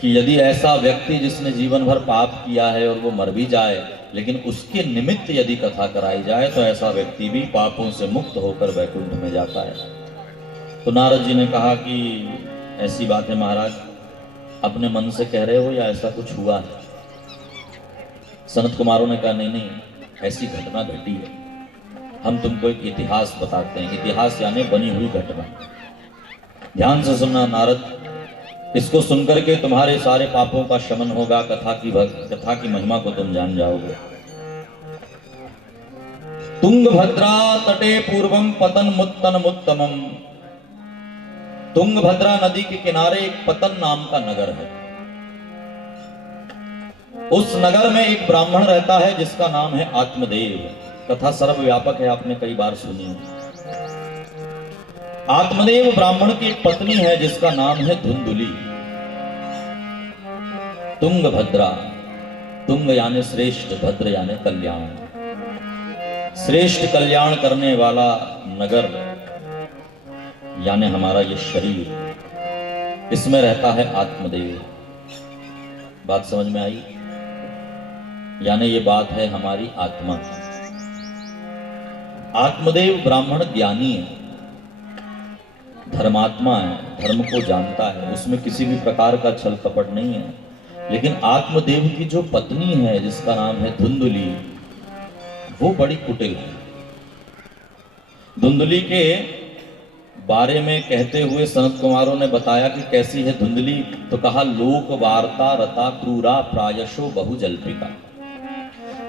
कि यदि ऐसा व्यक्ति जिसने जीवन भर पाप किया है और वो मर भी जाए, लेकिन उसके निमित्त यदि कथा कराई जाए तो ऐसा व्यक्ति भी पापों से मुक्त होकर वैकुंठ में जाता है। तो नारद जी ने कहा कि ऐसी बात है महाराज, अपने मन से कह रहे हो या ऐसा कुछ हुआ है? सनत कुमारों ने कहा नहीं नहीं, ऐसी घटना घटी है, हम तुमको एक इतिहास बताते हैं। इतिहास यानी बनी हुई घटना। ध्यान से सुनना नारद, इसको सुनकर के तुम्हारे सारे पापों का शमन होगा, कथा की महिमा को तुम जान जाओगे। तुंगभद्रा तटे पूर्वम पतन मुत्तन मुत्तमम। तुंगभद्रा नदी के किनारे एक पतन नाम का नगर है। उस नगर में एक ब्राह्मण रहता है जिसका नाम है आत्मदेव। कथा सर्वव्यापक है, आपने कई बार सुनी है। आत्मदेव ब्राह्मण की एक पत्नी है जिसका नाम है धुंधुली। तुंगभद्रा, तुंग यानी श्रेष्ठ, भद्र यानी कल्याण, श्रेष्ठ कल्याण करने वाला नगर यानी हमारा ये शरीर, इसमें रहता है आत्मदेव। बात समझ में आई? यानी ये बात है हमारी आत्मा। आत्मदेव ब्राह्मण ज्ञानी है, धर्मात्मा है, धर्म को जानता है, उसमें किसी भी प्रकार का छल कपट नहीं है। लेकिन आत्मदेव की जो पत्नी है जिसका नाम है धुंधुली, वो बड़ी कुटिल है। धुंधुली के बारे में कहते हुए सनत कुमारों ने बताया कि कैसी है धुंधली, तो कहा लोक वार्ता रता क्रूरा प्रायशो बहुजल्पिका।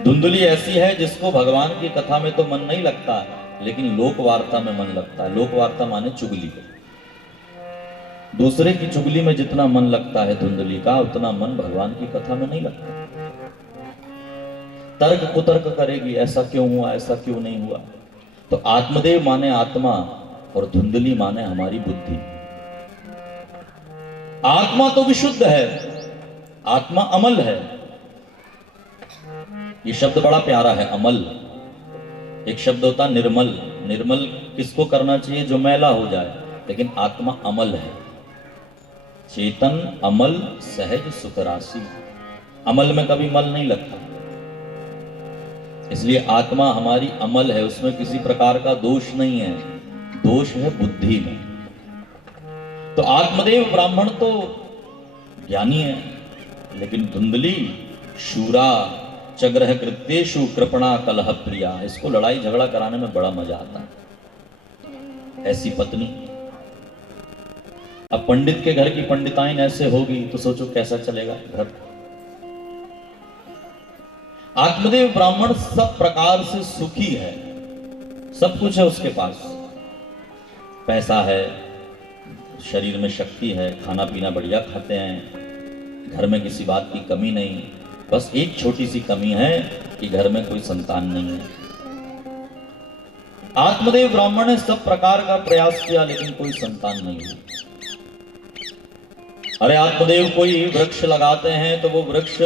धुंधली ऐसी है जिसको भगवान की कथा में तो मन नहीं लगता, लेकिन लोक वार्ता में मन लगता है। लोक वार्ता माने चुगली। दूसरे की चुगली में जितना मन लगता है धुंधली का, उतना मन भगवान की कथा में नहीं लगता। तर्क कुतर्क करेगी, ऐसा क्यों हुआ, ऐसा क्यों नहीं हुआ। तो आत्मदेव माने आत्मा और धुंधली माने हमारी बुद्धि। आत्मा तो विशुद्ध है, आत्मा अमल है। ये शब्द बड़ा प्यारा है, अमल। एक शब्द होता निर्मल। निर्मल किसको करना चाहिए? जो मैला हो जाए। लेकिन आत्मा अमल है। चेतन अमल सहज सुख राशि। अमल में कभी मल नहीं लगता, इसलिए आत्मा हमारी अमल है, उसमें किसी प्रकार का दोष नहीं है। दोष है बुद्धि में। तो आत्मदेव ब्राह्मण तो ज्ञानी है, लेकिन धुंधली शूरा चग्रह कृत्येषु कृपणा कलह प्रिया। इसको लड़ाई झगड़ा कराने में बड़ा मजा आता है। ऐसी पत्नी। अब पंडित के घर की पंडिताइन ऐसे होगी तो सोचो कैसा चलेगा घर। आत्मदेव ब्राह्मण सब प्रकार से सुखी है, सब कुछ है उसके पास। पैसा है, शरीर में शक्ति है, खाना पीना बढ़िया खाते हैं, घर में किसी बात की कमी नहीं। बस एक छोटी सी कमी है कि घर में कोई संतान नहीं है। आत्मदेव ब्राह्मण ने सब प्रकार का प्रयास किया, लेकिन कोई संतान नहीं हुई। अरे आत्मदेव कोई वृक्ष लगाते हैं तो वो वृक्ष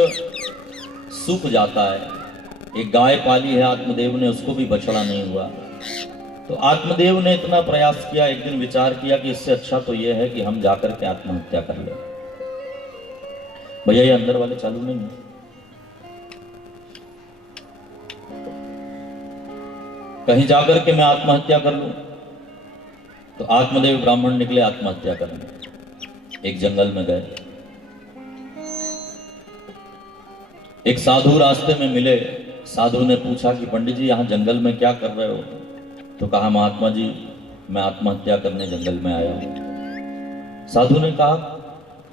सूख जाता है। एक गाय पाली है आत्मदेव ने, उसको भी बछड़ा नहीं हुआ। तो आत्मदेव ने इतना प्रयास किया, एक दिन विचार किया कि इससे अच्छा तो यह है कि हम जाकर के आत्महत्या कर ले। भैया ये अंदर वाले चालू नहीं है। कहीं जाकर के मैं आत्महत्या कर लूं। तो आत्मदेव ब्राह्मण निकले आत्महत्या करने। एक जंगल में गए। एक साधु रास्ते में मिले। साधु ने पूछा कि पंडित जी यहां जंगल में क्या कर रहे हो? तो कहा महात्मा जी मैं आत्महत्या करने जंगल में आया हूं। साधु ने कहा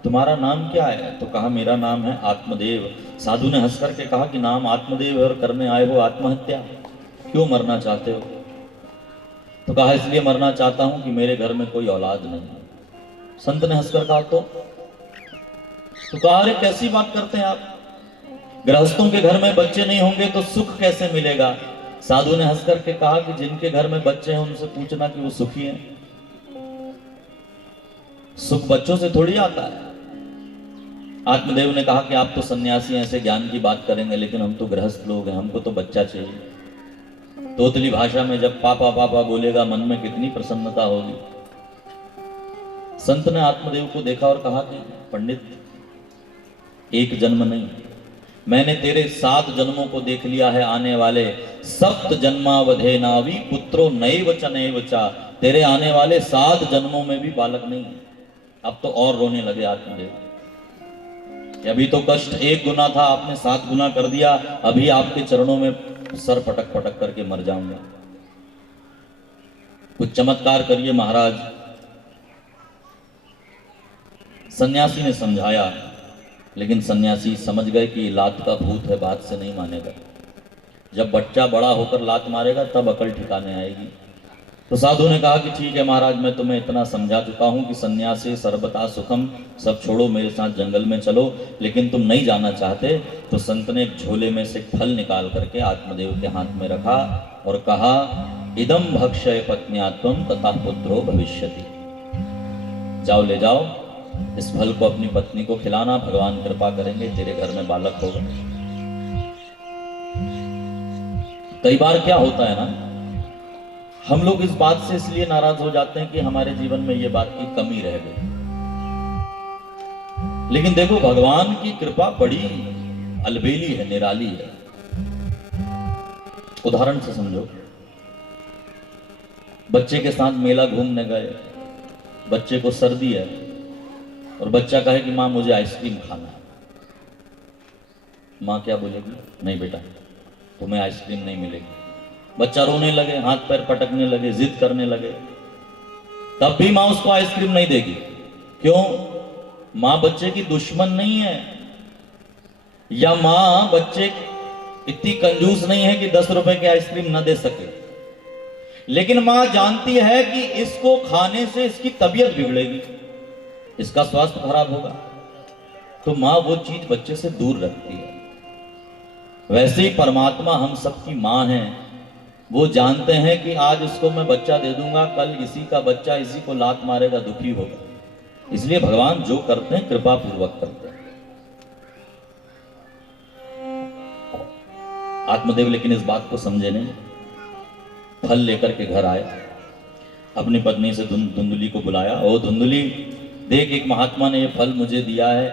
तुम्हारा नाम क्या है? तो कहा मेरा नाम है आत्मदेव। साधु ने हंस करके कहा कि नाम आत्मदेव और करने आए हो आत्महत्या, क्यों मरना चाहते हो? तो कहा इसलिए मरना चाहता हूं कि मेरे घर में कोई औलाद नहीं। संत ने हंसकर कहा तो कहा अरे कैसी बात करते हैं आप, गृहस्थों के घर में बच्चे नहीं होंगे तो सुख कैसे मिलेगा? साधु ने हंस करके कहा कि जिनके घर में बच्चे हैं उनसे पूछना कि वो सुखी हैं। सुख बच्चों से थोड़ी आता है। आत्मदेव ने कहा कि आप तो सन्यासी हैं, ऐसे ज्ञान की बात करेंगे, लेकिन हम तो गृहस्थ लोग हैं, हमको तो बच्चा चाहिए। तोतली भाषा में जब पापा पापा बोलेगा मन में कितनी प्रसन्नता होगी। संत ने आत्मदेव को देखा और कहा कि पंडित एक जन्म नहीं, मैंने तेरे 7 जन्मों को देख लिया है आने वाले। 7 जन्मावधे नावी पुत्रो नैव च नैव चा। तेरे आने वाले 7 जन्मों में भी बालक नहीं है। अब तो और रोने लगे आत्मदेव। अभी तो कष्ट 1 गुना था, आपने 7 गुना कर दिया। अभी आपके चरणों में सर पटक पटक करके मर जाऊंगा। कुछ चमत्कार करिए महाराज। सन्यासी ने समझाया, लेकिन सन्यासी समझ गए कि लात का भूत है, बात से नहीं मानेगा। जब बच्चा बड़ा होकर लात मारेगा तब अकल ठिकाने आएगी। तो साधु ने कहा कि ठीक है महाराज, मैं तुम्हें इतना समझा चुका हूं कि सन्यासी सर्वथा सुखम, सब छोड़ो मेरे साथ जंगल में चलो। लेकिन तुम नहीं जाना चाहते तो संत ने झोले में से फल निकाल करके आत्मदेव के हाथ में रखा और कहा इदम भक्षय पत्न्यात्वम तथा पुत्रो भविष्यति। जाओ ले जाओ, इस फल को अपनी पत्नी को खिलाना, भगवान कृपा करेंगे तेरे घर में बालक होगा। कई बार क्या होता है ना, हम लोग इस बात से इसलिए नाराज हो जाते हैं कि हमारे जीवन में ये बात की कमी रह गई। लेकिन देखो भगवान की कृपा बड़ी अलबेली है, निराली है। उदाहरण से समझो, बच्चे के साथ मेला घूमने गए, बच्चे को सर्दी है और बच्चा कहे कि मां मुझे आइसक्रीम खाना है। माँ क्या बोलेगी, नहीं बेटा तुम्हें आइसक्रीम नहीं मिलेगी। बच्चा रोने लगे, हाथ पैर पटकने लगे, जिद करने लगे, तब भी माँ उसको आइसक्रीम नहीं देगी। क्यों? माँ बच्चे की दुश्मन नहीं है, या माँ बच्चे इतनी कंजूस नहीं है कि 10 रुपए की आइसक्रीम ना दे सके, लेकिन माँ जानती है कि इसको खाने से इसकी तबीयत बिगड़ेगी, इसका स्वास्थ्य खराब होगा, तो माँ वो चीज बच्चे से दूर रखती है। वैसे ही परमात्मा हम सबकी माँ है, वो जानते हैं कि आज इसको मैं बच्चा दे दूंगा, कल इसी का बच्चा इसी को लात मारेगा, दुखी होगा, इसलिए भगवान जो करते हैं कृपा पूर्वक करते हैं। आत्मदेव लेकिन इस बात को समझे नहीं, फल लेकर के घर आए, अपनी पत्नी से धुंधुली को बुलाया, ओ धुंधुली देख, एक महात्मा ने ये फल मुझे दिया है,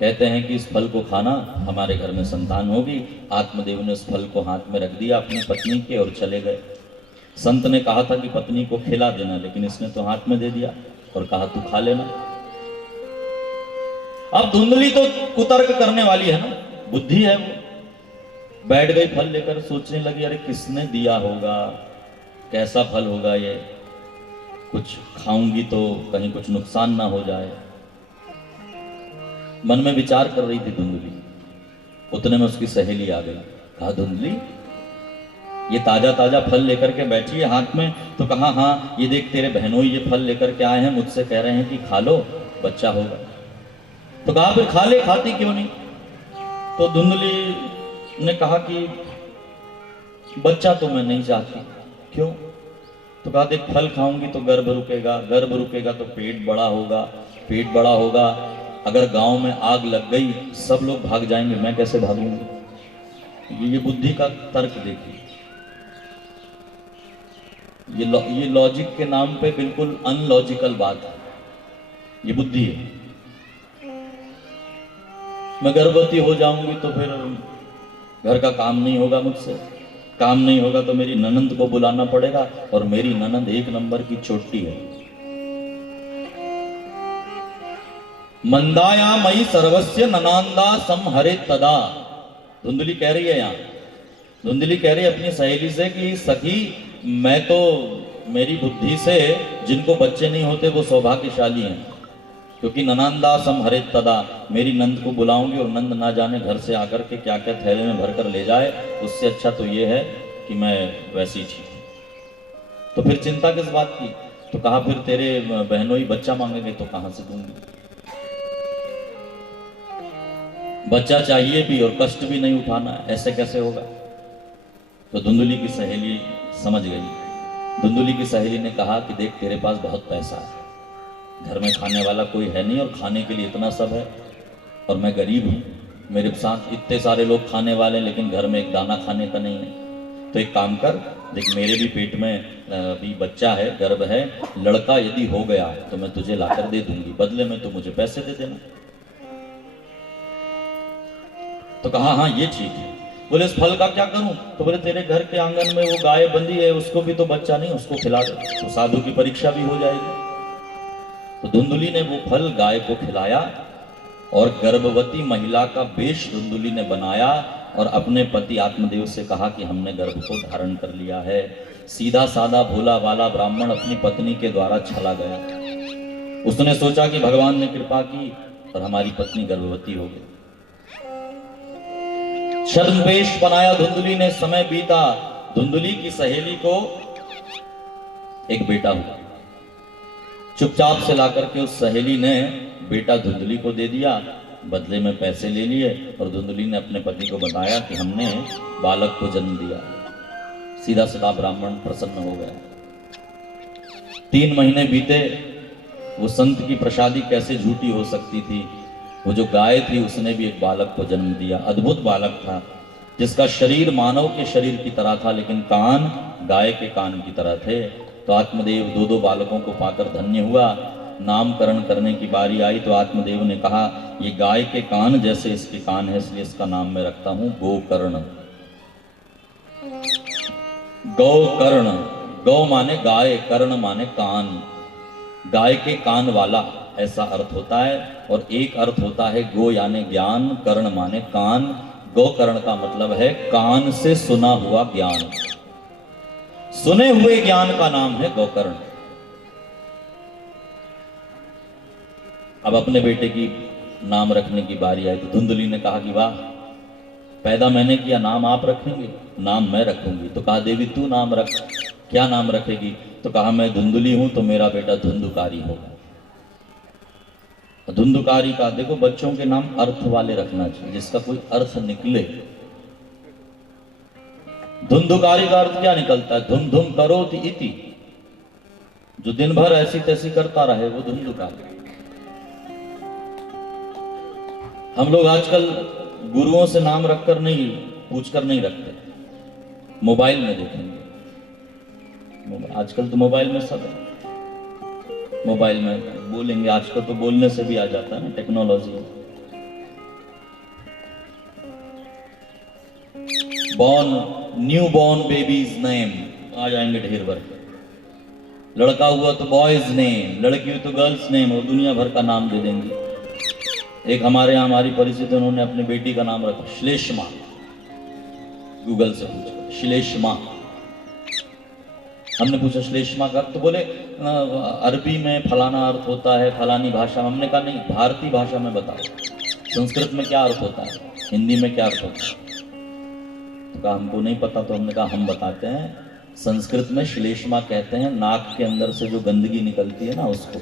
कहते हैं कि इस फल को खाना, हमारे घर में संतान होगी। आत्मदेव ने उस फल को हाथ में रख दिया अपनी पत्नी के और चले गए। संत ने कहा था कि पत्नी को खिला देना, लेकिन इसने तो हाथ में दे दिया और कहा तू खा लेना। अब धुंधली तो कुतर्क करने वाली है ना, बुद्धि है, वो बैठ गई फल लेकर, सोचने लगी अरे किसने दिया होगा, कैसा फल होगा ये, कुछ खाऊंगी तो कहीं कुछ नुकसान ना हो जाए। मन में विचार कर रही थी धुंधली, उतने में उसकी सहेली आ गई। कहा धुंधली ये ताजा ताजा फल लेकर के बैठी है हाथ में, तो कहा हाँ ये देख तेरे बहनोई ये फल लेकर के आए हैं, मुझसे कह रहे हैं कि खा लो बच्चा होगा। तो कहा फिर खा ले, खाती क्यों नहीं? तो धुंधली ने कहा कि बच्चा तो मैं नहीं चाहती। क्यों? तो कहा देख फल खाऊंगी तो गर्भ रुकेगा, गर्भ रुकेगा तो पेट बड़ा होगा, पेट बड़ा होगा, अगर गांव में आग लग गई सब लोग भाग जाएंगे, मैं कैसे भागूंगी? ये बुद्धि का तर्क देखिए, ये लॉजिक के नाम पे बिल्कुल अनलॉजिकल बात है, ये बुद्धि है। मैं गर्भवती हो जाऊंगी तो फिर घर का काम नहीं होगा मुझसे, काम नहीं होगा तो मेरी ननंद को बुलाना पड़ेगा, और मेरी ननंद 1 नंबर की चोटी है। मंदाया मई सर्वस्य ननांदा समहरे तदा। धुंधली कह रही है यहाँ, धुंधली कह रही है अपनी सहेली से कि सखी मैं तो मेरी बुद्धि से जिनको बच्चे नहीं होते वो सौभाग्यशाली हैं, क्योंकि ननांदा समहरे तदा, मेरी नंद को बुलाऊंगी और नंद ना जाने घर से आकर के क्या क्या थैले में भर कर ले जाए, उससे अच्छा तो ये है कि मैं वैसी ठीक हूं। तो फिर चिंता किस बात की? तो कहा फिर तेरे बहनोई बच्चा मांगेंगे तो कहां से दूंगी? बच्चा चाहिए भी और कष्ट भी नहीं उठाना है, ऐसे कैसे होगा? तो धुंधली की सहेली समझ गई। धुंधली की सहेली ने कहा कि देख तेरे पास बहुत पैसा है, घर में खाने वाला कोई है नहीं और खाने के लिए इतना सब है, और मैं गरीब हूँ, मेरे साथ इतने सारे लोग खाने वाले लेकिन घर में एक दाना खाने का नहीं है। तो एक काम कर, देख मेरे भी पेट में अभी बच्चा है, गर्भ है, लड़का यदि हो गया तो मैं तुझे लाकर दे दूंगी, बदले में तो मुझे पैसे दे देना। तो कहा हाँ ये ठीक है। बोले इस फल का क्या करूं? तो बोले तेरे घर के आंगन में वो गाय बंधी है, उसको भी तो बच्चा नहीं, उसको खिला दे, तो साधु की परीक्षा भी हो जाएगी। तो धुंधली ने वो फल गाय को खिलाया और गर्भवती महिला का वेश धुंधली ने बनाया और अपने पति आत्मदेव से कहा कि हमने गर्भ को धारण कर लिया है। सीधा साधा भोला वाला ब्राह्मण अपनी पत्नी के द्वारा छला गया। उसने सोचा कि भगवान ने कृपा की और हमारी पत्नी गर्भवती हो गई। छद्मवेश बनाया धुंधली ने, समय बीता, धुंधली की सहेली को एक बेटा हुआ। चुपचाप से लाकर के उस सहेली ने बेटा धुंधली को दे दिया, बदले में पैसे ले लिए, और धुंधली ने अपने पति को बताया कि हमने बालक को जन्म दिया। सीधा सीधा ब्राह्मण प्रसन्न हो गया। 3 महीने बीते, वो संत की प्रसादी कैसे झूठी हो सकती थी। वो जो गाय थी उसने भी एक बालक को जन्म दिया। अद्भुत बालक था, जिसका शरीर मानव के शरीर की तरह था, लेकिन कान गाय के कान की तरह थे। तो आत्मदेव 2 बालकों को पाकर धन्य हुआ। नामकरण करने की बारी आई तो आत्मदेव ने कहा ये गाय के कान जैसे इसके कान है, इसलिए इसका नाम मैं रखता हूं गोकर्ण। गौकर्ण, गौ माने गाय, कर्ण माने कान, गाय के कान वाला, ऐसा अर्थ होता है। और एक अर्थ होता है गो यानी ज्ञान, कर्ण माने कान, गोकर्ण का मतलब है कान से सुना हुआ ज्ञान। सुने हुए ज्ञान का नाम है गोकर्ण। अब अपने बेटे की नाम रखने की बारी आई तो धुंधली ने कहा कि वाह, पैदा मैंने किया, नाम आप रखेंगे? नाम मैं रखूंगी। तो कहा देवी तू नाम रख। क्या नाम रखेगी? तो कहा मैं धुंधली हूं तो मेरा बेटा धुंधुकारी होगा। धुंधुकारी का देखो, बच्चों के नाम अर्थ वाले रखना चाहिए, जिसका कोई अर्थ निकले। धुंधुकारी का अर्थ क्या निकलता है? धुम धुम करोति इति, जो दिन भर ऐसी तैसी करता रहे वो धुंधुकारी। हम लोग आजकल गुरुओं से नाम रखकर नहीं, पूछकर नहीं रखते, मोबाइल में देखेंगे। आजकल तो मोबाइल में सब है, मोबाइल में बोलेंगे। आजकल तो बोलने से भी आ जाता है ना, technology. New born babies name आ जाएंगे ढेर भर। लड़का हुआ तो बॉयज नेम, लड़की हुई तो गर्ल्स नेम, और दुनिया भर का नाम दे देंगे। एक हमारे यहाँ हमारी परिचित, उन्होंने अपनी बेटी का नाम रखा श्लेष्मा। गूगल से पूछा श्लेष्मा। हमने पूछा श्लेष्मा का, तो बोले अरबी में फलाना अर्थ होता है, फलानी भाषा में। हमने कहा नहीं, भारतीय भाषा में बताओ, संस्कृत में क्या अर्थ होता है, हिंदी में क्या अर्थ होता है? तो कहा हमको नहीं पता। तो हमने कहा हम बताते हैं। संस्कृत में श्लेष्मा कहते हैं नाक के अंदर से जो गंदगी निकलती है ना, उसको।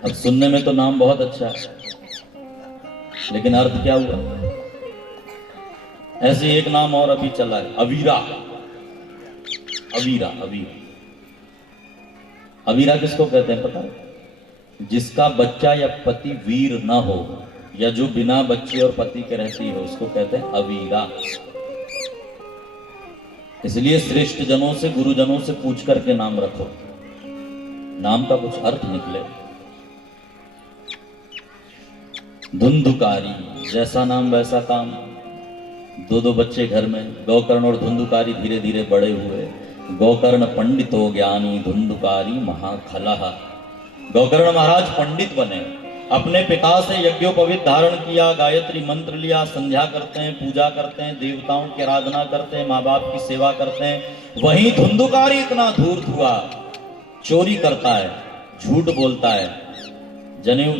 अब सुनने में तो नाम बहुत अच्छा है, लेकिन अर्थ क्या हुआ? ऐसे एक नाम और अभी चला है, अवीरा। अवीरा, अवीरा, अवीरा किसको कहते हैं पता है? जिसका बच्चा या पति वीर ना हो, या जो बिना बच्चे और पति के रहती हो, उसको कहते हैं अवीरा। इसलिए श्रेष्ठ जनों से, गुरुजनों से पूछ करके नाम रखो, नाम का कुछ अर्थ निकले। धुंधुकारी, जैसा नाम वैसा काम। दो बच्चे घर में, गोकर्ण और धुंधुकारी धीरे धीरे बड़े हुए। गोकर्ण पंडितो ज्ञानी, धुंधुकारी महाखलः। गोकर्ण महाराज पंडित बने, अपने पिता से यज्ञोपवीत धारण किया, गायत्री मंत्र लिया, संध्या करते हैं, पूजा करते हैं, देवताओं की आराधना करते हैं, माँ बाप की सेवा करते हैं। वहीं धुंधुकारी इतना धूर्त हुआ, चोरी करता है, झूठ बोलता है, जनेऊ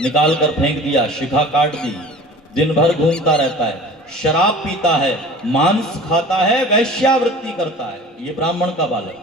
निकाल कर फेंक दिया, शिखा काट दी, दिन भर घूमता रहता है, शराब पीता है, मांस खाता है, वैश्यावृत्ति करता है। ये ब्राह्मण का बालक।